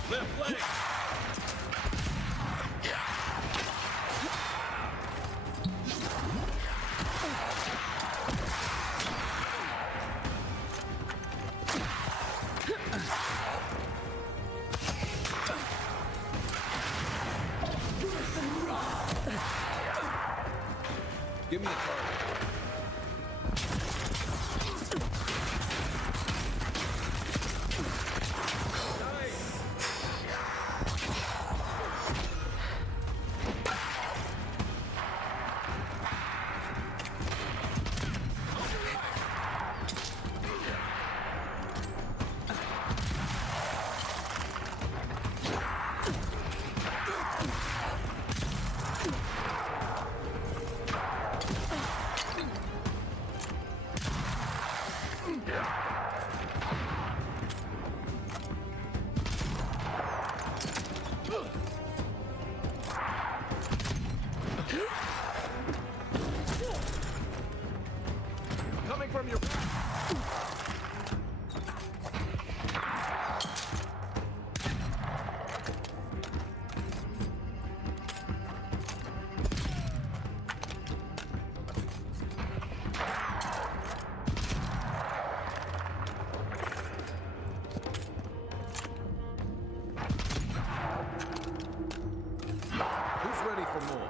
Left leg! Give me a target. Coming from your back. Who's ready for more?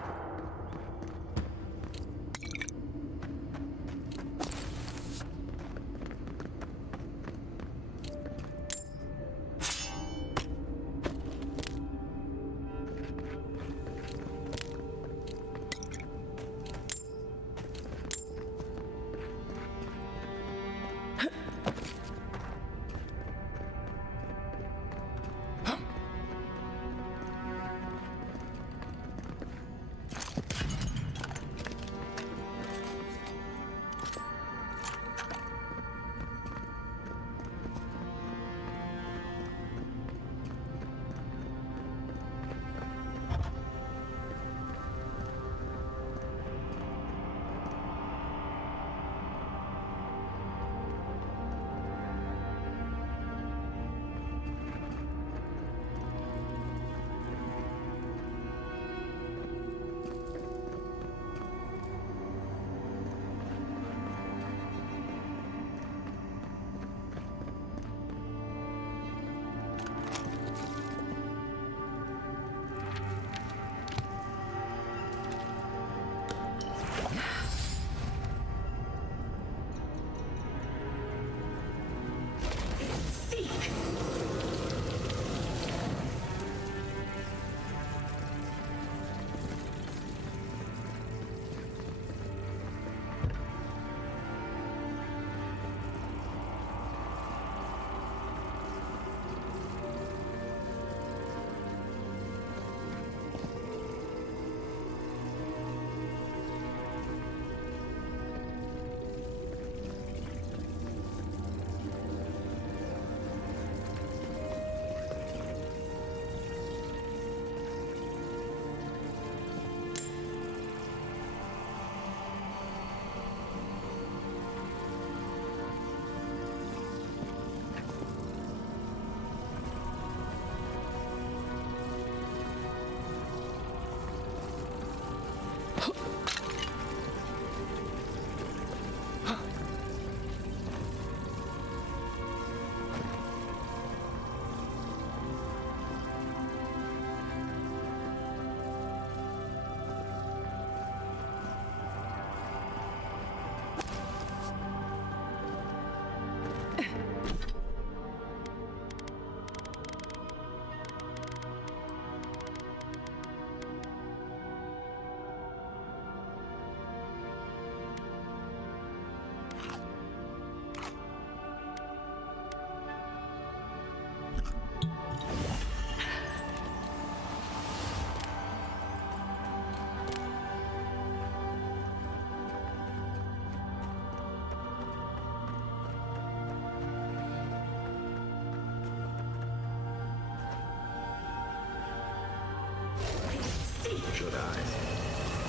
good eyes.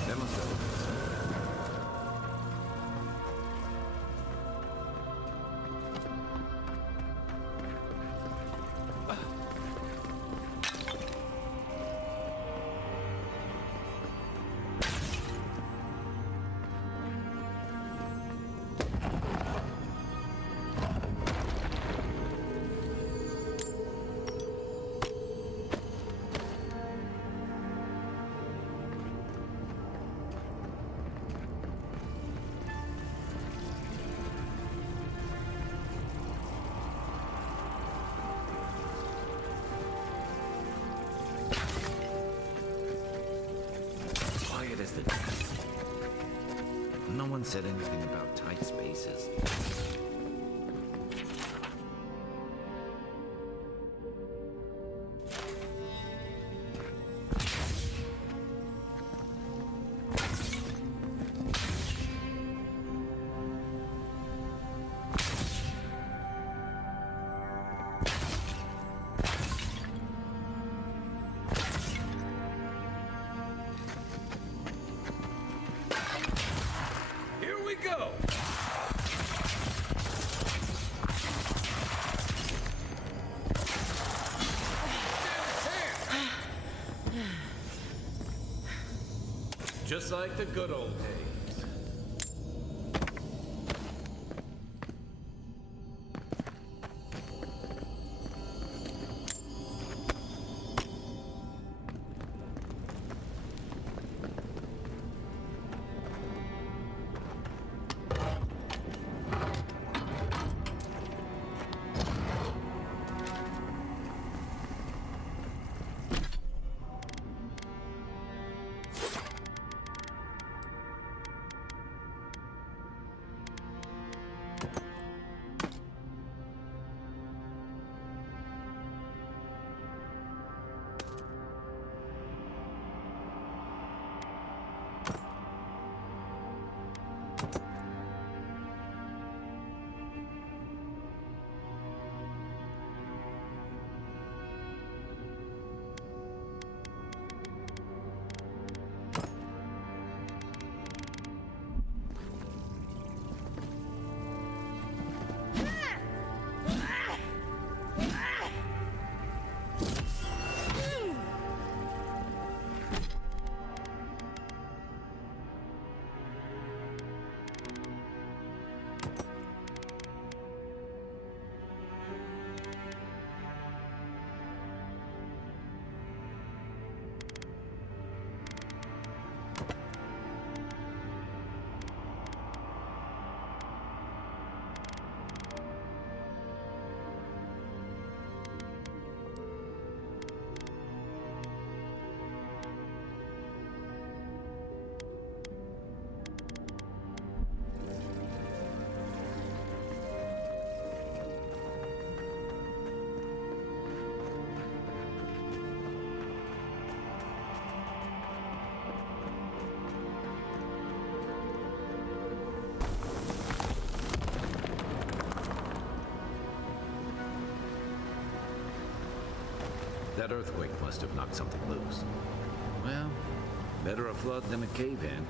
There must have been something. Quiet as the death. No one said anything about tight spaces. Here we go! Just like the good old days. That earthquake must have knocked something loose. Well, better a flood than a cave-in.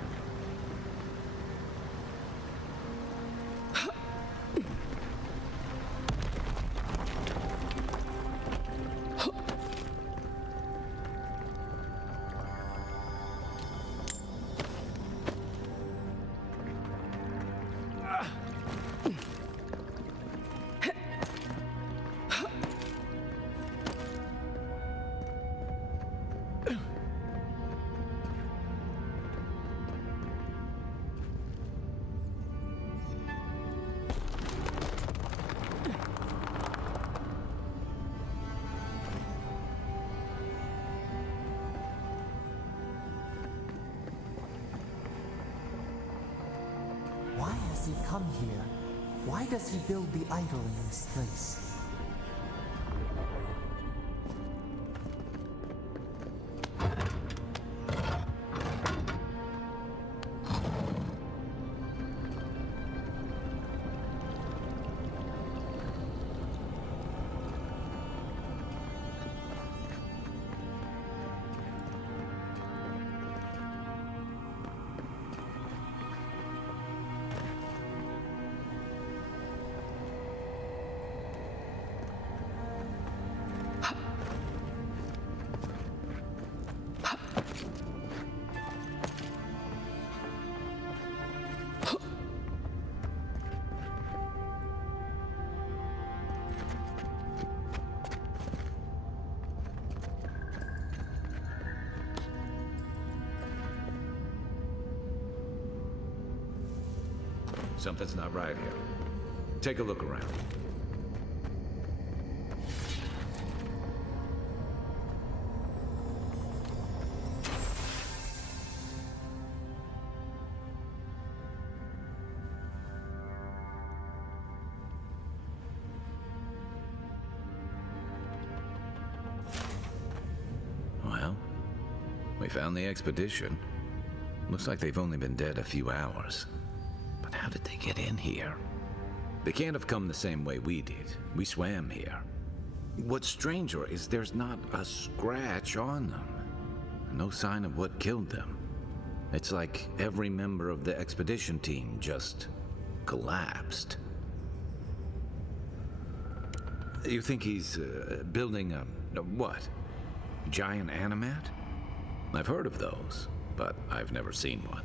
Why has he come here? Why does he build the idol in this place? Something's not right here. Take a look around. Well, we found the expedition. Looks like they've only been dead a few hours. But how did they get in here? They can't have come the same way we did. We swam here. What's stranger is there's not a scratch on them. No sign of what killed them. It's like every member of the expedition team just collapsed. You think he's building a what? Giant animat? I've heard of those, but I've never seen one.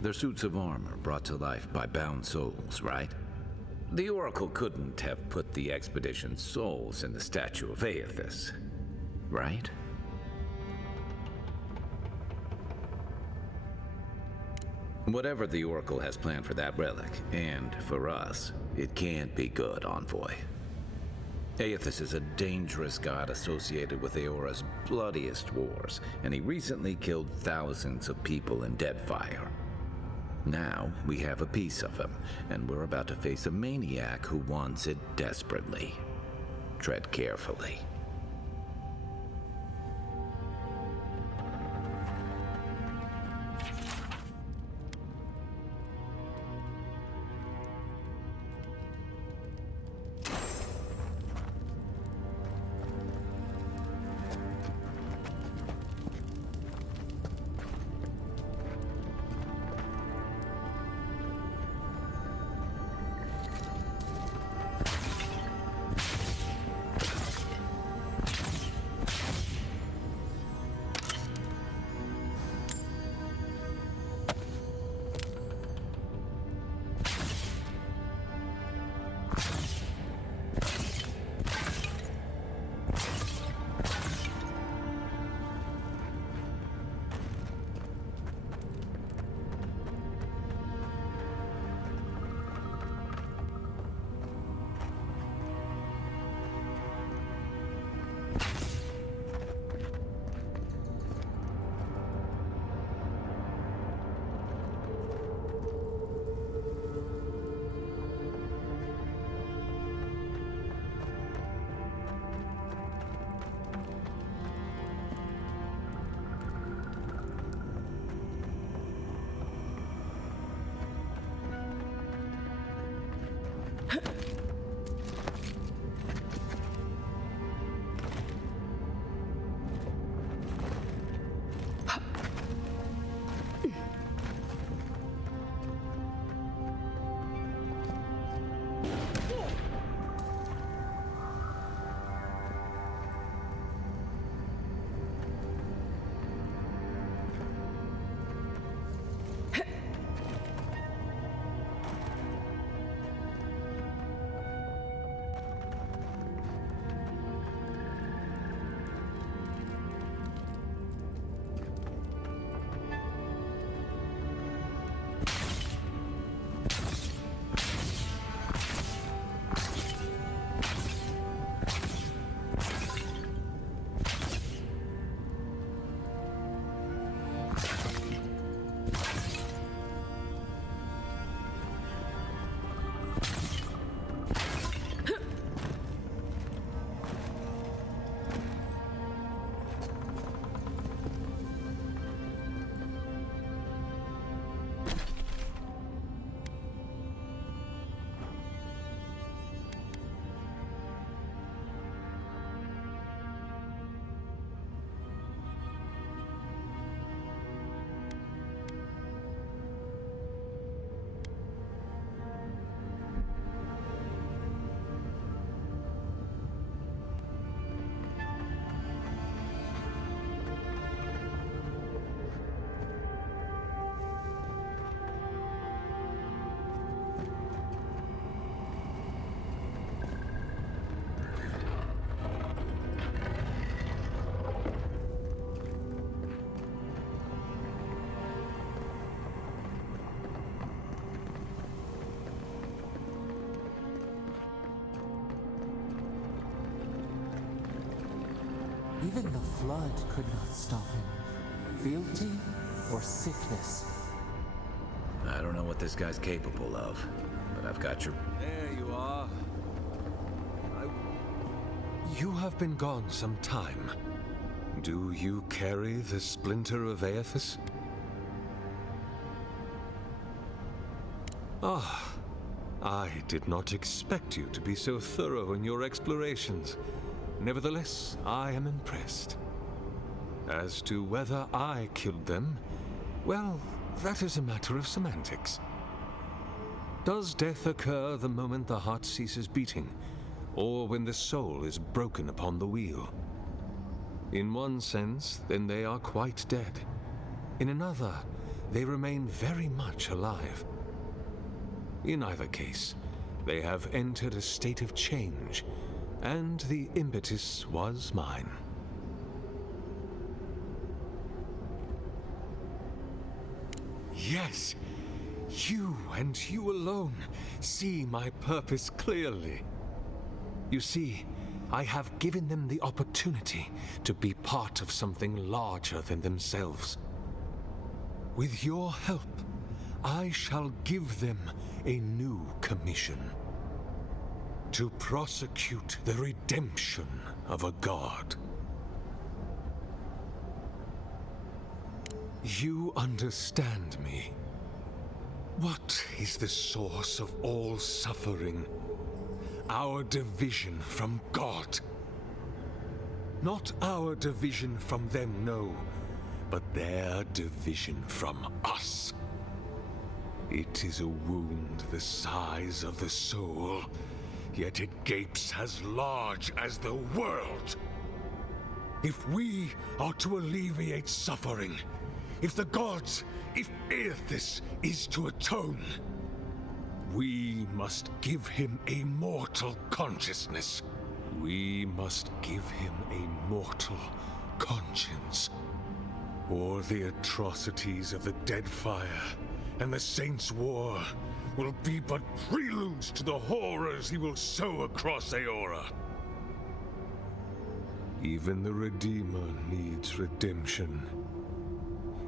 They're suits of armor brought to life by bound souls, right? The Oracle couldn't have put the expedition's souls in the statue of Aethys, right? Whatever the Oracle has planned for that relic, and for us, it can't be good, Envoy. Aethys is a dangerous god associated with Eora's bloodiest wars, and he recently killed thousands of people in Deadfire. Now, we have a piece of him, and we're about to face a maniac who wants it desperately. Tread carefully. blood could not stop him. Fealty or sickness. I don't know what this guy's capable of, but I've got your... There you are. You have been gone some time. Do you carry the splinter of Aethys? Ah, I did not expect you to be so thorough in your explorations. Nevertheless, I am impressed. As to whether I killed them, well, that is a matter of semantics. Does death occur the moment the heart ceases beating, or when the soul is broken upon the wheel? In one sense, then they are quite dead. In another, they remain very much alive. In either case, they have entered a state of change, and the impetus was mine. Yes, you and you alone see my purpose clearly. You see, I have given them the opportunity to be part of something larger than themselves. With your help, I shall give them a new commission. To prosecute the redemption of a god. You understand me. What is the source of all suffering? Our division from God. Not our division from them, no, but their division from us. It is a wound the size of the soul, yet it gapes as large as the world. If we are to alleviate suffering, if the gods, if Aethys is to atone, we must give him a mortal consciousness. We must give him a mortal conscience. Or the atrocities of the Deadfire and the Saints' War will be but preludes to the horrors he will sow across Aora. Even the Redeemer needs redemption.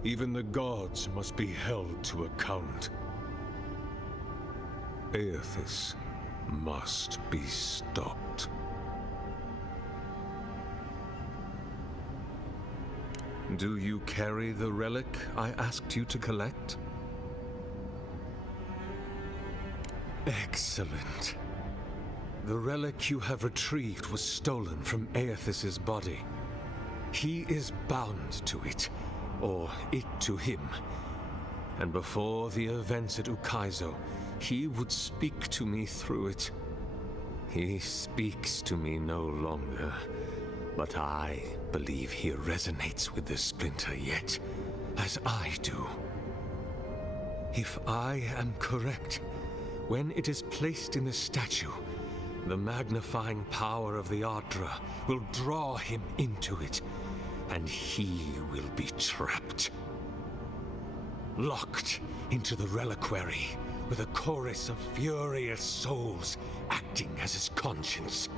Even the gods must be held to account. Aethys must be stopped. Do you carry the relic I asked you to collect? Excellent. The relic you have retrieved was stolen from Aethys's body. He is bound to it, or it to him. And before the events at Ukaizo, he would speak to me through it. He speaks to me no longer, but I believe he resonates with the splinter yet, as I do. If I am correct, when it is placed in the statue, the magnifying power of the Ardra will draw him into it, and he will be trapped. Locked into the reliquary with a chorus of furious souls acting as his conscience.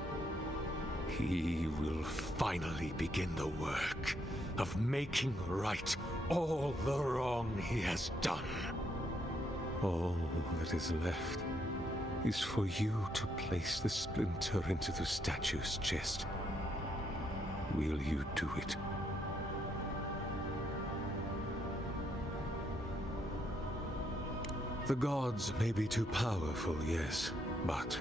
He will finally begin the work of making right all the wrong he has done. All that is left is for you to place the splinter into the statue's chest. Will you do it? The gods may be too powerful, yes, but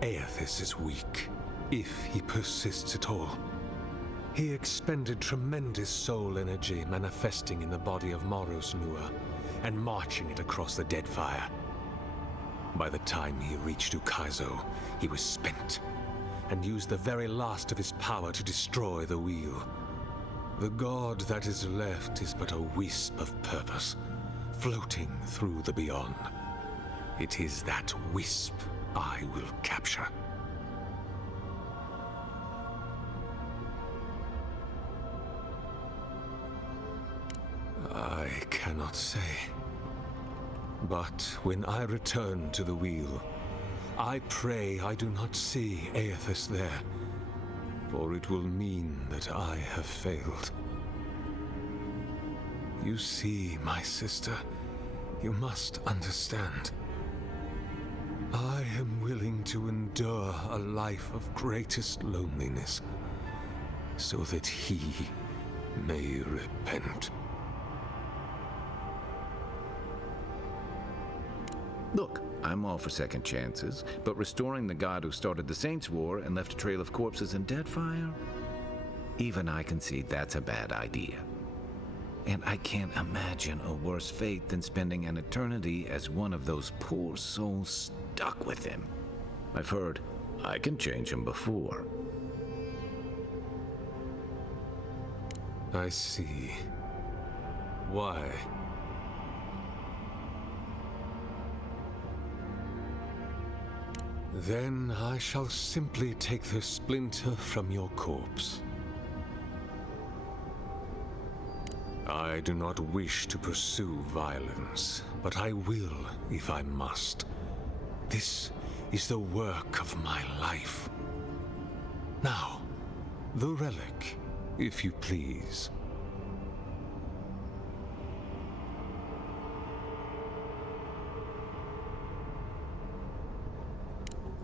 Aethys is weak, if he persists at all. He expended tremendous soul energy manifesting in the body of Moros Nua and marching it across the Deadfire. By the time he reached Ukaizo, he was spent, and used the very last of his power to destroy the wheel. The god that is left is but a wisp of purpose, floating through the beyond. It is that wisp I will capture. I cannot say. But when I return to the wheel, I pray I do not see Aethys there. for it will mean that I have failed. You see, my sister, you must understand. I am willing to endure a life of greatest loneliness, so that he may repent. Look, I'm all for second chances, but restoring the god who started the Saints' War and left a trail of corpses and dead fire? Even I concede that's a bad idea. And I can't imagine a worse fate than spending an eternity as one of those poor souls stuck with him. I've heard I can change him before. I see. Why? Then I shall simply take the splinter from your corpse. I do not wish to pursue violence, but I will if I must. This is the work of my life. Now, the relic, if you please.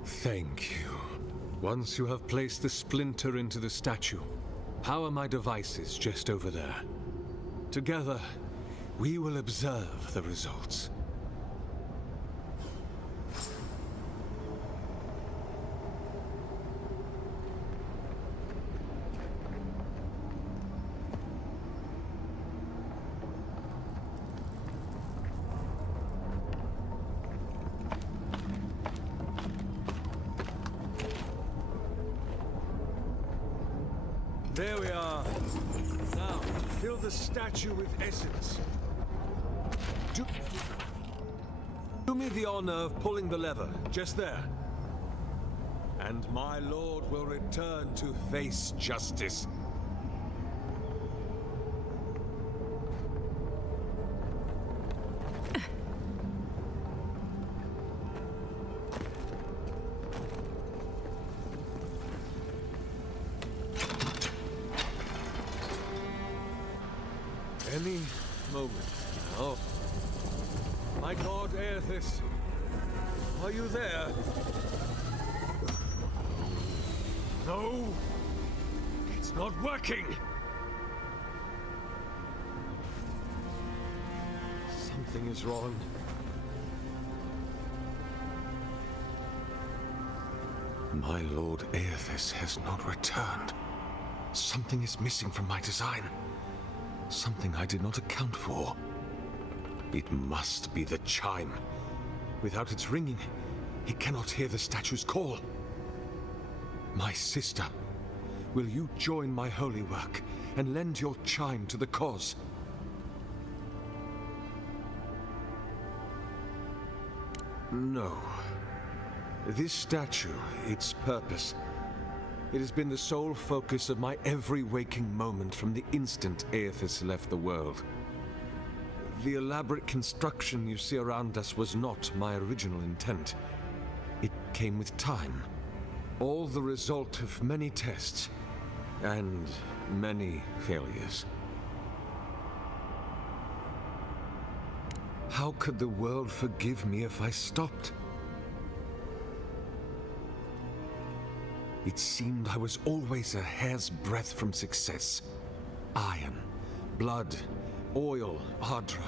Thank you. Once you have placed the splinter into the statue, power my devices just over there. Together, we will observe the results. There we are. Now, fill the statue with essence. Do me the honor of pulling the lever, just there. And my lord will return to face justice. Any moment now. My god Aethys, are you there? No! It's not working! Something is wrong. My lord Aethys has not returned. Something is missing from my design. Something I did not account for. It must be the chime. Without its ringing, he cannot hear the statue's call. My sister, will you join my holy work and lend your chime to the cause? No. This statue, its purpose, it has been the sole focus of my every waking moment from the instant Aethys left the world. The elaborate construction you see around us was not my original intent. It came with time. All the result of many tests and many failures. How could the world forgive me if I stopped? It seemed I was always a hair's breadth from success. Iron, blood, oil, ardra,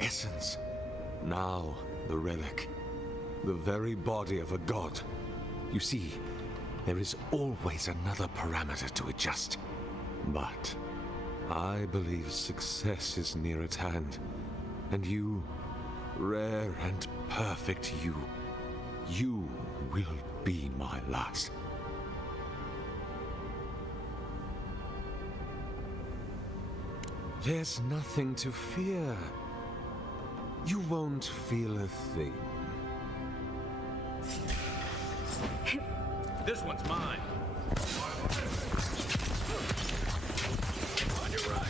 essence. Now, the relic. The very body of a god. You see, there is always another parameter to adjust. But I believe success is near at hand. And you, rare and perfect you will be my last. There's nothing to fear. You won't feel a thing. This one's mine. On your right.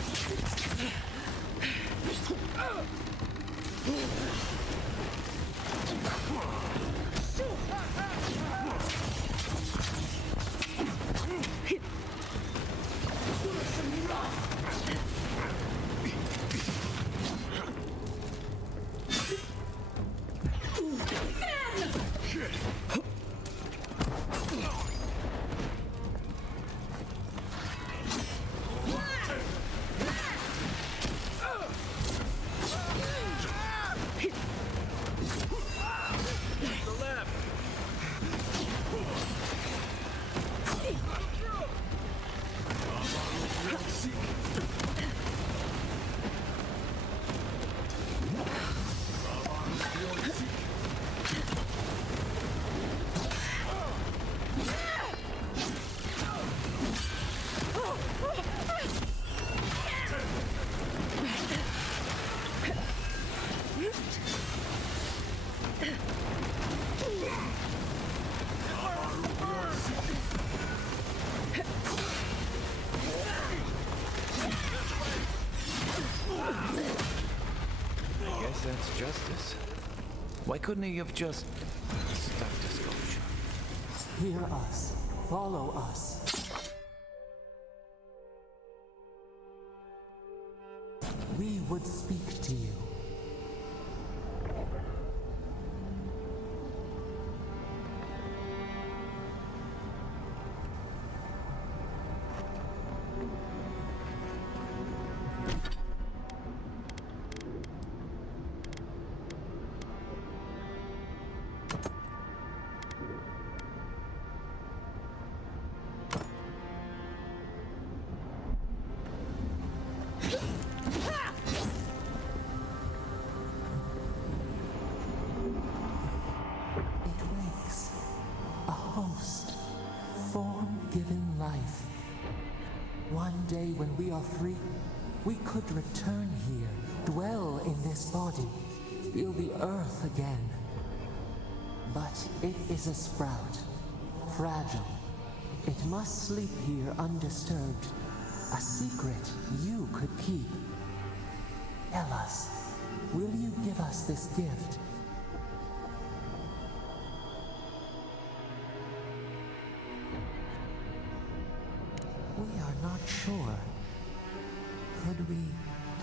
guess that's justice. Why couldn't he have just stuck to sculpture? Hear us. Follow us. We would speak to you. Form-given life. One day when we are free, we could return here, dwell in this body, feel the earth again. But it is a sprout, fragile. It must sleep here undisturbed. A secret you could keep. Tell us, will you give us this gift? We are not sure. Could we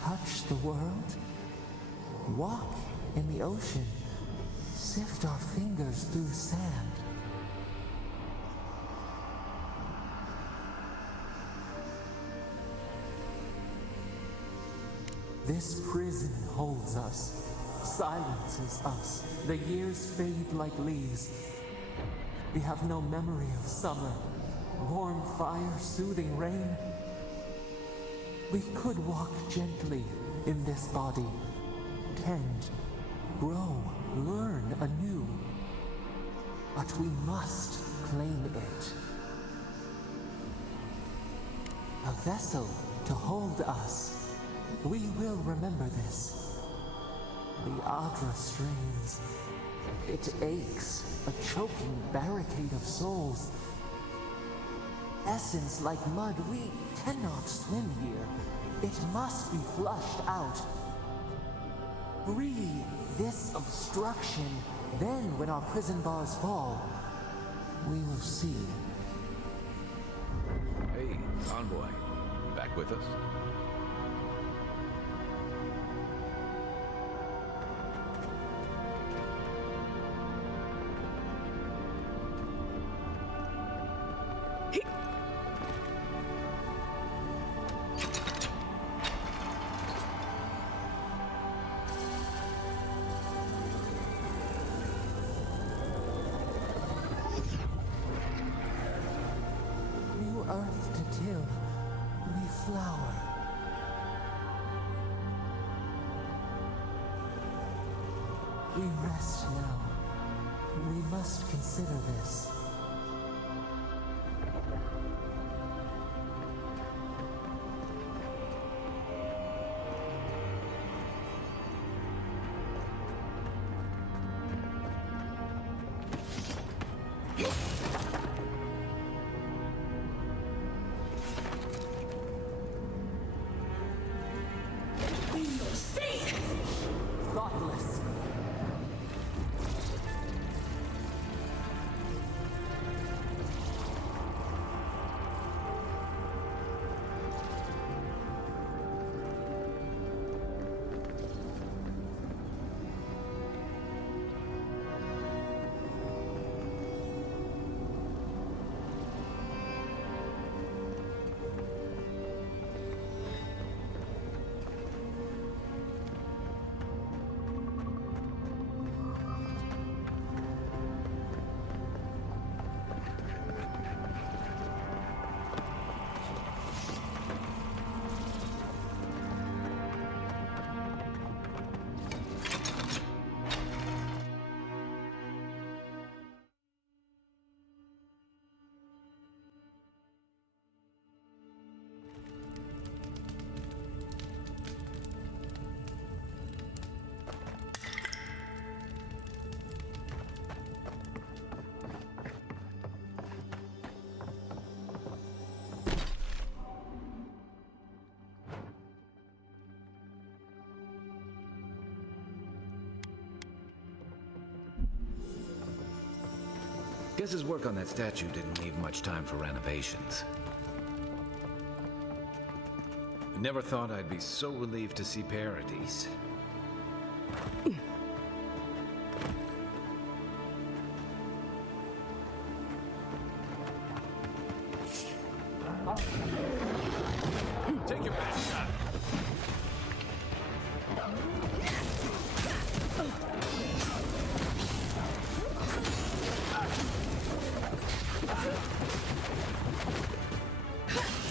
touch the world? Walk in the ocean? Sift our fingers through sand? This prison holds us, silences us. The years fade like leaves. We have no memory of summer, warm fire, soothing rain. We could walk gently in this body, tend, grow, learn anew. But we must claim it. A vessel to hold us. We will remember this. The Adra strains. It aches, a choking barricade of souls. Essence like mud, we cannot swim here. It must be flushed out. Free this obstruction, then when our prison bars fall, we will see. Hey, Envoy. Back with us? Earth to till, we flower. We rest now. We must consider this. Guess his work on that statue didn't leave much time for renovations. Never thought I'd be so relieved to see Paradise. Take your back shot.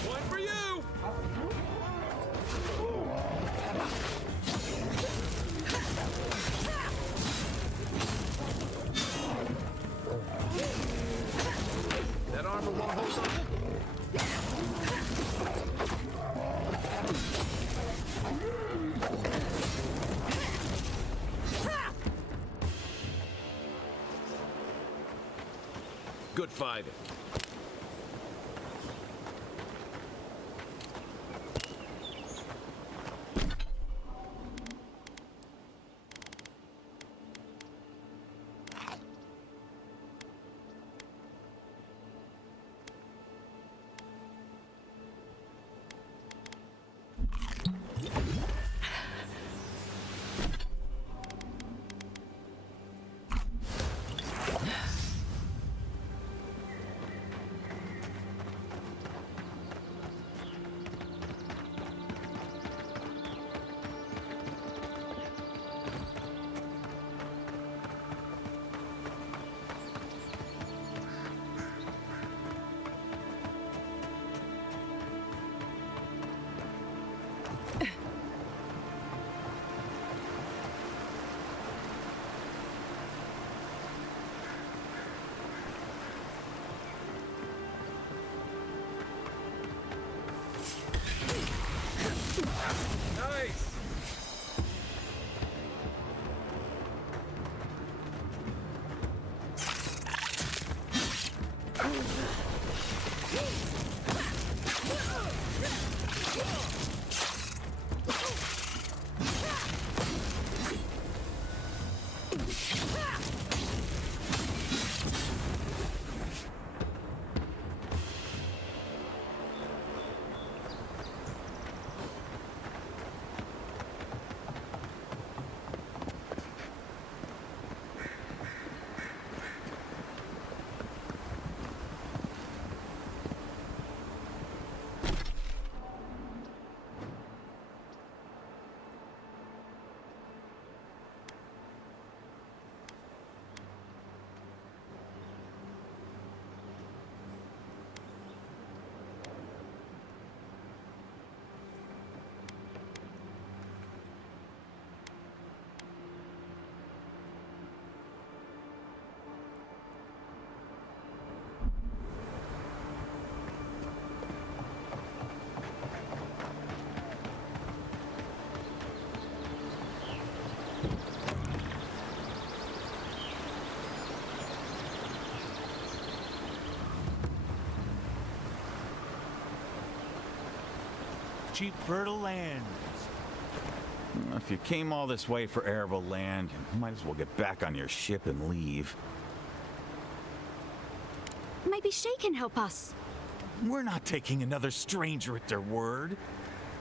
One for you! That armor won't hold on. Good fighting. Nice! Cheap, fertile land. If you came all this way for arable land, you might as well get back on your ship and leave. Maybe she can help us. We're not taking another stranger at their word.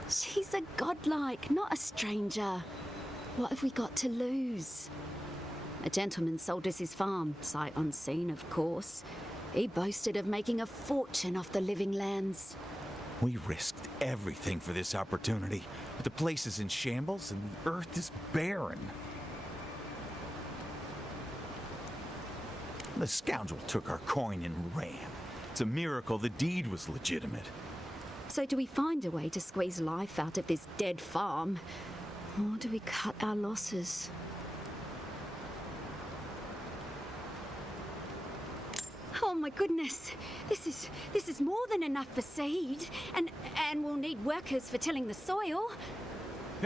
She's a godlike, not a stranger. What have we got to lose? A gentleman sold us his farm, sight unseen, of course. He boasted of making a fortune off the living lands. We risked everything for this opportunity, but the place is in shambles and the earth is barren. The scoundrel took our coin and ran. It's a miracle the deed was legitimate. So do we find a way to squeeze life out of this dead farm? Or do we cut our losses? Oh my goodness, this is more than enough for seed, and we'll need workers for tilling the soil.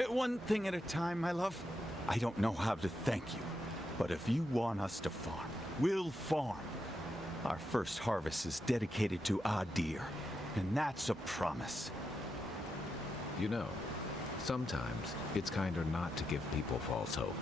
One thing at a time, my love. I don't know how to thank you, but if you want us to farm, we'll farm. Our first harvest is dedicated to Adir, and that's a promise. You know, sometimes it's kinder not to give people false hope.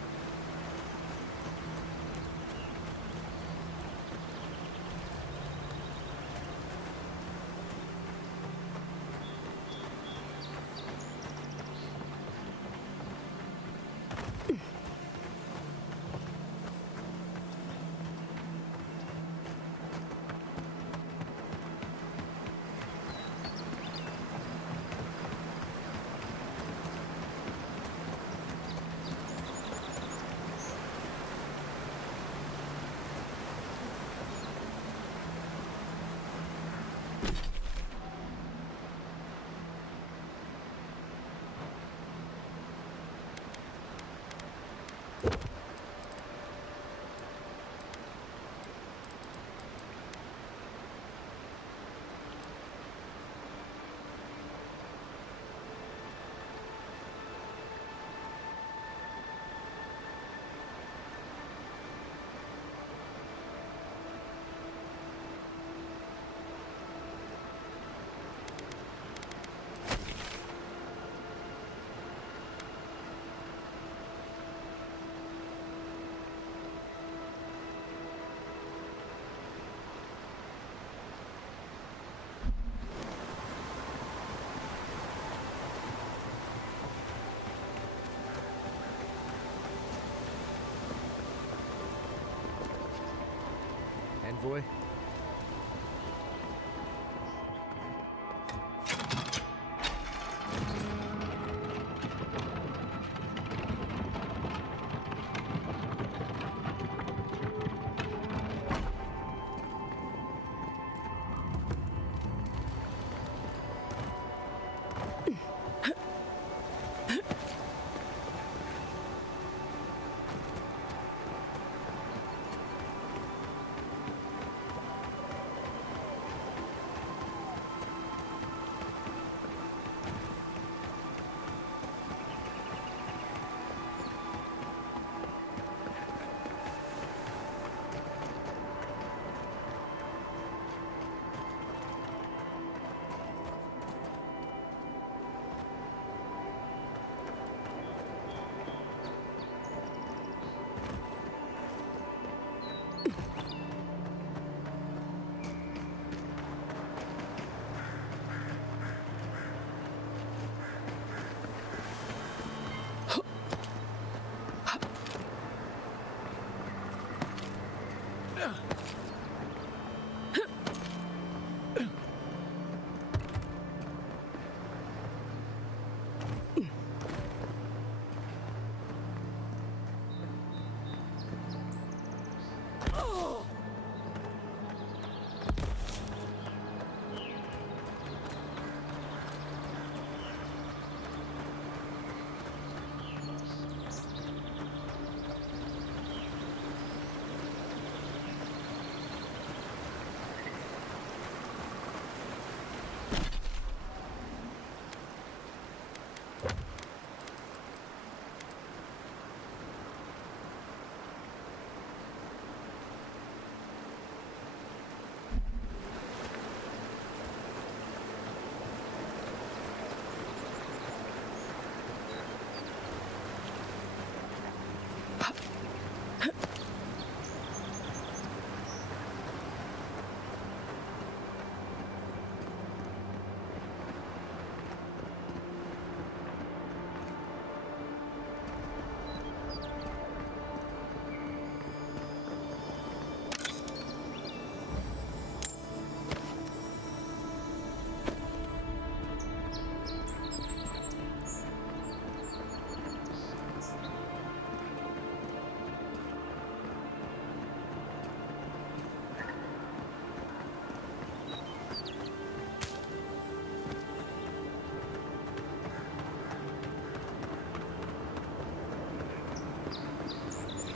Envoy?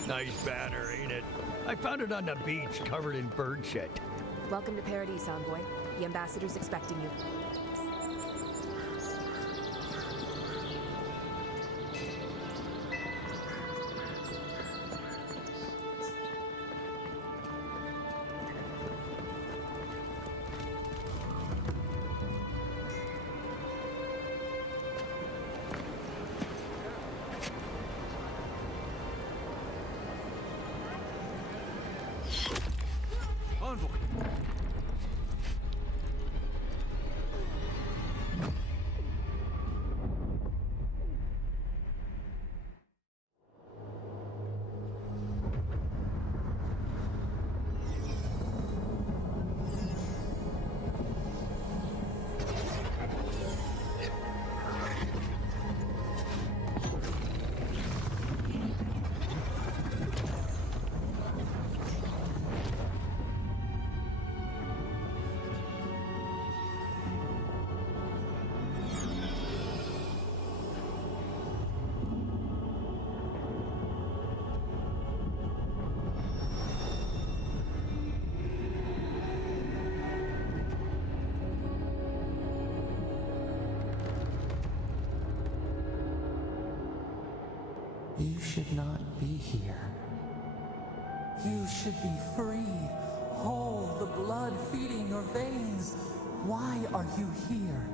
Nice banner, ain't it? I found it on the beach, covered in bird shit. Welcome to Paradise, Envoy. The ambassador's expecting you. You should not be here. You should be free, whole, the blood feeding your veins. Why are you here?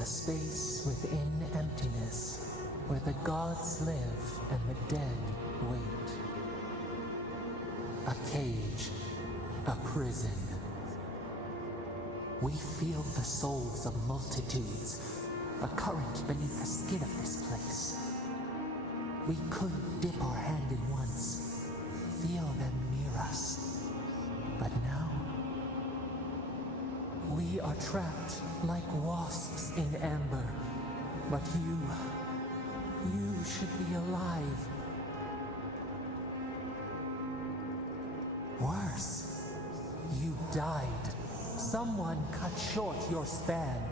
A space within emptiness, where the gods live and the dead wait. A cage, a prison. We feel the souls of multitudes, a current beneath the skin of this place. We could dip our hand in once, feel them near us. But now, we are trapped like wasps in amber. But you should be alive. Worse, you died. Someone cut short your span.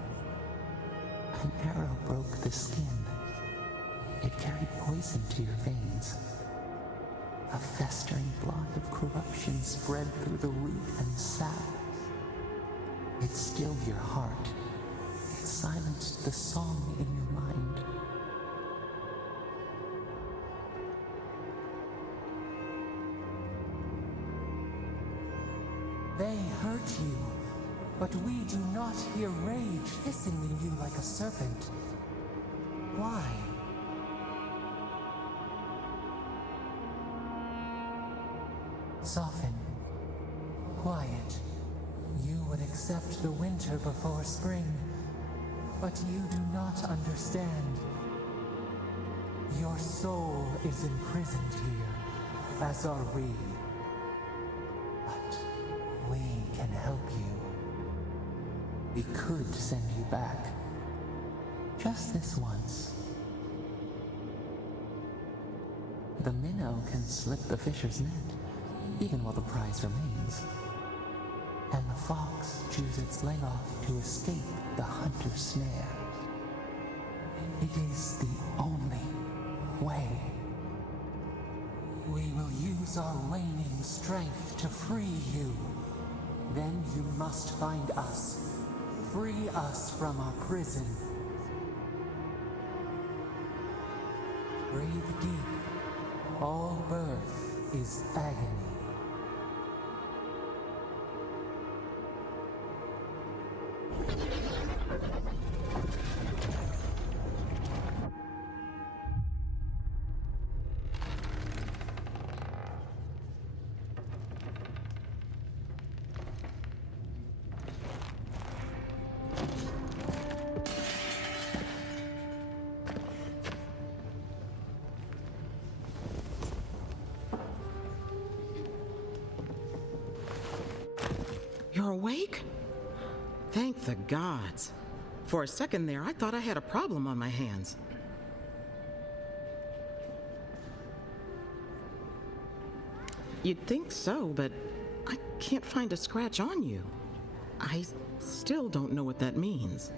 An arrow broke the skin. It carried poison to your veins. A festering blot of corruption spread through the root and sap. It stilled your heart. It silenced the song in your mind. They hurt you, but we do not hear rage hissing in you like a serpent. Why? Soften. Quiet. You would accept the winter before spring, but you do not understand. Your soul is imprisoned here, as are we. But we can help you. We could send you back. Just this once. The minnow can slip the fisher's net, even while the prize remains. And the fox chews its leg off to escape the hunter's snare. It is the only way. We will use our waning strength to free you. Then you must find us. Free us from our prison. Breathe deep. All birth is agony. You're awake? Thank the gods. For a second there, I thought I had a problem on my hands. You'd think so, but I can't find a scratch on you. I still don't know what that means.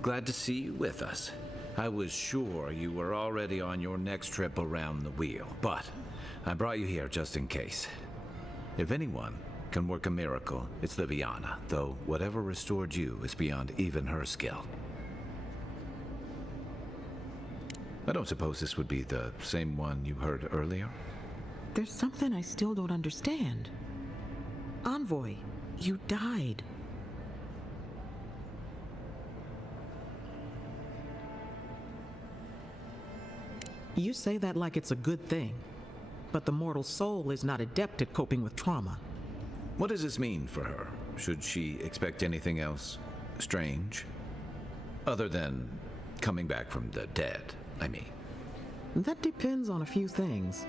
Glad to see you with us. I was sure you were already on your next trip around the wheel, but I brought you here just in case. If anyone can work a miracle, it's Liviana, though whatever restored you is beyond even her skill. I don't suppose this would be the same one you heard earlier? There's something I still don't understand. Envoy, you died. You say that like it's a good thing, but the mortal soul is not adept at coping with trauma. What does this mean for her? Should she expect anything else strange? Other than coming back from the dead, I mean. That depends on a few things.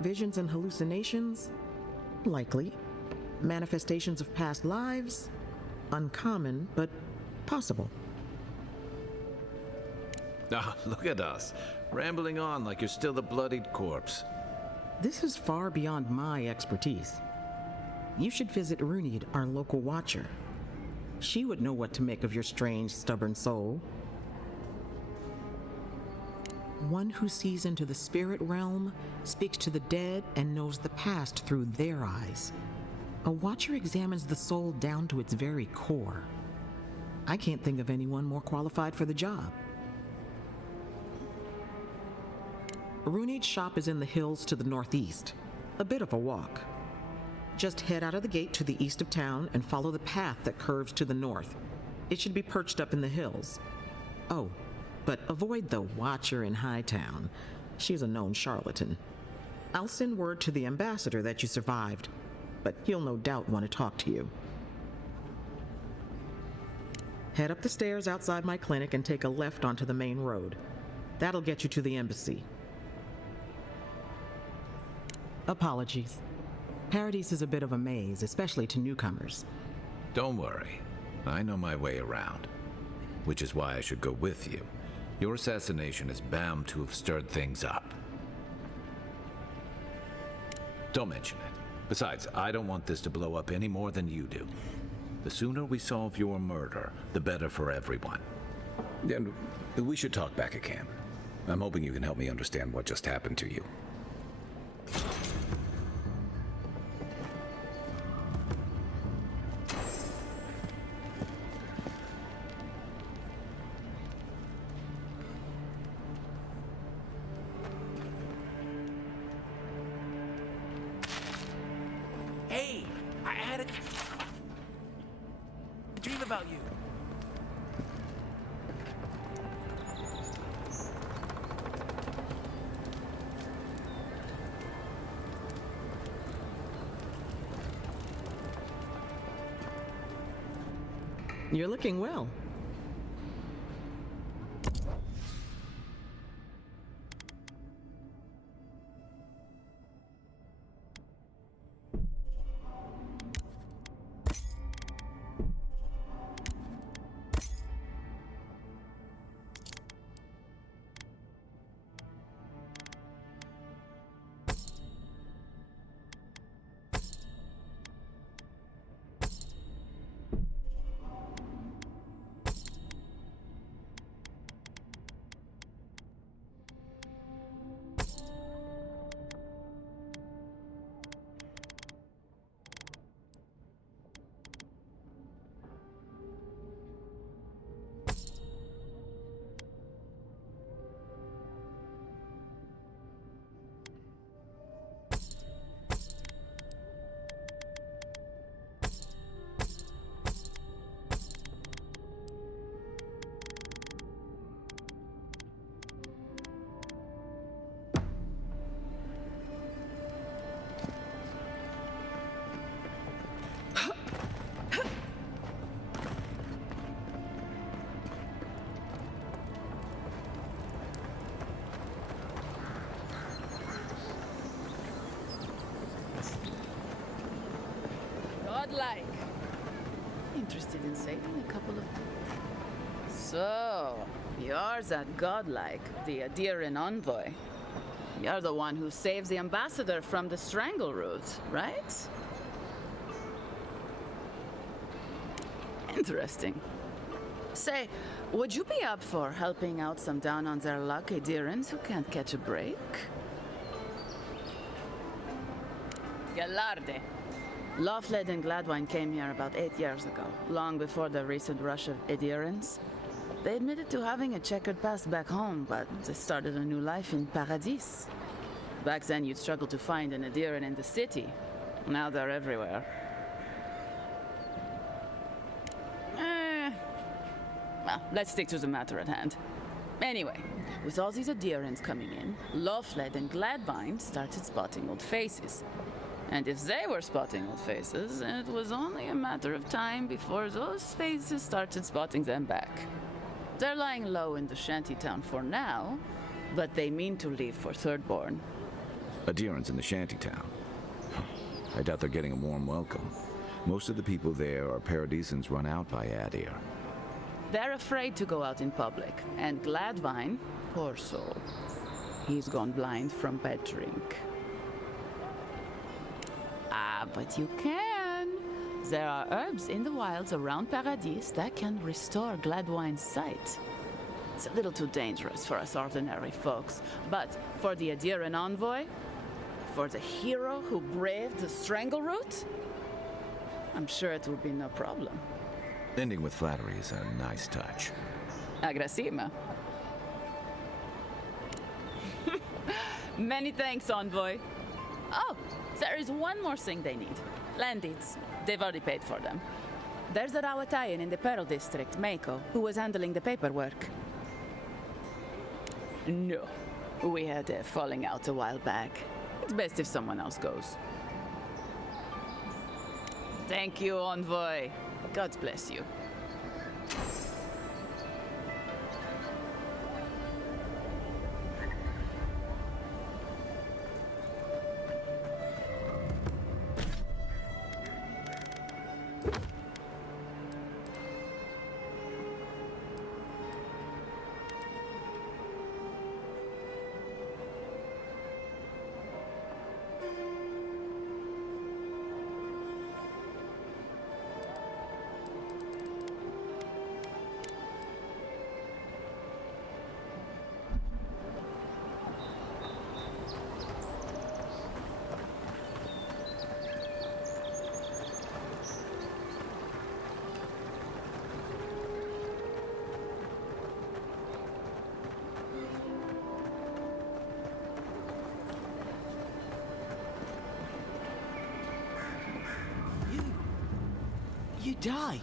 Visions and hallucinations? Likely. Manifestations of past lives? Uncommon, but possible. Ah, look at us, rambling on like you're still a bloodied corpse. This is far beyond my expertise. You should visit Runid, our local watcher. She would know what to make of your strange, stubborn soul. One who sees into the spirit realm, speaks to the dead, and knows the past through their eyes. A watcher examines the soul down to its very core. I can't think of anyone more qualified for the job. Runeed's shop is in the hills to the northeast. A bit of a walk. Just head out of the gate to the east of town and follow the path that curves to the north. It should be perched up in the hills. Oh, but avoid the Watcher in Hightown. She's a known charlatan. I'll send word to the ambassador that you survived, but he'll no doubt want to talk to you. Head up the stairs outside my clinic and take a left onto the main road. That'll get you to the embassy. Apologies. Paradise is a bit of a maze, especially to newcomers. Don't worry. I know my way around. Which is why I should go with you. Your assassination is bound to have stirred things up. Don't mention it. Besides, I don't want this to blow up any more than you do. The sooner we solve your murder, the better for everyone. And we should talk back at camp. I'm hoping you can help me understand what just happened to you. Hey, I had a dream about you. You're looking well. Godlike. Interested in saving a couple of... So, you're that godlike, the Eaidiren envoy. You're the one who saves the ambassador from the strangle root, right? Interesting. Say, would you be up for helping out some down-on-their-luck Eaidirens who can't catch a break? Gallarde. Loftlead and Gladwine came here about 8 years ago, long before the recent rush of Eaidirens. They admitted to having a checkered past back home, but they started a new life in Paradis. Back then, you'd struggle to find an Eaidiren in the city. Now they're everywhere. Well, let's stick to the matter at hand. Anyway, with all these Eaidirens coming in, Loftlead and Gladwine started spotting old faces. And if they were spotting old faces, it was only a matter of time before those faces started spotting them back. They're lying low in the shantytown for now, but they mean to leave for Thirdborn. Eaidirens in the shantytown. I doubt they're getting a warm welcome. Most of the people there are Paradisans run out by Adir. They're afraid to go out in public, and Gladwine, poor soul, he's gone blind from bad drink. Ah, but you can. There are herbs in the wilds around Paradis that can restore Gladwine's sight. It's a little too dangerous for us ordinary folks, but for the Eaidiren envoy, for the hero who braved the strangle root, I'm sure it will be no problem. Ending with flattery is a nice touch. Agrasima. Many thanks, Envoy. Oh, there is one more thing they need. Land deeds. They've already paid for them. There's a Rawatayan in the Pearl District, Mako, who was handling the paperwork. No. We had a falling out a while back. It's best if someone else goes. Thank you, Envoy. God bless you. You died,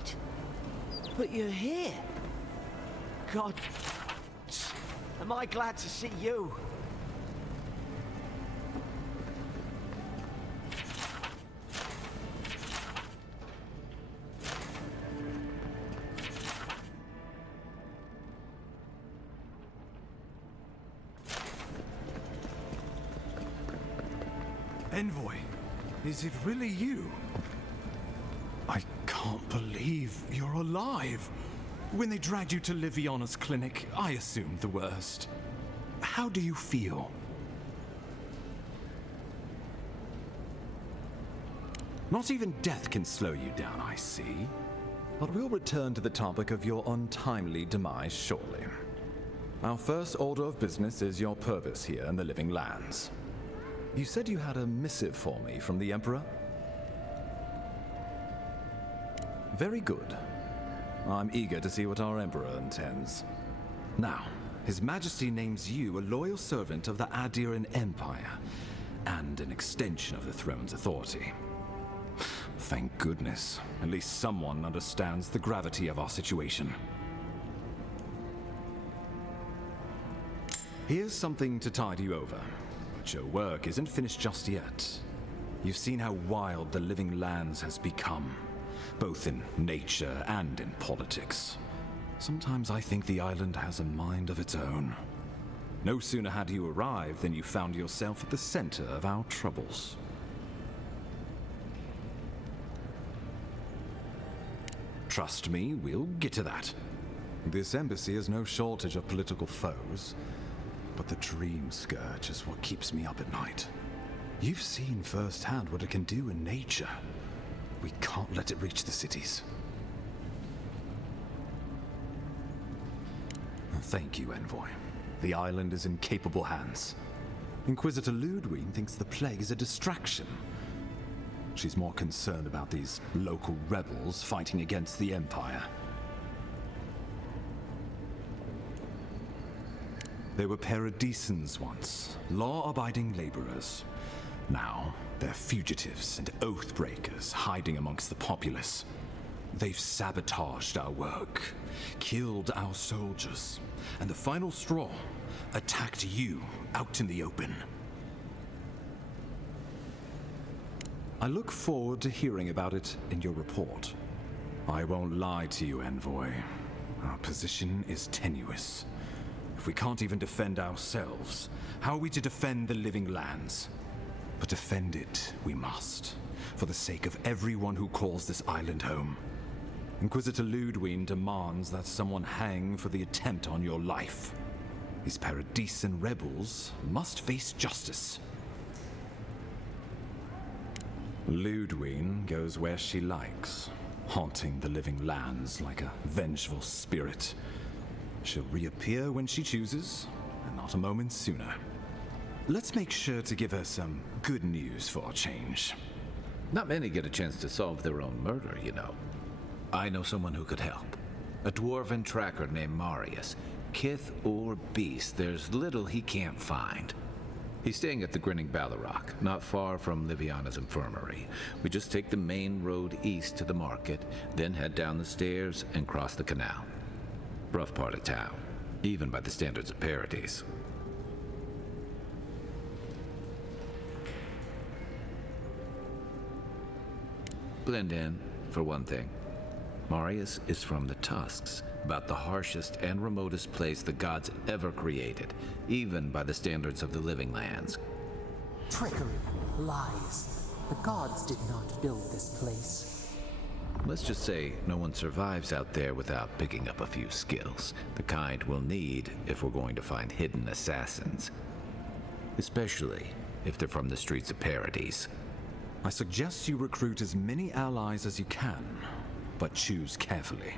but you're here. God, am I glad to see you. Envoy, is it really you? I can't believe you're alive. When they dragged you to Liviana's clinic, I assumed the worst. How do you feel? Not even death can slow you down, I see. But we'll return to the topic of your untimely demise shortly. Our first order of business is your purpose here in the Living Lands. You said you had a missive for me from the Emperor? Very good. I'm eager to see what our Emperor intends. Now, His Majesty names you a loyal servant of the Adiran Empire, and an extension of the throne's authority. Thank goodness. At least someone understands the gravity of our situation. Here's something to tide you over. But your work isn't finished just yet. You've seen how wild the Living Lands has become, both in nature and in politics. Sometimes I think the island has a mind of its own. No sooner had you arrived than you found yourself at the center of our troubles. Trust me, we'll get to that. This embassy has no shortage of political foes, but the dream scourge is what keeps me up at night. You've seen firsthand what it can do in nature. We can't let it reach the cities. Thank you, Envoy. The island is in capable hands. Inquisitor Ludwig thinks the plague is a distraction. She's more concerned about these local rebels fighting against the Empire. They were paradisans once, law-abiding laborers. Now, they're fugitives and oath-breakers hiding amongst the populace. They've sabotaged our work, killed our soldiers, and the final straw, attacked you out in the open. I look forward to hearing about it in your report. I won't lie to you, Envoy. Our position is tenuous. If we can't even defend ourselves, how are we to defend the Living Lands? But defend it we must, for the sake of everyone who calls this island home. Inquisitor Ludwig demands that someone hang for the attempt on your life. These Paradisan rebels must face justice. Ludwig goes where she likes, haunting the Living Lands like a vengeful spirit. She'll reappear when she chooses, and not a moment sooner. Let's make sure to give her some good news for a change. Not many get a chance to solve their own murder, you know. I know someone who could help. A dwarven tracker named Marius. Kith or beast, there's little he can't find. He's staying at the Grinning Ballarrock, not far from Liviana's infirmary. We just take the main road east to the market, then head down the stairs and cross the canal. Rough part of town, even by the standards of Paradise. Blend in, for one thing. Marius is from the Tusks, about the harshest and remotest place the gods ever created, even by the standards of the living lands. Trickery, lies. The gods did not build this place. Let's just say no one survives out there without picking up a few skills, the kind we'll need if we're going to find hidden assassins. Especially if they're from the streets of Paradise. I suggest you recruit as many allies as you can, but choose carefully.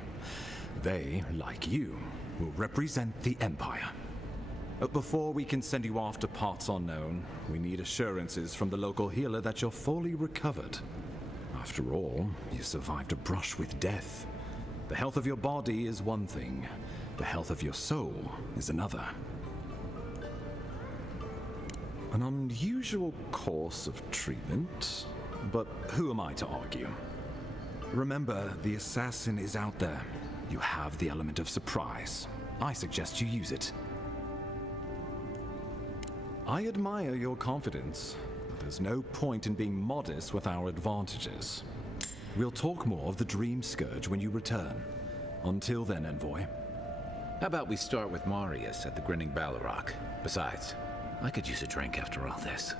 They, like you, will represent the Empire. Before we can send you off to parts unknown, we need assurances from the local healer that you're fully recovered. After all, you survived a brush with death. The health of your body is one thing, the health of your soul is another. An unusual course of treatment, but who am I to argue? Remember, the assassin is out there. You have the element of surprise. I suggest you use it. I admire your confidence, but there's no point in being modest with our advantages. We'll talk more of the Dream Scourge when you return. Until then, Envoy. How about we start with Marius at the Grinning Ballarrock? Besides, I could use a drink after all this.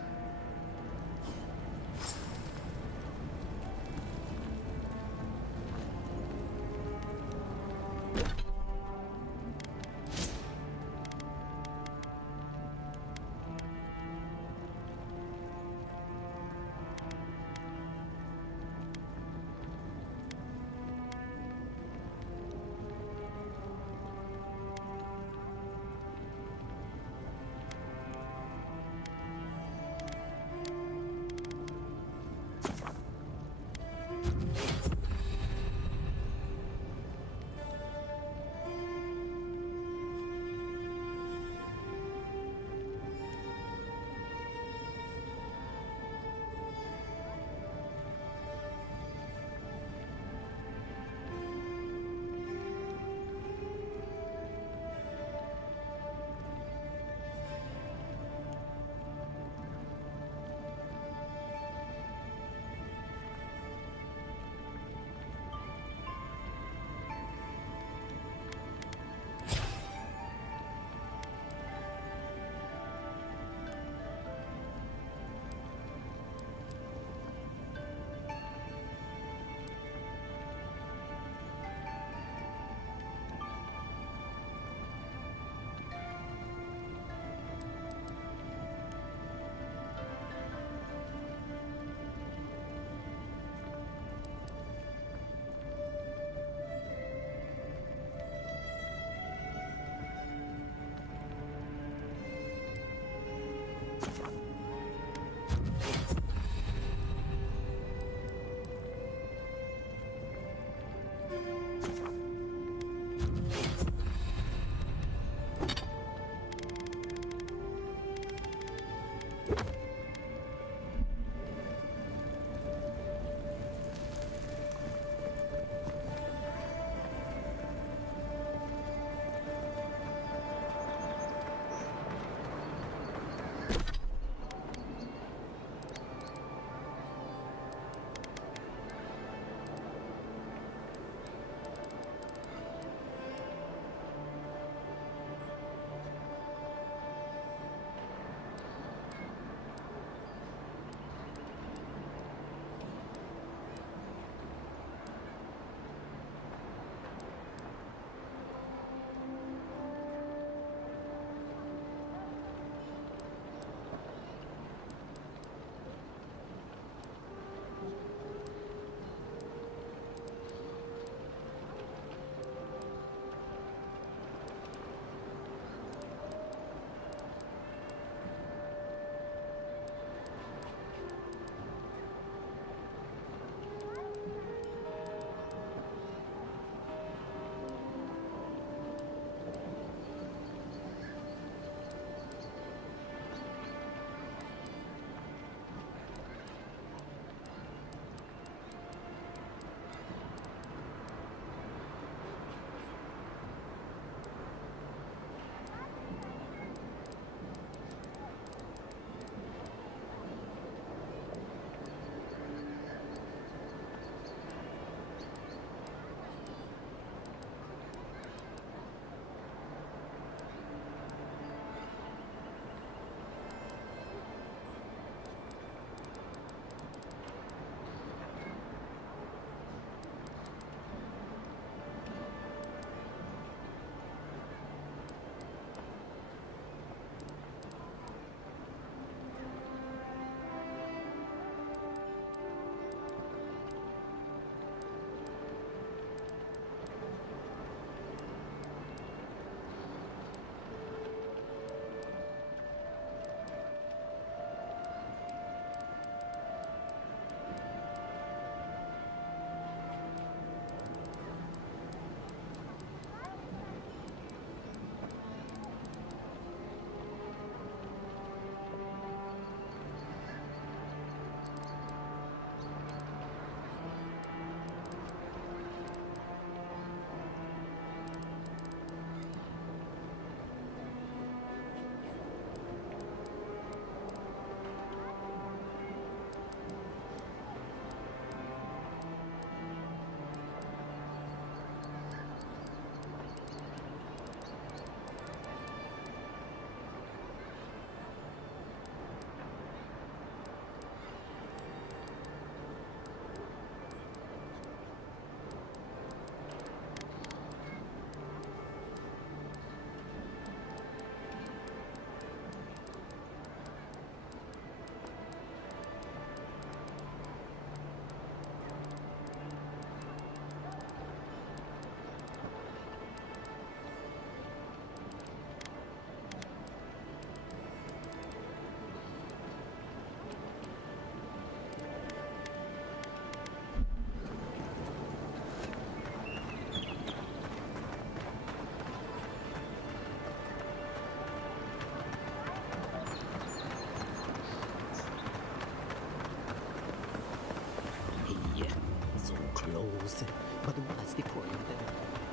before you there.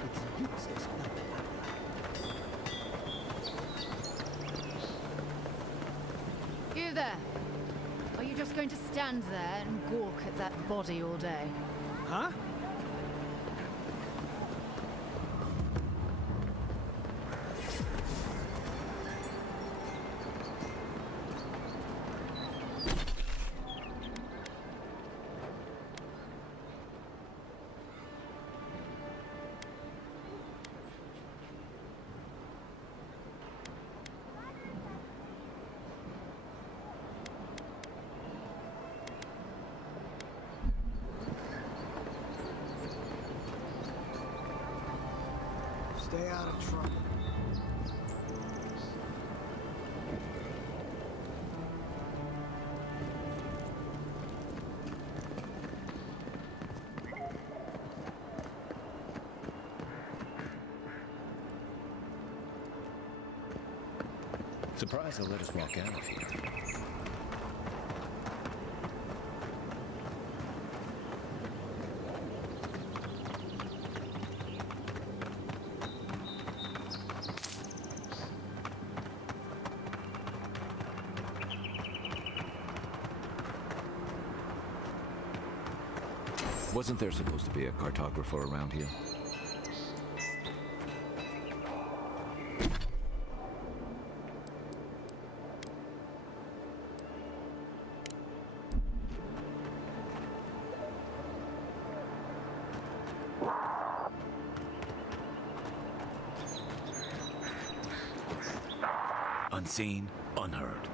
It's useless nothing like that. You there! Are you just going to stand there and gawk at that body all day? Huh? Stay out of trouble. Surprised they'll let us walk out of here. Wasn't there supposed to be a cartographer around here? Unseen, unheard.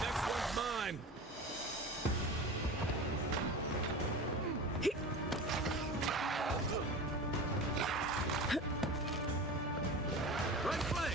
Next one's mine. Right flank.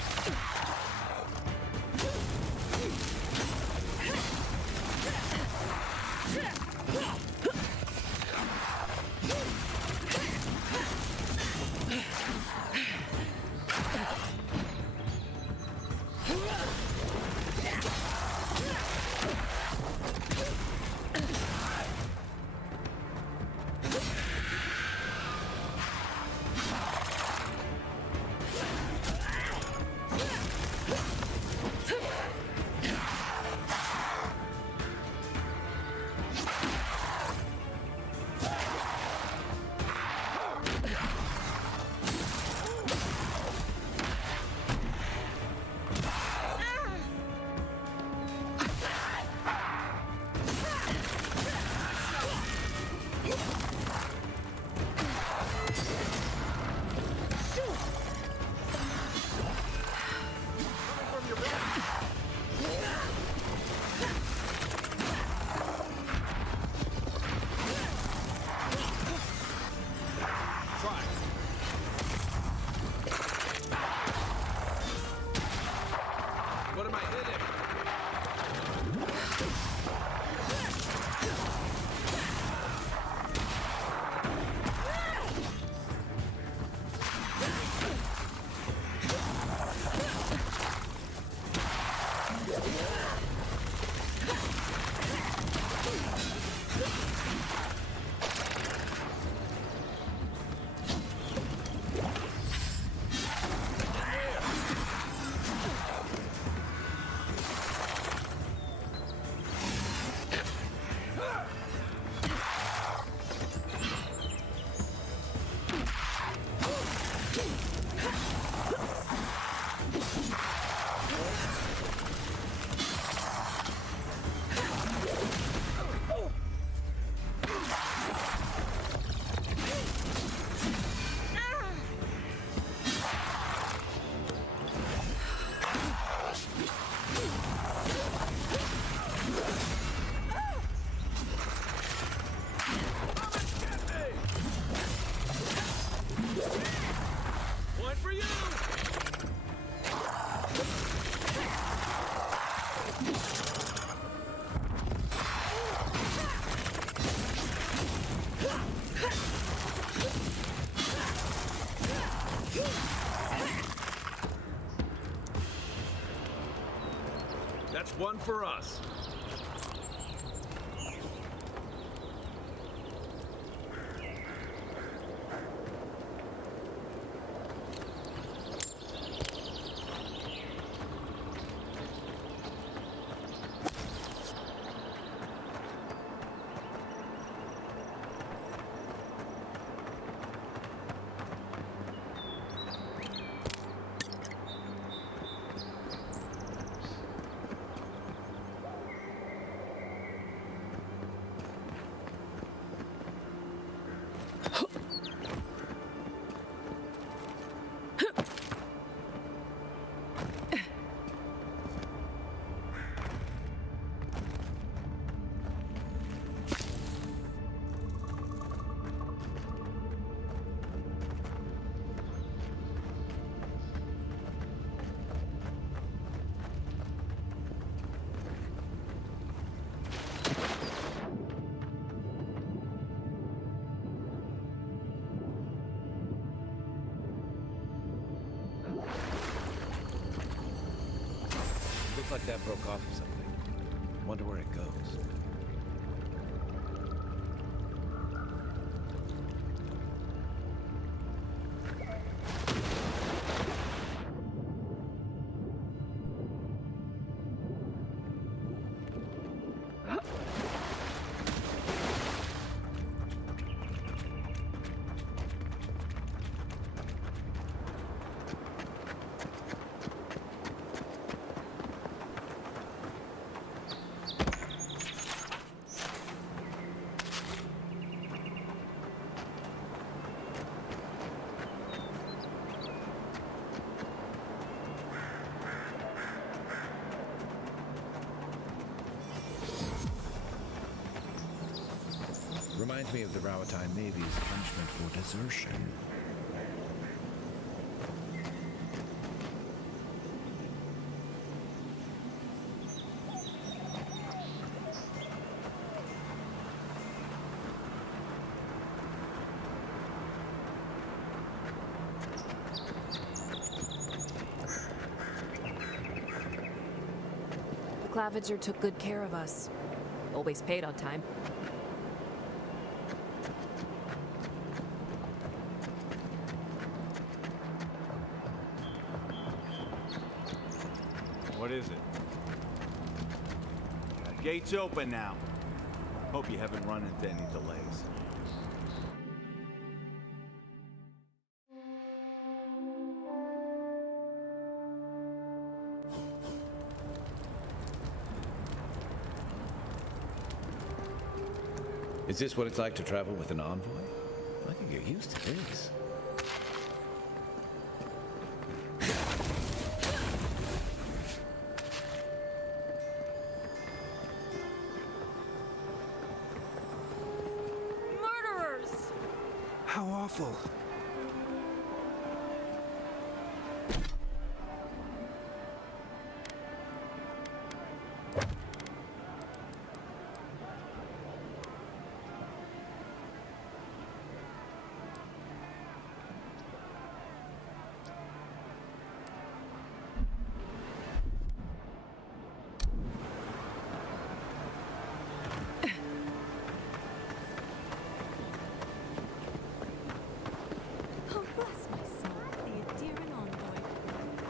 for us. Looks like that broke off or something. Wonder where it goes. Reminds me of the Rawatine Navy's punishment for desertion. The Claviger took good care of us. Always paid on time. What is it? Gates open now. Hope you haven't run into any delays. Is this what it's like to travel with an envoy? I can get used to this. How awful.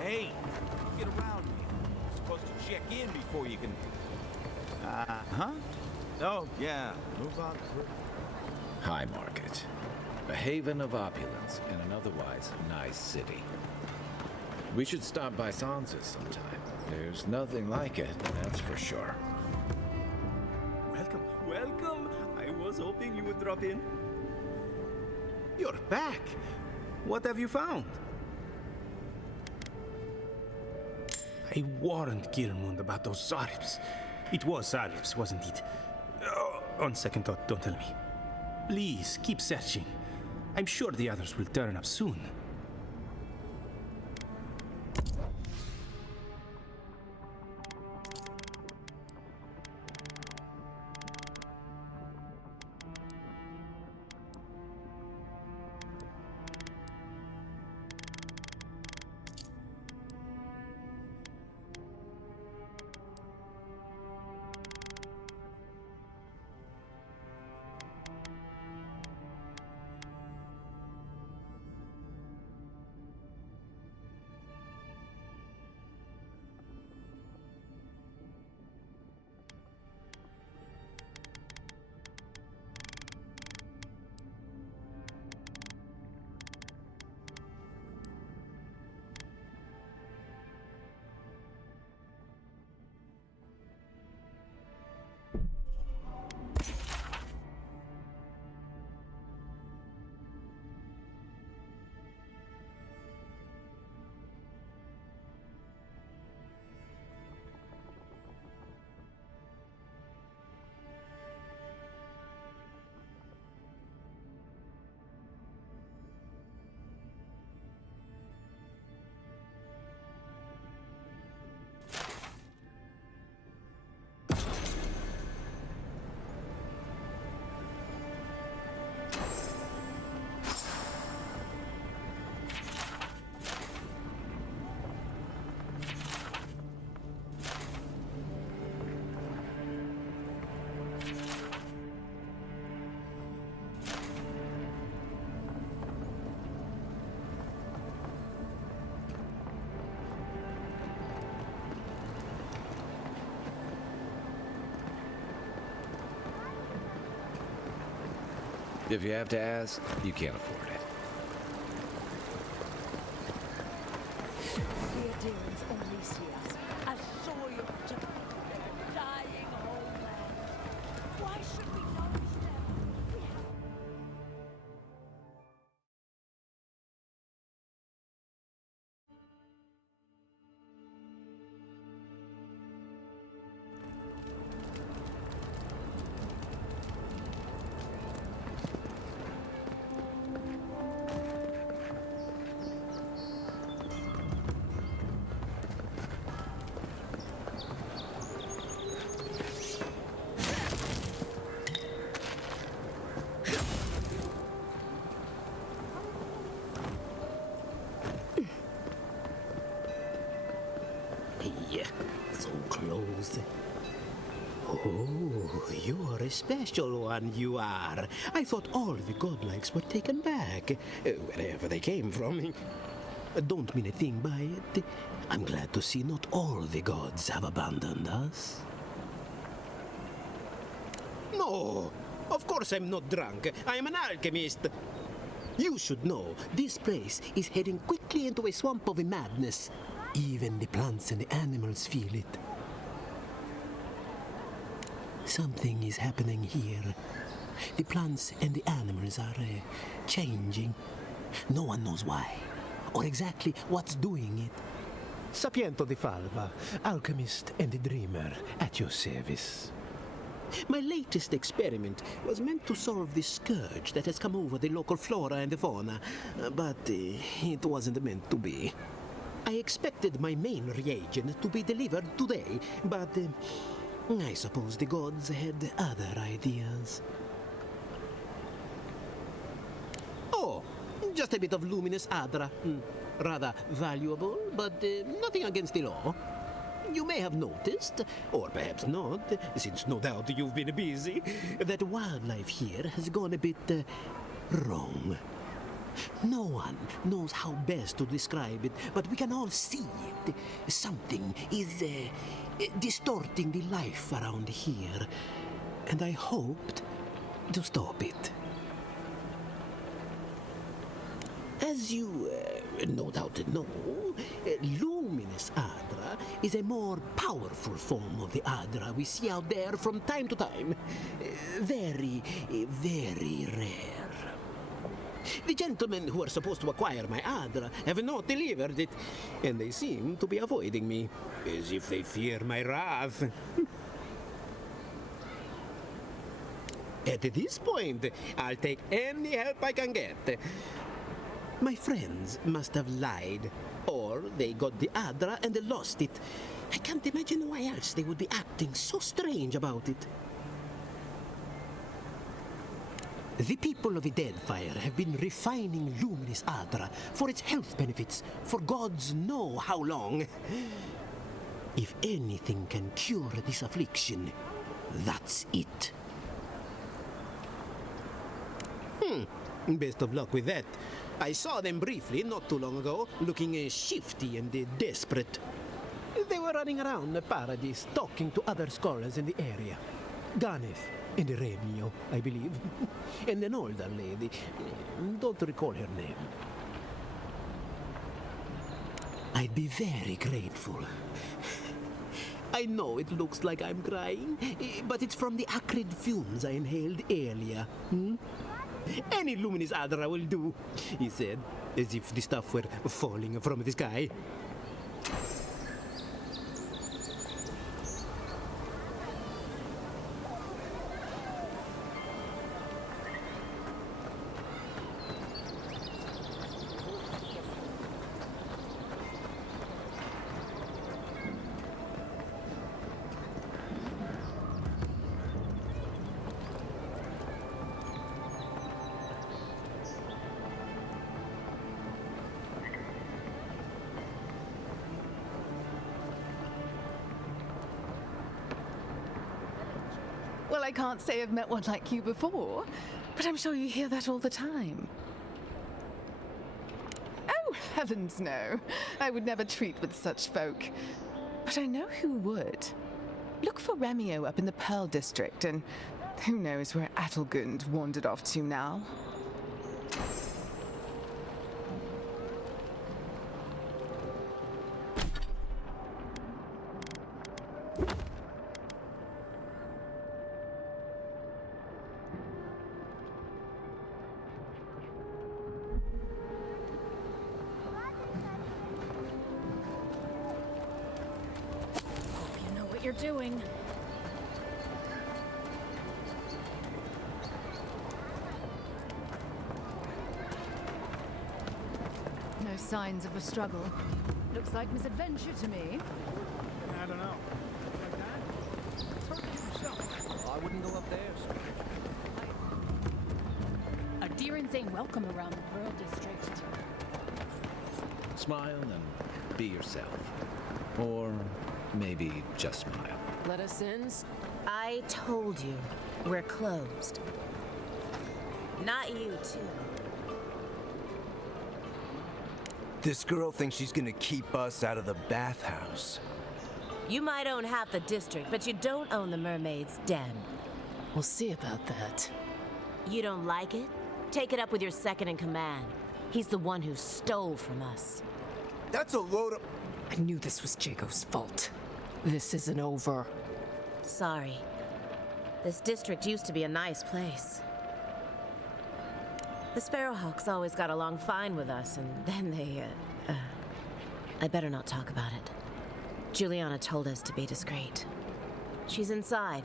Hey, get around me. You're supposed to check in before you can... huh? Oh, yeah. Move on through. High Market. A haven of opulence in an otherwise nice city. We should stop by Sansa's sometime. There's nothing like it, that's for sure. Welcome, welcome. I was hoping you would drop in. You're back. What have you found? I warned Gilmund about those Zaribs. It was Zaribs, wasn't it? Oh, on second thought, don't tell me. Please, keep searching. I'm sure the others will turn up soon. If you have to ask, you can't afford it. The adherents only see us as soil to feed their dying homeland. Why should we nourish them? We have so close. Oh, you are a special one, you are. I thought all the godlikes were taken back, wherever they came from. Don't mean a thing by it. I'm glad to see not all the gods have abandoned us. No, of course I'm not drunk. I'm an alchemist. You should know, this place is heading quickly into a swamp of madness. Even the plants and the animals feel it. Something is happening here. The plants and the animals are changing. No one knows why, or exactly what's doing it. Sapiento di Falva, alchemist and a dreamer, at your service. My latest experiment was meant to solve the scourge that has come over the local flora and the fauna, but it wasn't meant to be. I expected my main reagent to be delivered today, but I suppose the gods had other ideas. Oh, just a bit of luminous adra. Rather valuable, but nothing against the law. You may have noticed, or perhaps not, since no doubt you've been busy, that wildlife here has gone a bit wrong. No one knows how best to describe it, but we can all see it. Something is distorting the life around here, and I hoped to stop it. As you no doubt know, luminous Adra is a more powerful form of the Adra we see out there from time to time. Very, very rare. The gentlemen who are supposed to acquire my Adra have not delivered it, and they seem to be avoiding me, as if they fear my wrath. At this point, I'll take any help I can get. My friends must have lied, or they got the Adra and lost it. I can't imagine why else they would be acting so strange about it. The people of the Deadfire have been refining luminous Adra for its health benefits for gods know how long. If anything can cure this affliction, that's it. Best of luck with that. I saw them briefly not too long ago, looking shifty and desperate. They were running around the paradise, talking to other scholars in the area. Ganef and Remio, I believe. And an older lady. Don't recall her name. I'd be very grateful. I know it looks like I'm crying, but it's from the acrid fumes I inhaled earlier. Any luminous Adra will do, he said, as if the stuff were falling from the sky. Well, I can't say I've met one like you before, but I'm sure you hear that all the time. Oh, heavens no. I would never treat with such folk. But I know who would. Look for Remio up in the Pearl District, and Who knows where Adelgund wandered off to now? Hope you know what you're doing. No signs of a struggle. Looks like misadventure to me. I don't know. I wouldn't go up there. Adherents ain't welcome around the Pearl District. Smile and be yourself. Or maybe just smile. Let us in. I told you, we're closed. Not you, too. This girl thinks she's gonna keep us out of the bathhouse. You might own half the district, but you don't own the mermaid's den. We'll see about that. You don't like it? Take it up with your second in command. He's the one who stole from us. That's a load of... I knew this was Jago's fault. This isn't over. Sorry. This district used to be a nice place. The Sparrowhawks always got along fine with us, and then they, I better not talk about it. Juliana told us to be discreet. She's inside.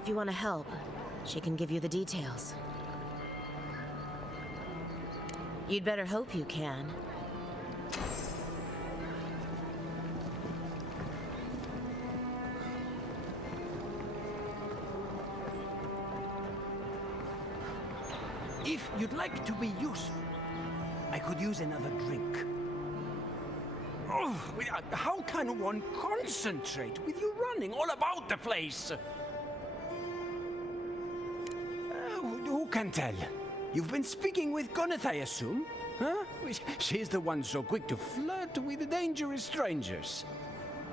If you want to help, she can give you the details. You'd better hope you can. If you'd like to be useful, I could use another drink. Oh, how can one concentrate with you running all about the place? Who can tell? You've been speaking with Gunnath, I assume? Huh? She's the one so quick to flirt with dangerous strangers.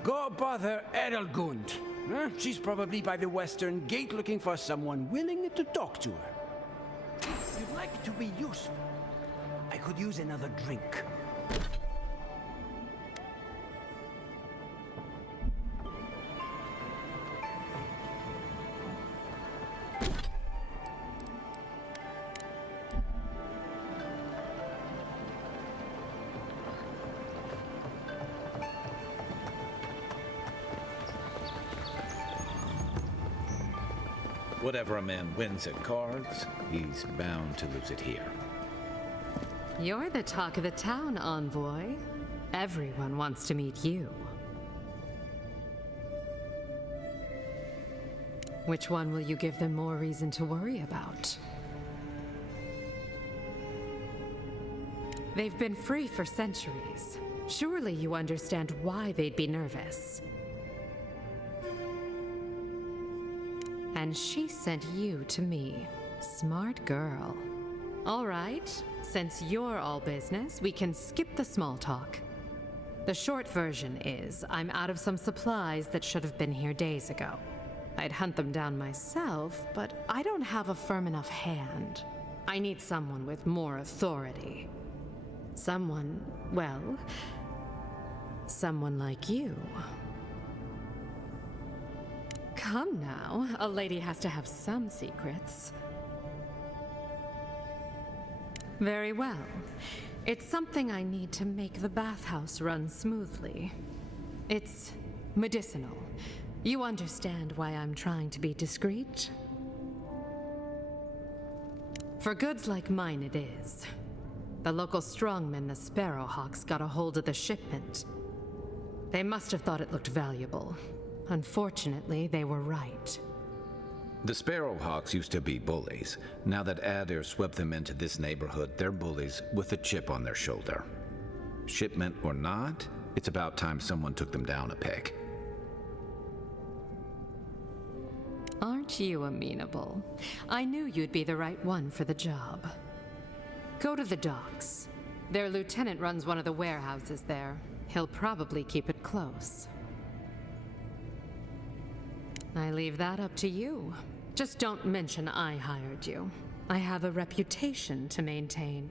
Go bother Edelgund. Huh? She's probably by the western gate looking for someone willing to talk to her. If you'd like to be useful, I could use another drink. Whatever a man wins at cards, he's bound to lose it here. You're the talk of the town, envoy. Everyone wants to meet you. Which one will you give them more reason to worry about? They've been free for centuries. Surely you understand why they'd be nervous. And she sent you to me. Smart girl. All right, since you're all business, we can skip the small talk. The short version is, I'm out of some supplies that should have been here days ago. I'd hunt them down myself, but I don't have a firm enough hand. I need someone with more authority. Someone, well, someone like you. Come now, a lady has to have some secrets. Very well. It's something I need to make the bathhouse run smoothly. It's medicinal. You understand why I'm trying to be discreet? For goods like mine it is. The local strongmen, the Sparrowhawks, got a hold of the shipment. They must have thought it looked valuable. Unfortunately, they were right. The Sparrowhawks used to be bullies. Now that Adair swept them into this neighborhood, they're bullies with a chip on their shoulder. Shipment or not, it's about time someone took them down a peg. Aren't you amenable? I knew you'd be the right one for the job. Go to the docks. Their lieutenant runs one of the warehouses there. He'll probably keep it close. I leave that up to you. Just don't mention I hired you. I have a reputation to maintain.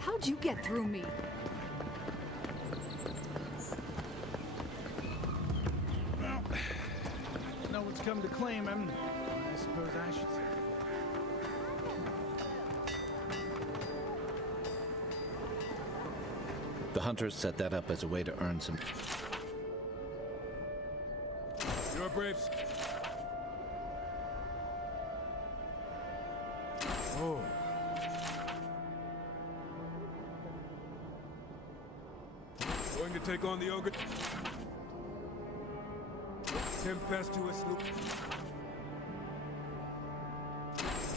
How'd you get through me? Well, no one's come to claim him. I suppose I should say. The hunters set that up as a way to earn some... You're braves. Oh. Going to take on the ogre. 10 past 2 sloop.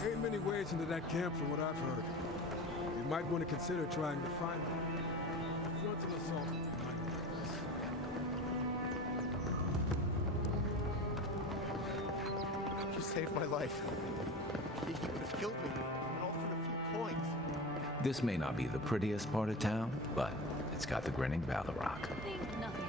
Ain't many ways into that camp from what I've heard. You might want to consider trying to find them. Frontal assault. You saved my life. He would have killed me, all for a few coins. This may not be the prettiest part of town, but it's got the grinning Battle Rock. Think nothing.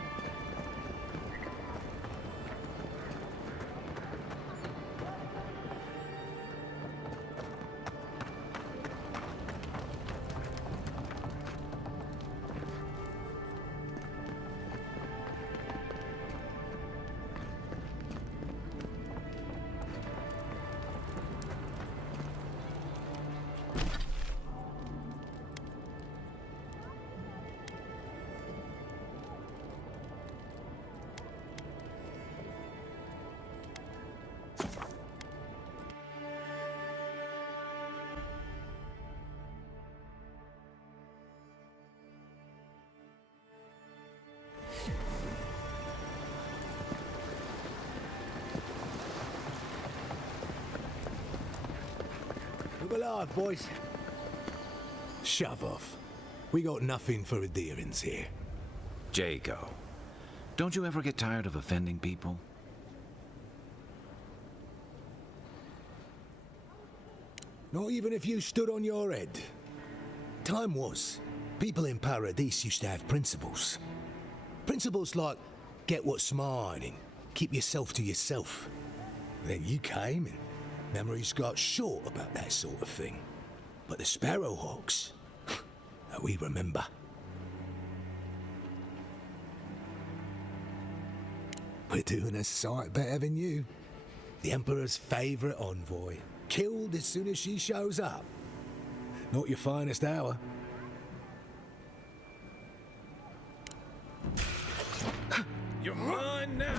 Look alive, boys. Shove off. We got nothing for adherence here. Jago, don't you ever get tired of offending people? Not even if you stood on your head. Time was, people in Paradise used to have principles. Principles like, get what's mine and keep yourself to yourself. Then you came and memories got short about that sort of thing. But the Sparrowhawks, we remember. We're doing a sight better than you. The Emperor's favorite envoy, killed as soon as she shows up. Not your finest hour. You're mine now.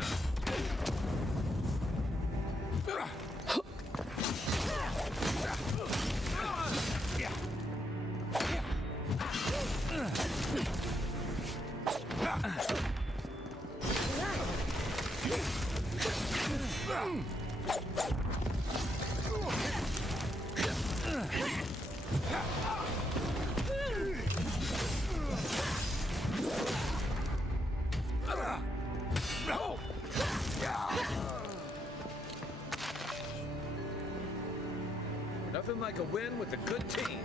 Nothing like a win with a good team.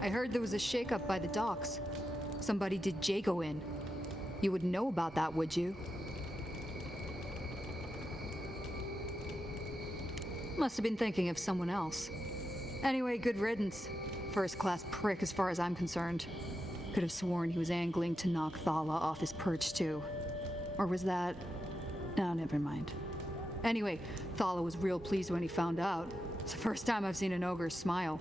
I heard there was a shakeup by the docks. Somebody did Jago in. You wouldn't know about that, would you? Must have been thinking of someone else. Anyway, good riddance. First-class prick as far as I'm concerned. Could have sworn he was angling to knock Thala off his perch too. Or was that... Oh, never mind. Anyway, Thala was real pleased when he found out. It's the first time I've seen an ogre smile.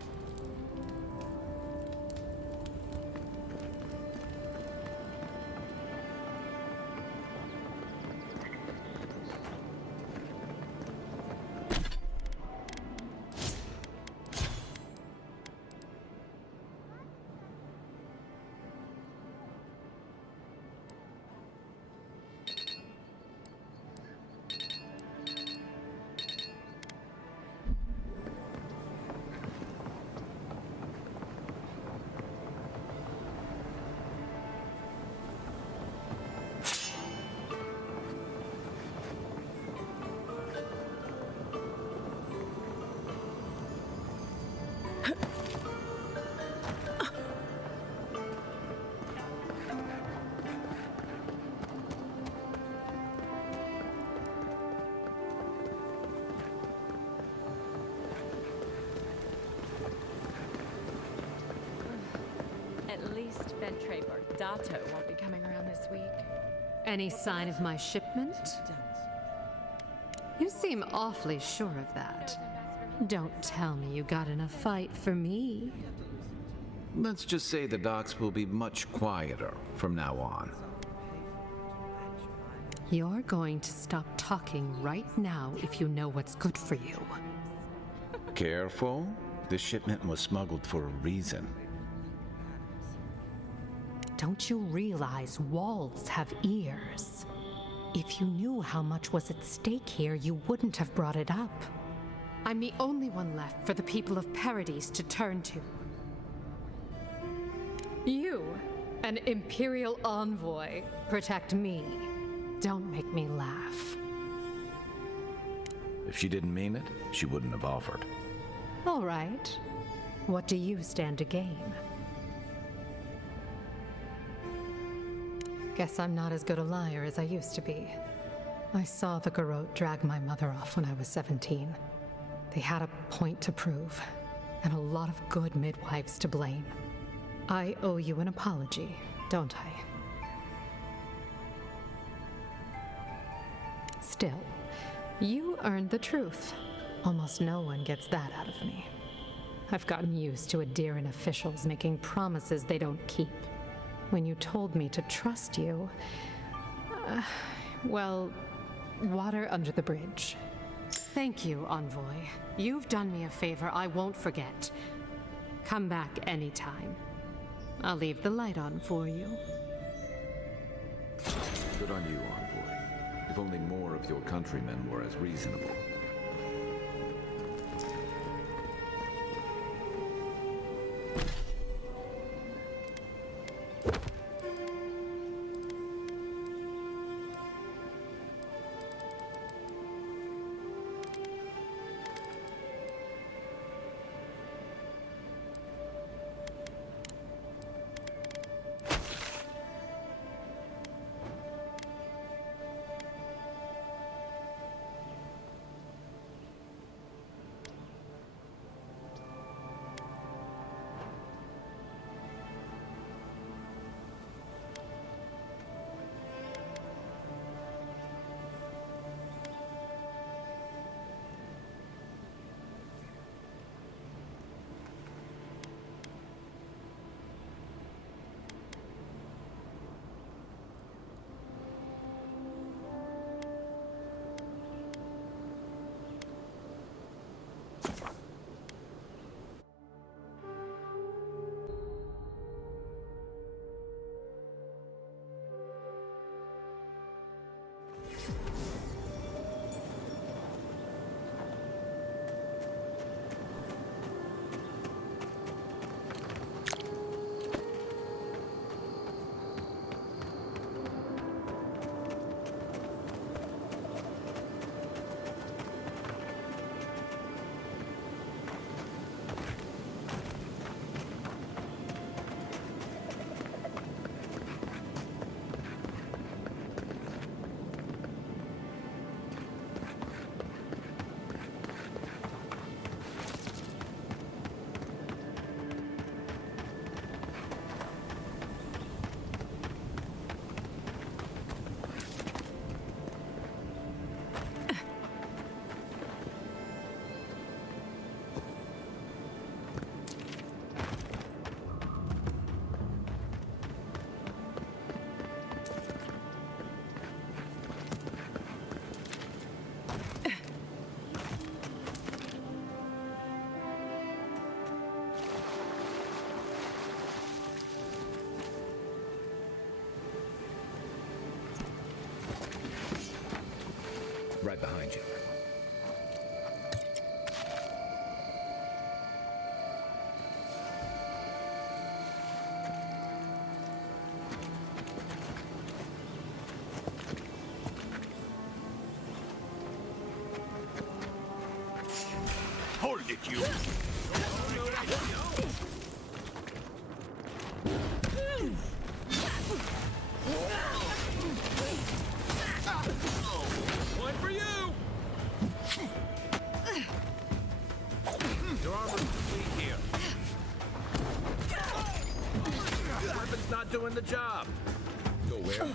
At least Ventraber Dato won't be coming around this week. Any sign of my shipment? You seem awfully sure of that. Don't tell me you got in a fight for me. Let's just say the docks will be much quieter from now on. You're going to stop talking right now if you know what's good for you. Careful. This shipment was smuggled for a reason. Don't you realize walls have ears? If you knew how much was at stake here, you wouldn't have brought it up. I'm the only one left for the people of Paradise to turn to. You, an Imperial envoy, protect me. Don't make me laugh. If she didn't mean it, she wouldn't have offered. All right. What do you stand to gain? Guess I'm not as good a liar as I used to be. I saw the Garrote drag my mother off when I was 17. They had a point to prove, and a lot of good midwives to blame. I owe you an apology, don't I? Still, you earned the truth. Almost no one gets that out of me. I've gotten used to Adiran officials making promises they don't keep. When you told me to trust you, well, water under the bridge. Thank you, Envoy. You've done me a favor I won't forget. Come back anytime. I'll leave the light on for you. Good on you, Envoy. If only more of your countrymen were as reasonable. doing the job. Go where?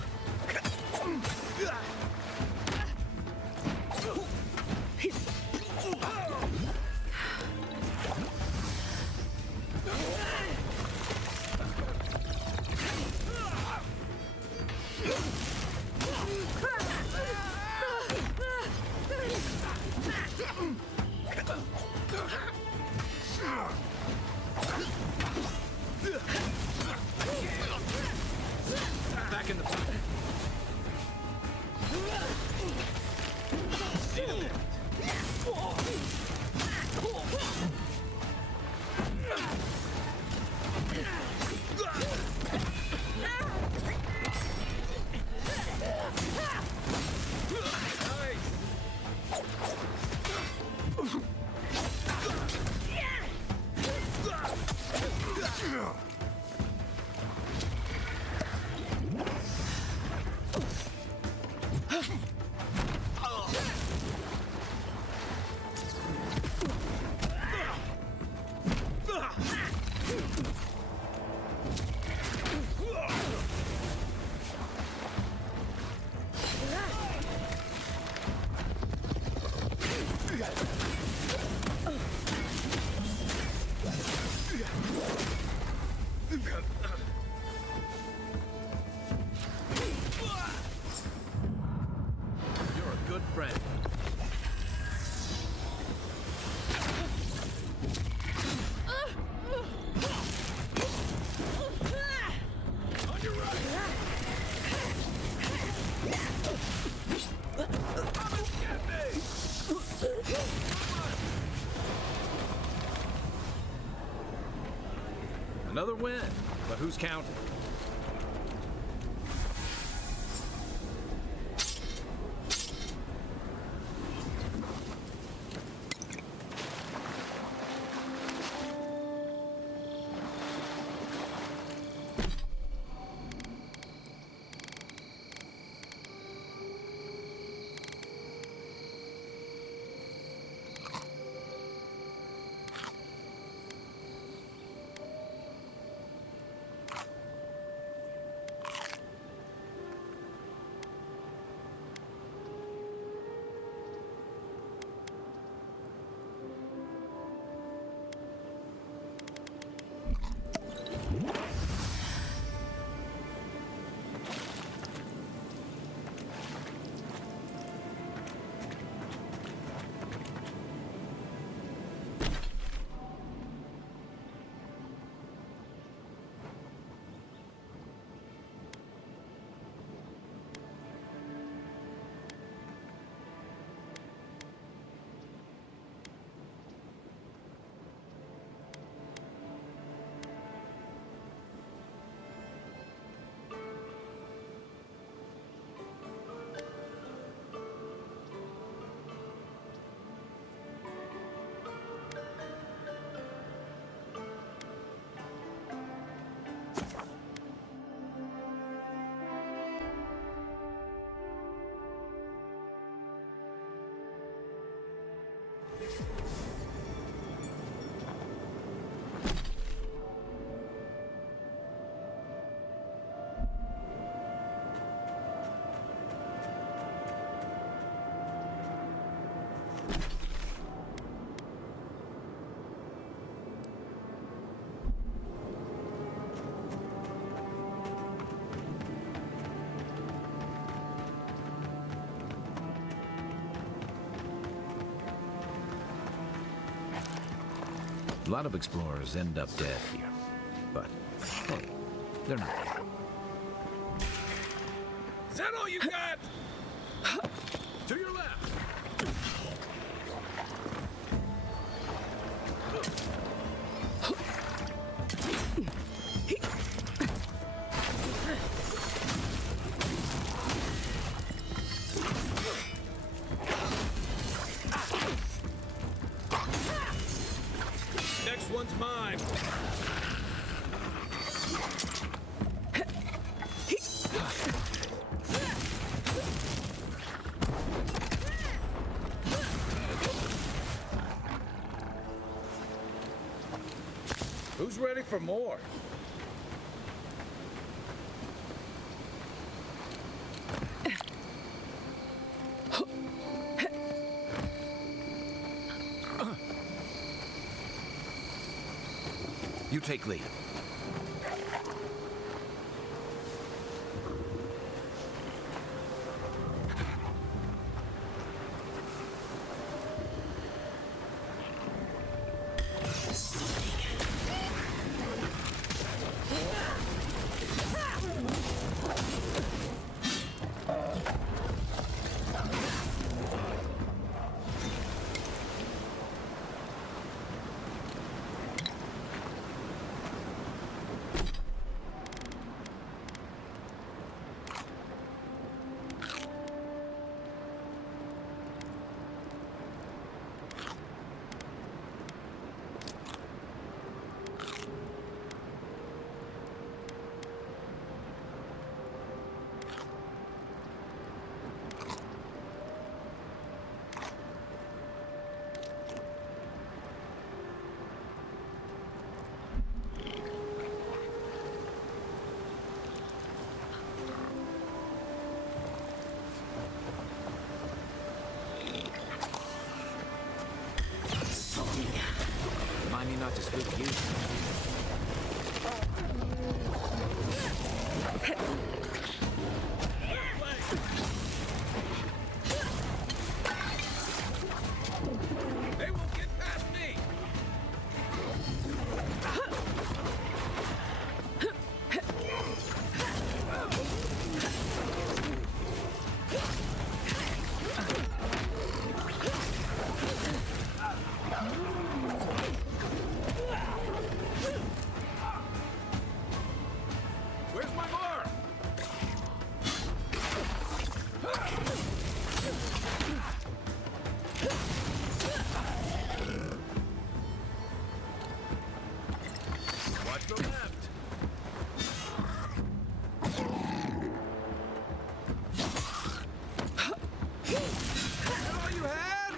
Back in the pocket. You're a good friend. On your right. Get me! Another win, but who's counting? A lot of explorers end up dead here. But, hey, they're not here. Is that all you got? To your left! Next one's mine. Who's ready for more? You take lead. Remind me not to spook you. They won't get past me! Where's my bar? Watch the left. That all you had?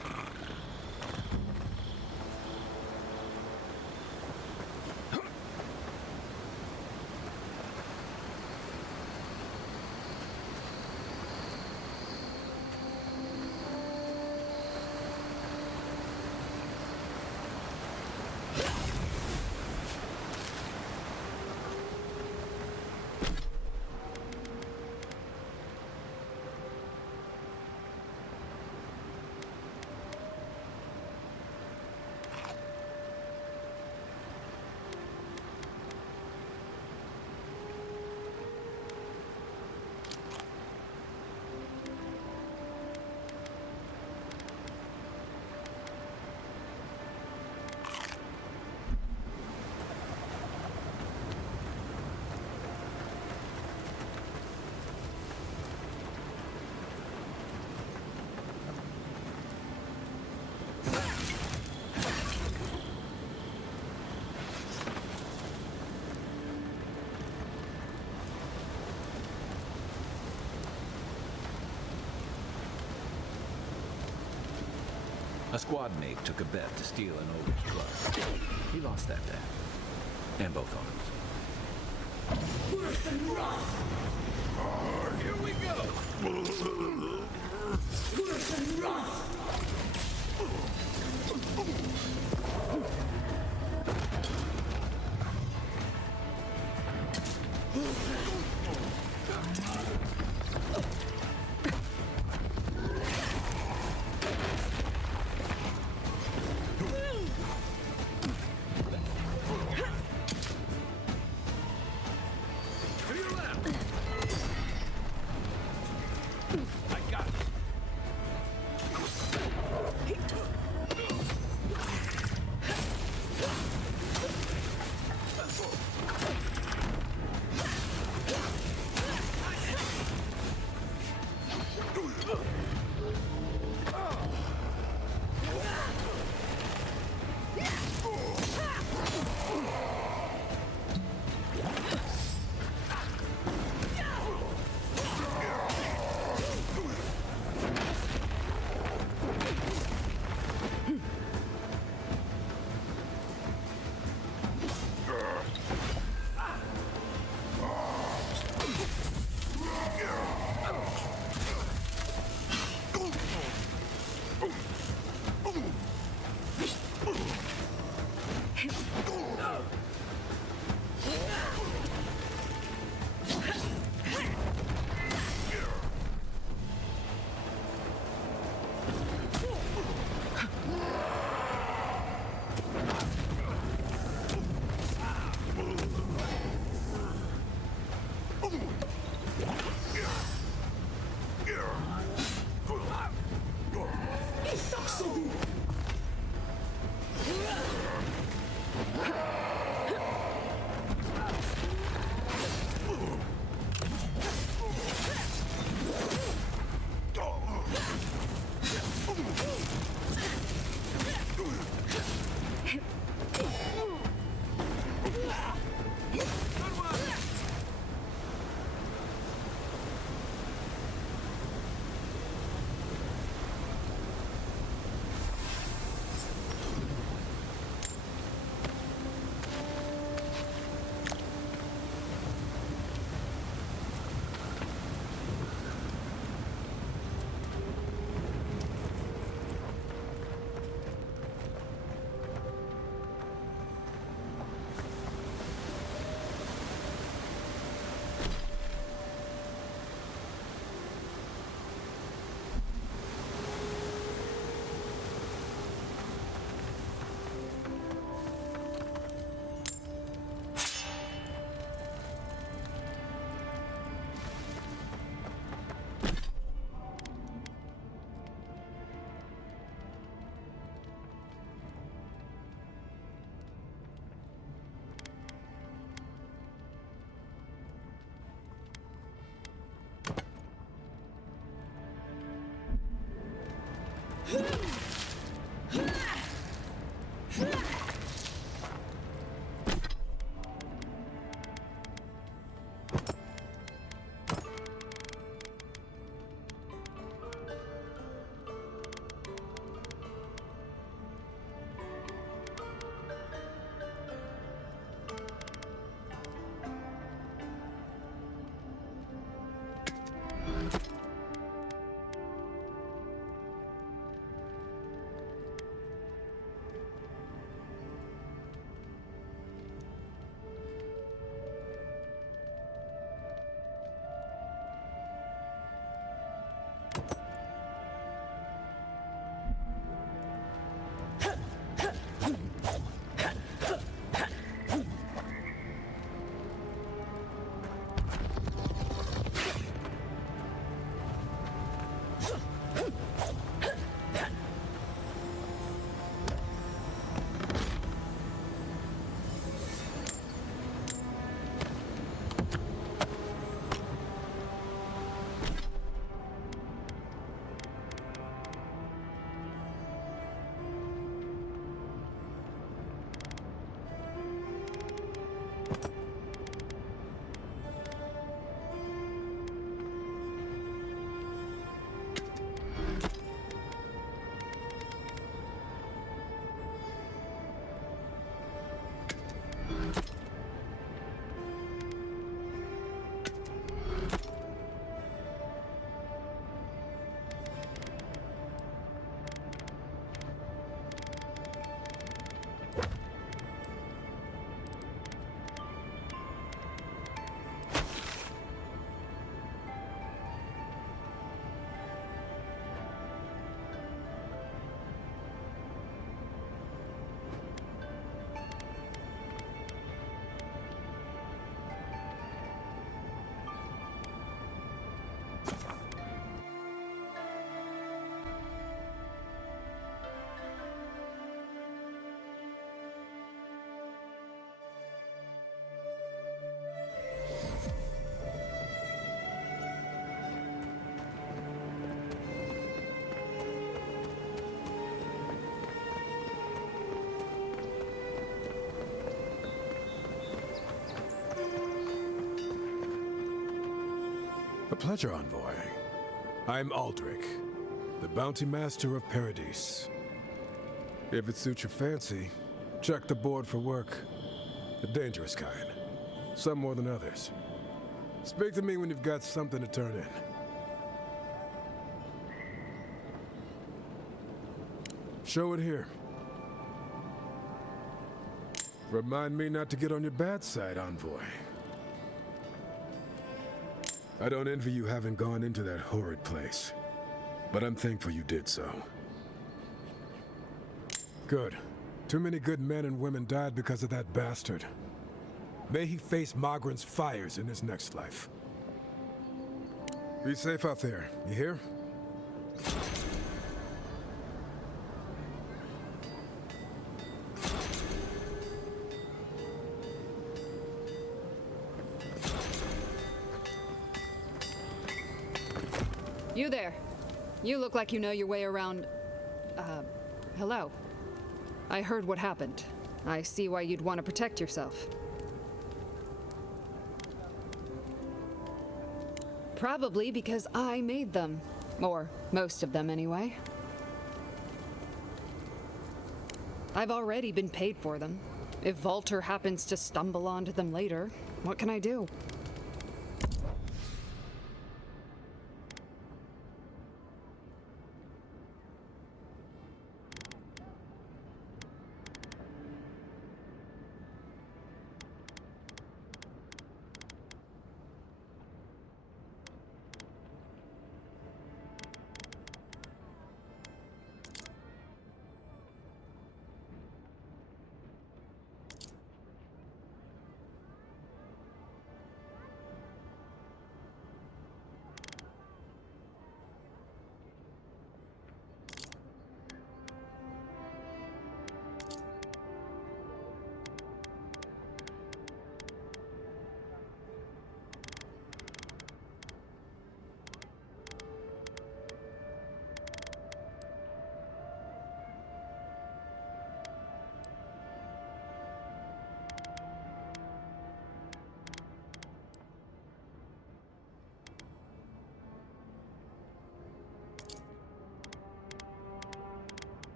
A squad mate took a bet to steal an ogre's truck. He lost that bet. And both arms. Worse than rust! Here we go! Worse than rust! To your left! I got it! A pleasure, Envoy. I'm Aldrich, the Bounty Master of Paradise. If it suits your fancy, check the board for work. The dangerous kind. Some more than others. Speak to me when you've got something to turn in. Show it here. Remind me not to get on your bad side, Envoy. I don't envy you having gone into that horrid place, but I'm thankful you did so. Good. Too many good men and women died because of that bastard. May he face Magran's fires in his next life. Be safe out there, you hear? You there. You look like you know your way around... hello. I heard what happened. I see why you'd want to protect yourself. Probably because I made them. Or most of them, anyway. I've already been paid for them. If Walter happens to stumble onto them later, what can I do?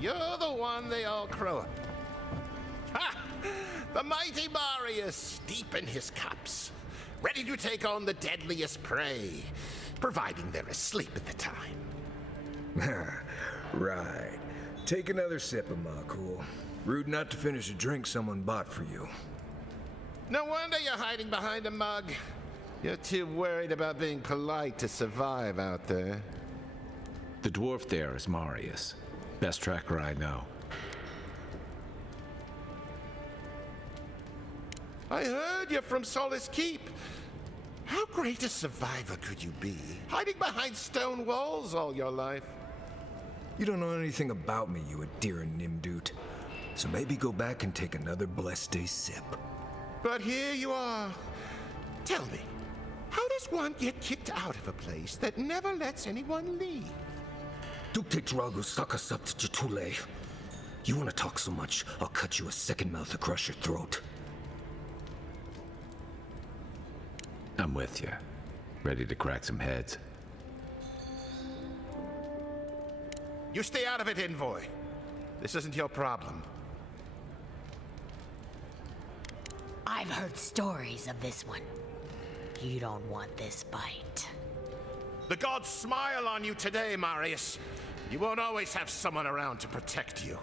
You're the one they all crow up. Ha! The mighty Marius, deep in his cups, ready to take on the deadliest prey, providing they're asleep at the time. Right. Take another sip of my cool. Rude not to finish a drink someone bought for you. No wonder you're hiding behind a mug. You're too worried about being polite to survive out there. The dwarf there is Marius. Best tracker I know. I heard you're from Solace Keep. How great a survivor could you be, hiding behind stone walls all your life? You don't know anything about me, you Adira Nimdut. So maybe go back and take another blessed day sip. But here you are. Tell me, how does one get kicked out of a place that never lets anyone leave? Dukte Drago Sakasapt Jatule. You want to talk so much, I'll cut you a second mouth across your throat. I'm with you. Ready to crack some heads. You stay out of it, Envoy. This isn't your problem. I've heard stories of this one. You don't want this fight. The gods smile on you today, Marius. You won't always have someone around to protect you.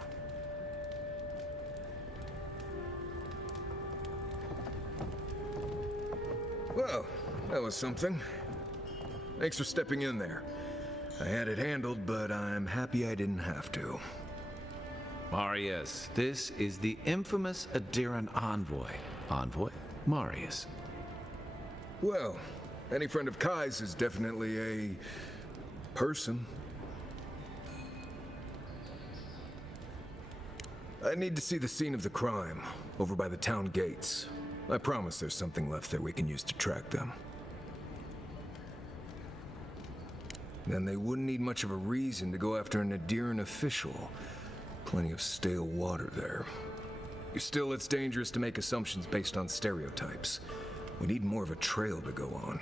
Well, that was something. Thanks for stepping in there. I had it handled, but I'm happy I didn't have to. Marius, this is the infamous Adiran envoy. Envoy? Marius. Well, any friend of Kai's is definitely a person. I need to see the scene of the crime, over by the town gates. I promise there's something left there we can use to track them. Then they wouldn't need much of a reason to go after an Adiran official. Plenty of stale water there. Still, it's dangerous to make assumptions based on stereotypes. We need more of a trail to go on.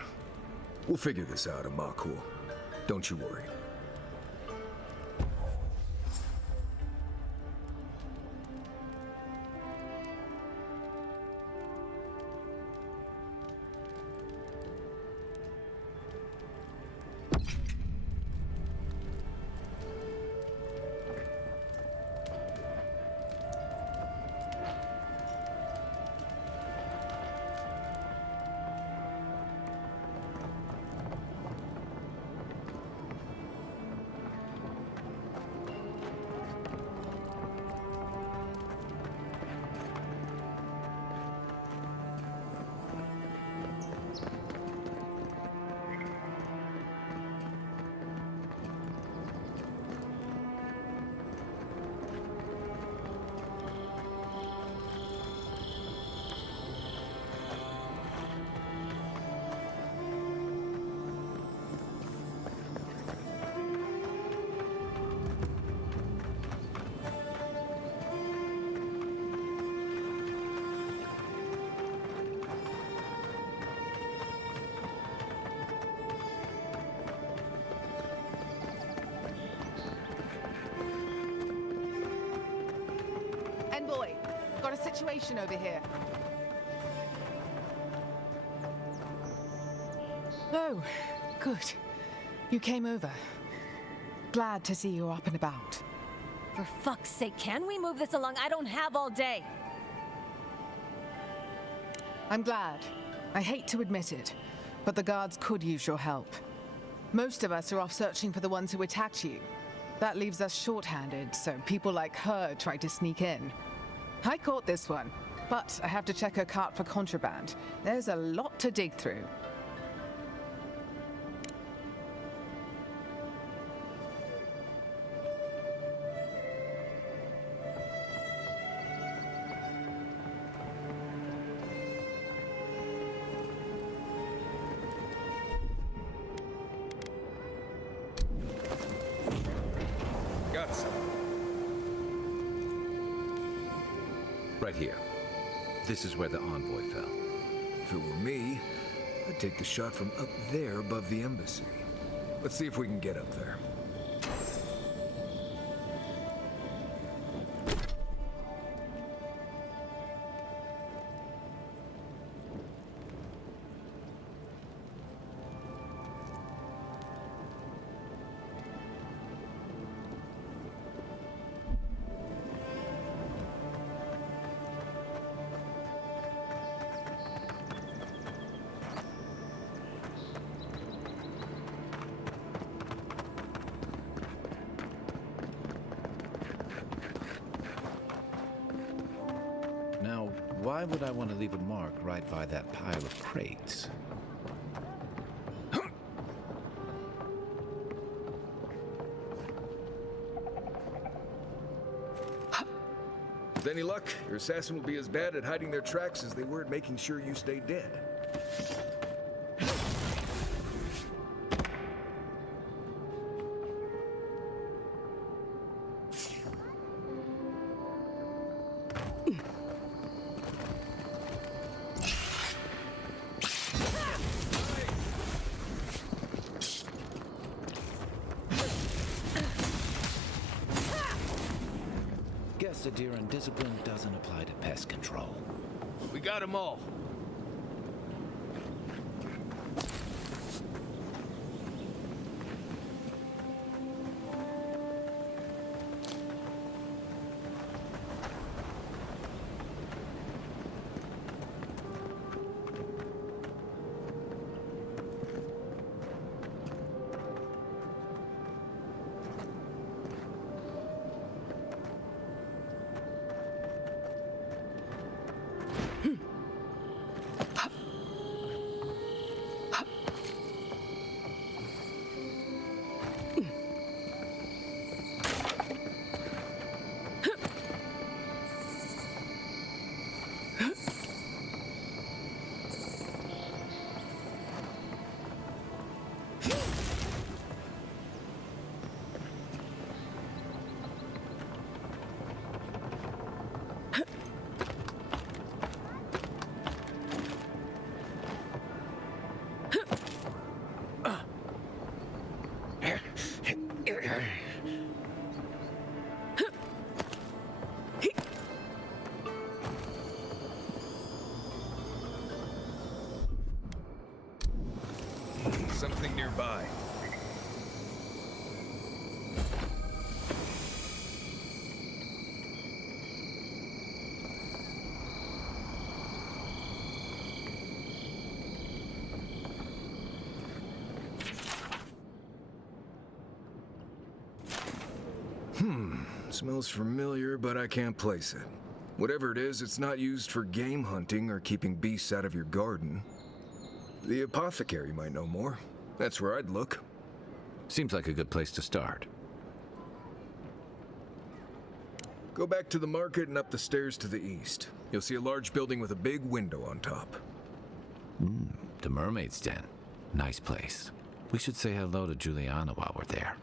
We'll figure this out, Amakul. Don't you worry. Envoy, got a situation over here. Oh, good. You came over. Glad to see you're up and about. For fuck's sake, can we move this along? I don't have all day. I'm glad. I hate to admit it, but the guards could use your help. Most of us are off searching for the ones who attacked you. That leaves us short-handed, so people like her try to sneak in. I caught this one, but I have to check her cart for contraband. There's a lot to dig through. Got some. Right here. This is where the envoy fell. If it were me, I'd take the shot from up there above the embassy. Let's see if we can get up there. Now, why would I want to leave a mark right by that pile of crates? With any luck, your assassin will be as bad at hiding their tracks as they were at making sure you stay dead. Officer Deer, and discipline doesn't apply to pest control. We got them all. Something nearby. Smells familiar, but I can't place it. Whatever it is, it's not used for game hunting or keeping beasts out of your garden. The apothecary might know more. That's where I'd look. Seems like a good place to start. Go back to the market and up the stairs to the east. You'll see a large building with a big window on top. The Mermaid's Den. Nice place. We should say hello to Juliana while we're there.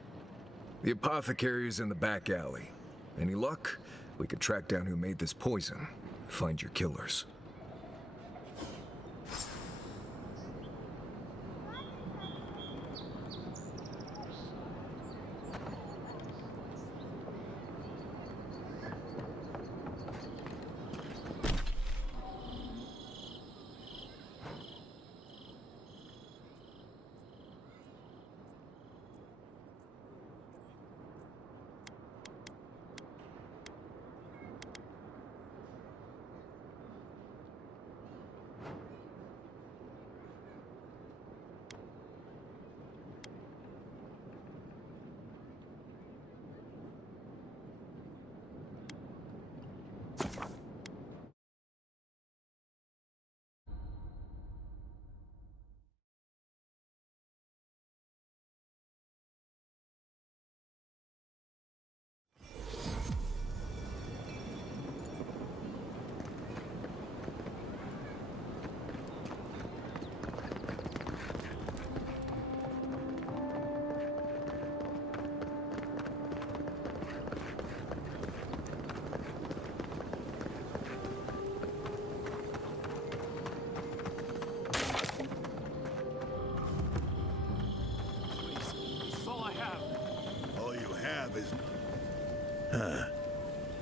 The apothecary is in the back alley. Any luck? We could track down who made this poison. Find your killers.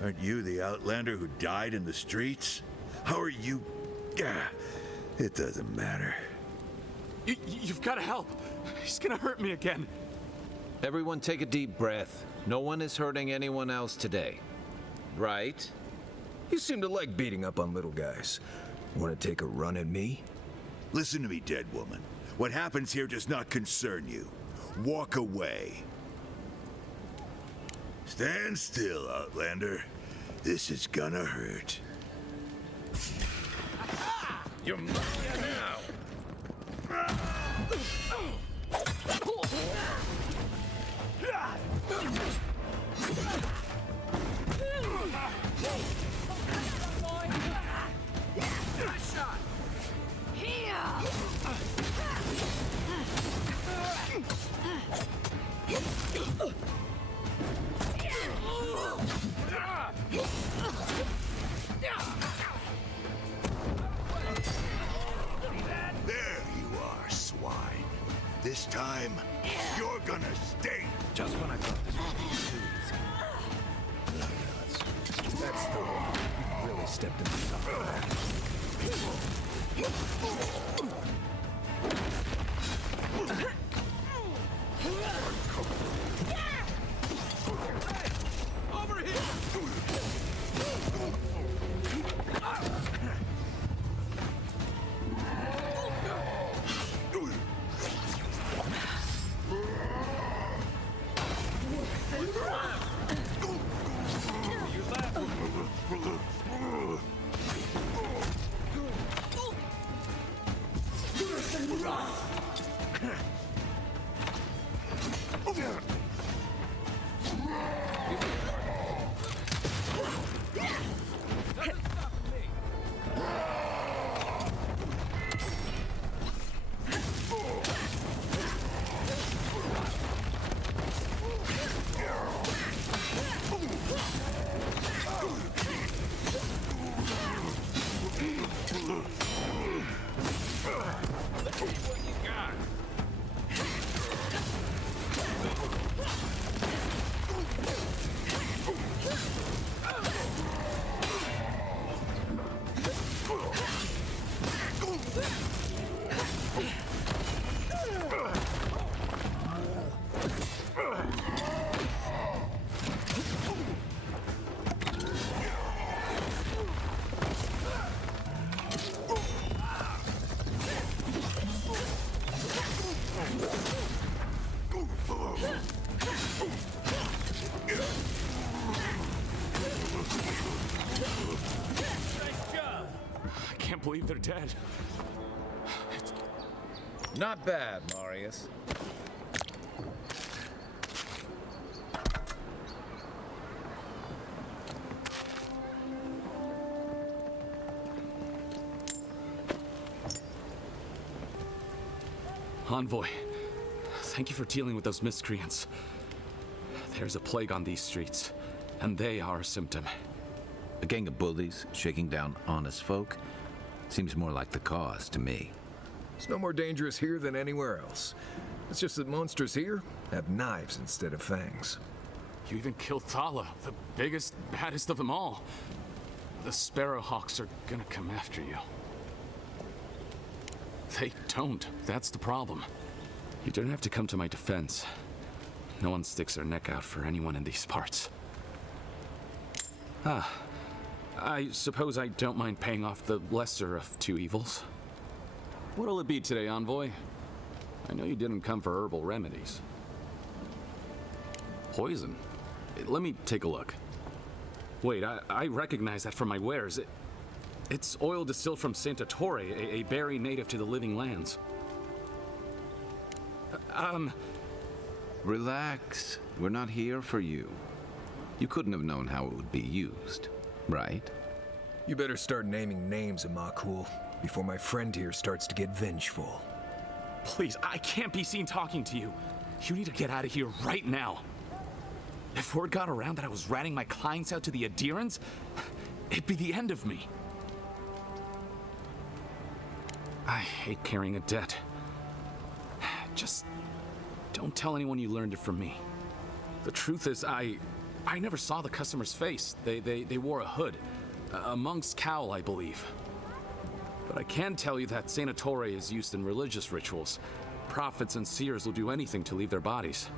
Aren't you the outlander who died in the streets? How are you? It doesn't matter. You've got to help. He's gonna hurt me again. Everyone take a deep breath. No one is hurting anyone else today. Right? You seem to like beating up on little guys. Want to take a run at me? Listen to me, dead woman. What happens here does not concern you. Walk away. Stand still, Outlander. This is gonna hurt. You're mine now. There you are, swine. This time, you're gonna sting. Just when I thought this was too easy. That's stepped into Over here! I can't believe they're dead. Not bad, Marius. Envoy, thank you for dealing with those miscreants. There's a plague on these streets, and they are a symptom. A gang of bullies shaking down honest folk? Seems more like the cause to me. It's no more dangerous here than anywhere else. It's just that monsters here have knives instead of fangs. You even killed Thala, the biggest, baddest of them all. The Sparrowhawks are gonna come after you. They don't. That's the problem. You don't have to come to my defense. No one sticks their neck out for anyone in these parts. I suppose I don't mind paying off the lesser of two evils. What'll it be today, Envoy? I know you didn't come for herbal remedies. Poison? Let me take a look. Wait, I recognize that from my wares. It's oil distilled from Santa Torre, a berry native to the Living Lands. Relax. We're not here for you. You couldn't have known how it would be used, right? You better start naming names, Amakul, before my friend here starts to get vengeful. Please, I can't be seen talking to you. You need to get out of here right now. If word got around that I was ratting my clients out to the adherents, it'd be the end of me. I hate carrying a debt. Just don't tell anyone you learned it from me. The truth is, I never saw the customer's face. They wore a hood. A monk's cowl, I believe. But I can tell you that Santa Torre is used in religious rituals. Prophets and seers will do anything to leave their bodies.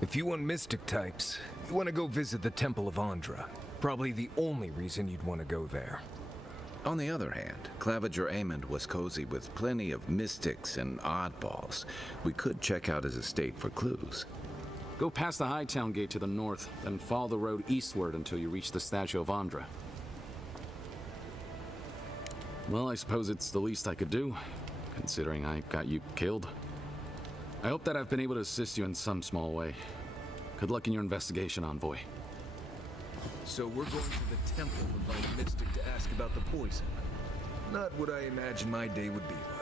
If you want mystic types, you want to go visit the Temple of Andra. Probably the only reason you'd want to go there. On the other hand, Claviger Amond was cozy with plenty of mystics and oddballs. We could check out his estate for clues. Go past the Hightown Gate to the north, then follow the road eastward until you reach the statue of Andra. Well, I suppose it's the least I could do, considering I got you killed. I hope that I've been able to assist you in some small way. Good luck in your investigation, Envoy. So we're going to the temple to find a mystic to ask about the poison. Not what I imagined my day would be like.